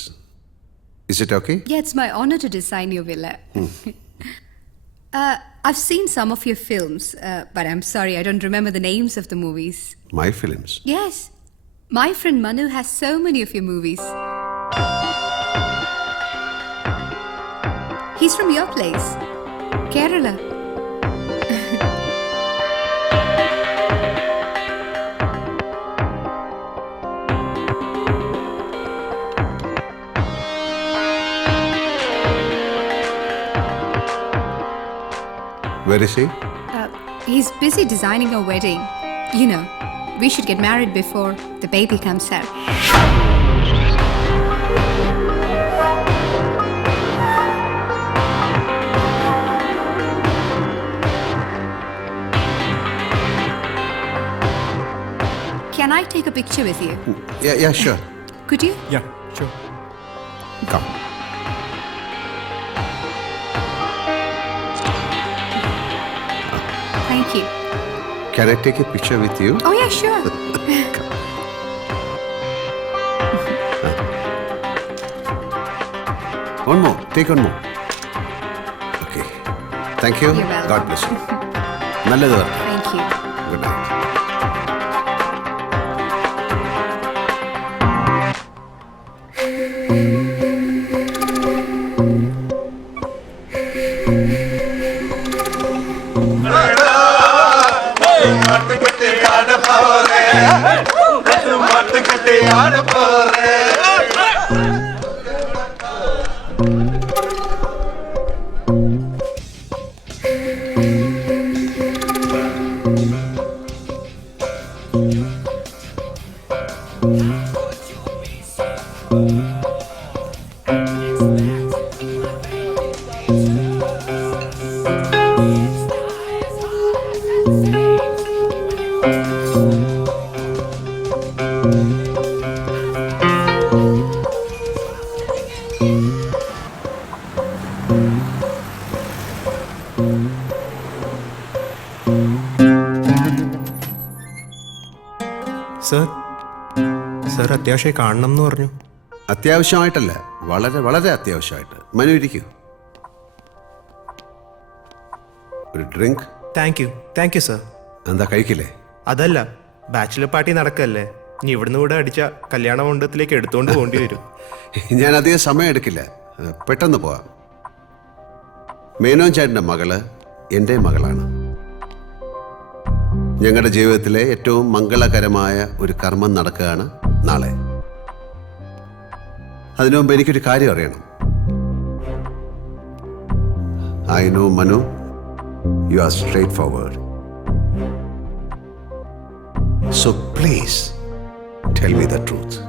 Is it okay? Yeah, it's my honor to design your villa. I've seen some of your films, but I'm sorry, I don't remember the names of the movies. My films. Yes, my friend Manu has so many of your movies. He's from your place, Kerala. Where is he? He's busy designing a wedding. You know, we should get married before the baby comes out. Can I take a picture with you? Yeah, sure. Could you? Yeah, sure. Come. Thank you. Can I take a picture with you? Oh, yeah, sure. One more. Take one more. Okay. Thank you. You're welcome. God bless you. നല്ലത് വരട്ടെ. Thank you. Good night. Sir അത്യാവശ്യമായി കാണണം എന്ന് പറഞ്ഞു. അത്യാവശ്യമായിട്ടല്ല, വളരെ വളരെ അത്യാവശ്യമായിട്ട്. മനു ഇരിക്കൂ. ഒരു ഡ്രിങ്ക്. Thank you sir. എന്താ കഴിക്കില്ലേ? അതല്ല, ബാച്ചിലർ പാർട്ടി നടക്കല്ലേ, ഇനി ഇവിടുന്ന് കൂടെ അടിച്ച കല്യാണ മണ്ഡപത്തിലേക്ക് എടുത്തുകൊണ്ട് പോകേണ്ടി വരും. ഞാൻ അധികം സമയം എടുക്കില്ല, പെട്ടെന്ന് പോവാം. മേനോൻ ചേട്ടൻ്റെ മകള് എൻ്റെ മകളാണ്. ഞങ്ങളുടെ ജീവിതത്തിലെ ഏറ്റവും മംഗളകരമായ ഒരു കർമ്മം നടക്കുകയാണ് നാളെ. അതിനു മുമ്പ് എനിക്കൊരു കാര്യം അറിയണം. I know Manu, you are straight forward. So please tell me the truth.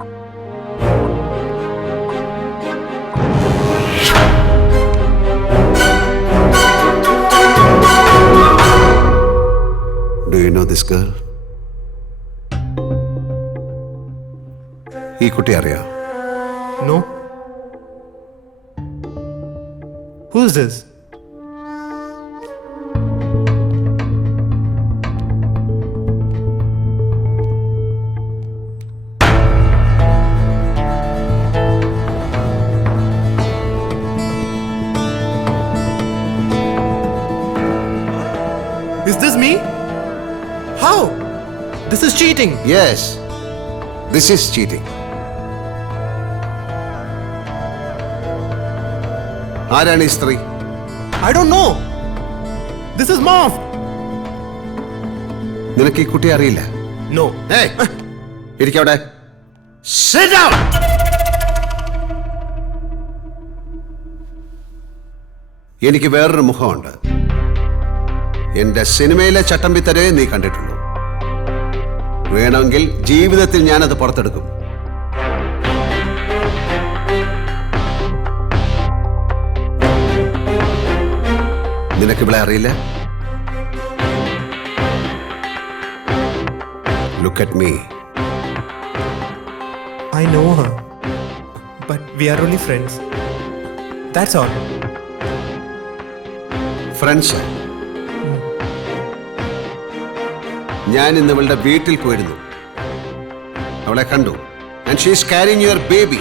Do you know this girl? ഈ കുട്ടി അറിയാം? No. Who's this? Is this me? How? This is cheating. Yes, this is cheating. ആരാണ് ഈ സ്ത്രീ? I don't know. This is Marv. നിനക്ക് ഈ കുട്ടി അറിയില്ല? No. Hey, ഇരിക്കവിടെ. Sit down. എനിക്ക് വേറൊരു മുഖമുണ്ട്. എന്റെ സിനിമയിലെ ചട്ടമ്പിത്തരേ നീ കണ്ടിട്ടുള്ളൂ. വേണമെങ്കിൽ ജീവിതത്തിൽ ഞാനത് പുറത്തെടുക്കും. നിനക്ക് ഇവിടെ അറിയില്ല? Look at me. I know her. But we are only friends. That's all. Friends. ഞാൻ ഇന്ന് ഇവളുടെ വീട്ടിൽ പോയിരുന്നു. അവളെ കണ്ടു. And she is carrying your baby.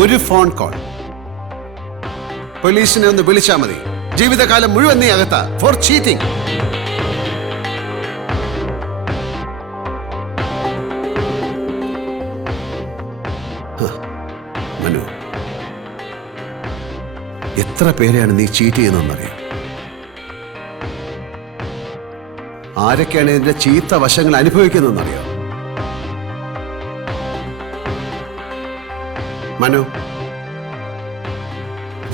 ഒരു ഫോൺ കോൾ, പോലീസിനെ ഒന്ന് വിളിച്ചാൽ മതി. ജീവിതകാലം മുഴുവൻ നീ അകത്താ ഫോർ ചീറ്റിംഗ്. മനു, എത്ര പേരെയാണ് നീ ചീറ്റ് ചെയ്യുന്നതെന്നറിയാം? ആരൊക്കെയാണ് ഇതിന്റെ ചീത്ത വശങ്ങൾ അനുഭവിക്കുന്നതെന്നറിയാം? മനു,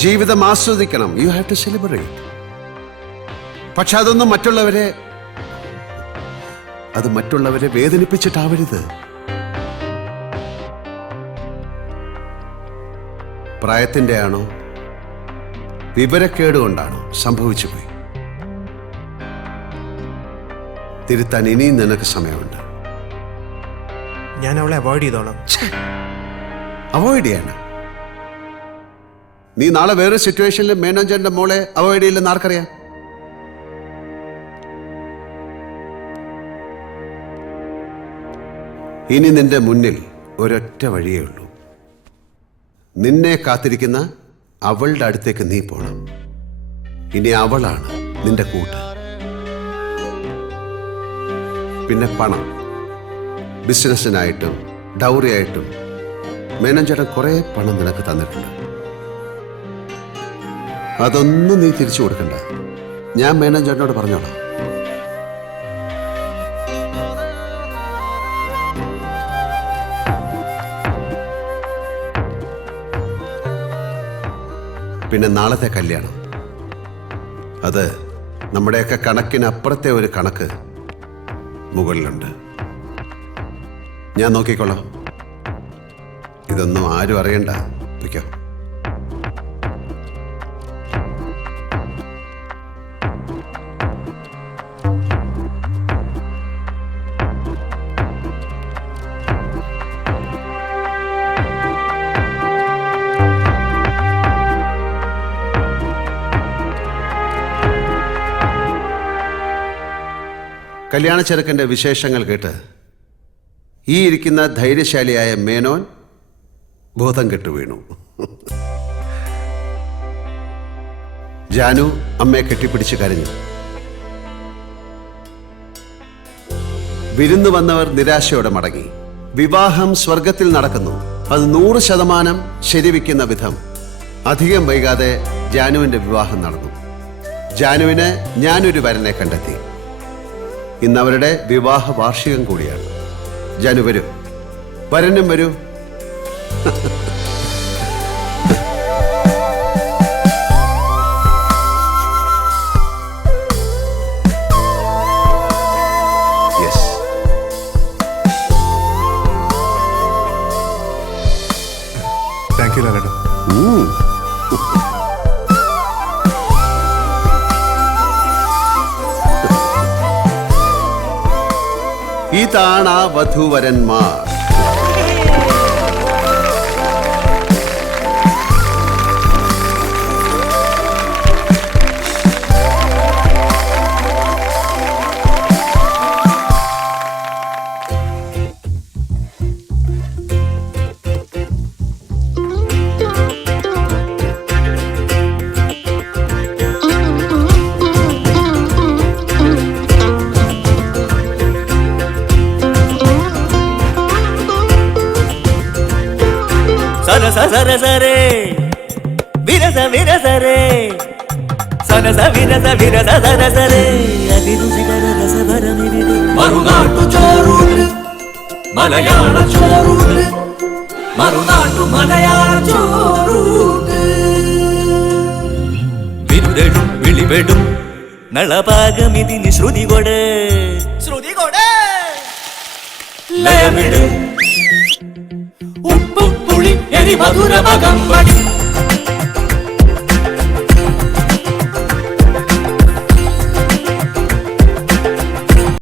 ജീവിതം ആസ്വദിക്കണം. You have to celebrate. പക്ഷെ അതൊന്നും മറ്റുള്ളവരെ വേദനിപ്പിച്ചിട്ടാവരുത്. പ്രായത്തിന്റെ ആണോ വിവരക്കേട് കൊണ്ടാണോ സംഭവിച്ചു പോയി? തിരുത്താൻ ഇനിയും നിനക്ക് സമയമുണ്ട്. ഞാൻ അവളെ അവോയ്ഡ് ചെയ്തോളാം. അവോയ്ഡ് ചെയ്യണം. നീ നാളെ വേറെ സിറ്റുവേഷനിൽ മേനോൻ ചേട്ടന്റെ മോളെ അവോയ്ഡ് ചെയ്യില്ലെന്ന് ആർക്കറിയാം? ഇനി നിന്റെ മുന്നിൽ ഒരൊറ്റ വഴിയേ ഉള്ളൂ. നിന്നെ കാത്തിരിക്കുന്ന അവളുടെ അടുത്തേക്ക് നീ പോണം. ഇനി അവളാണ് നിന്റെ കൂട്ട്. പിന്നെ പണം, ബിസിനസ്സിനായിട്ടും ഡൗറിയായിട്ടും മേനോൻ ചേട്ടൻ കുറെ പണം നിനക്ക് തന്നിട്ടുണ്ട്. അതൊന്നും നീ തിരിച്ചു കൊടുക്കണ്ട. ഞാൻ മേനോൻ ചേട്ടനോട് പറഞ്ഞോളാം. പിന്നെ നാളത്തെ കല്യാണം, അത് നമ്മുടെയൊക്കെ കണക്കിനപ്പുറത്തെ ഒരു കണക്ക് മുകളിലുണ്ട്. ഞാൻ നോക്കിക്കോളാം. ഇതൊന്നും ആരും അറിയണ്ട. വയ്ക്കോ. കല്യാണ ചെറുക്കൻ്റെ വിശേഷങ്ങൾ കേട്ട് ഈ ഇരിക്കുന്ന ധൈര്യശാലിയായ മേനോൻ ബോധം കെട്ടു വീണു. ജാനു അമ്മയെ കെട്ടിപ്പിടിച്ച് കരഞ്ഞു. വിരുന്നു വന്നവർ നിരാശയോടെ മടങ്ങി. വിവാഹം സ്വർഗത്തിൽ നടക്കുന്നു. അത് 100% ശരിവെക്കുന്ന വിധം അധികം വൈകാതെ ജാനുവിൻ്റെ വിവാഹം നടന്നു. ജാനുവിന് ഞാനൊരു വരനെ കണ്ടെത്തി. ഇന്നവരുടെ വിവാഹ വാർഷികം കൂടിയാണ്. ജാനു വരൂ, വരനും വരൂ. യെസ്, താങ്ക് യു ലാലേട്ടാ. ഇതാണ് ആ വധൂവരന്മാർ. సరసరే విరస విరసరే సరస విరస విరస సరసరే അതിരുചികര രസഭരമിരിത് മറുനാട്ടു ചോറൂട്ട് മലയാള ചോറൂട്ട് മറുനാട്ടു മലയാള ചോറൂട്ട് വിരുതെടും വിളിവെടും നളപാകമിതിന് ശ്രുതി കൊട് ലയമിടും ഉപ്പും പുളി എരി മധുര മകം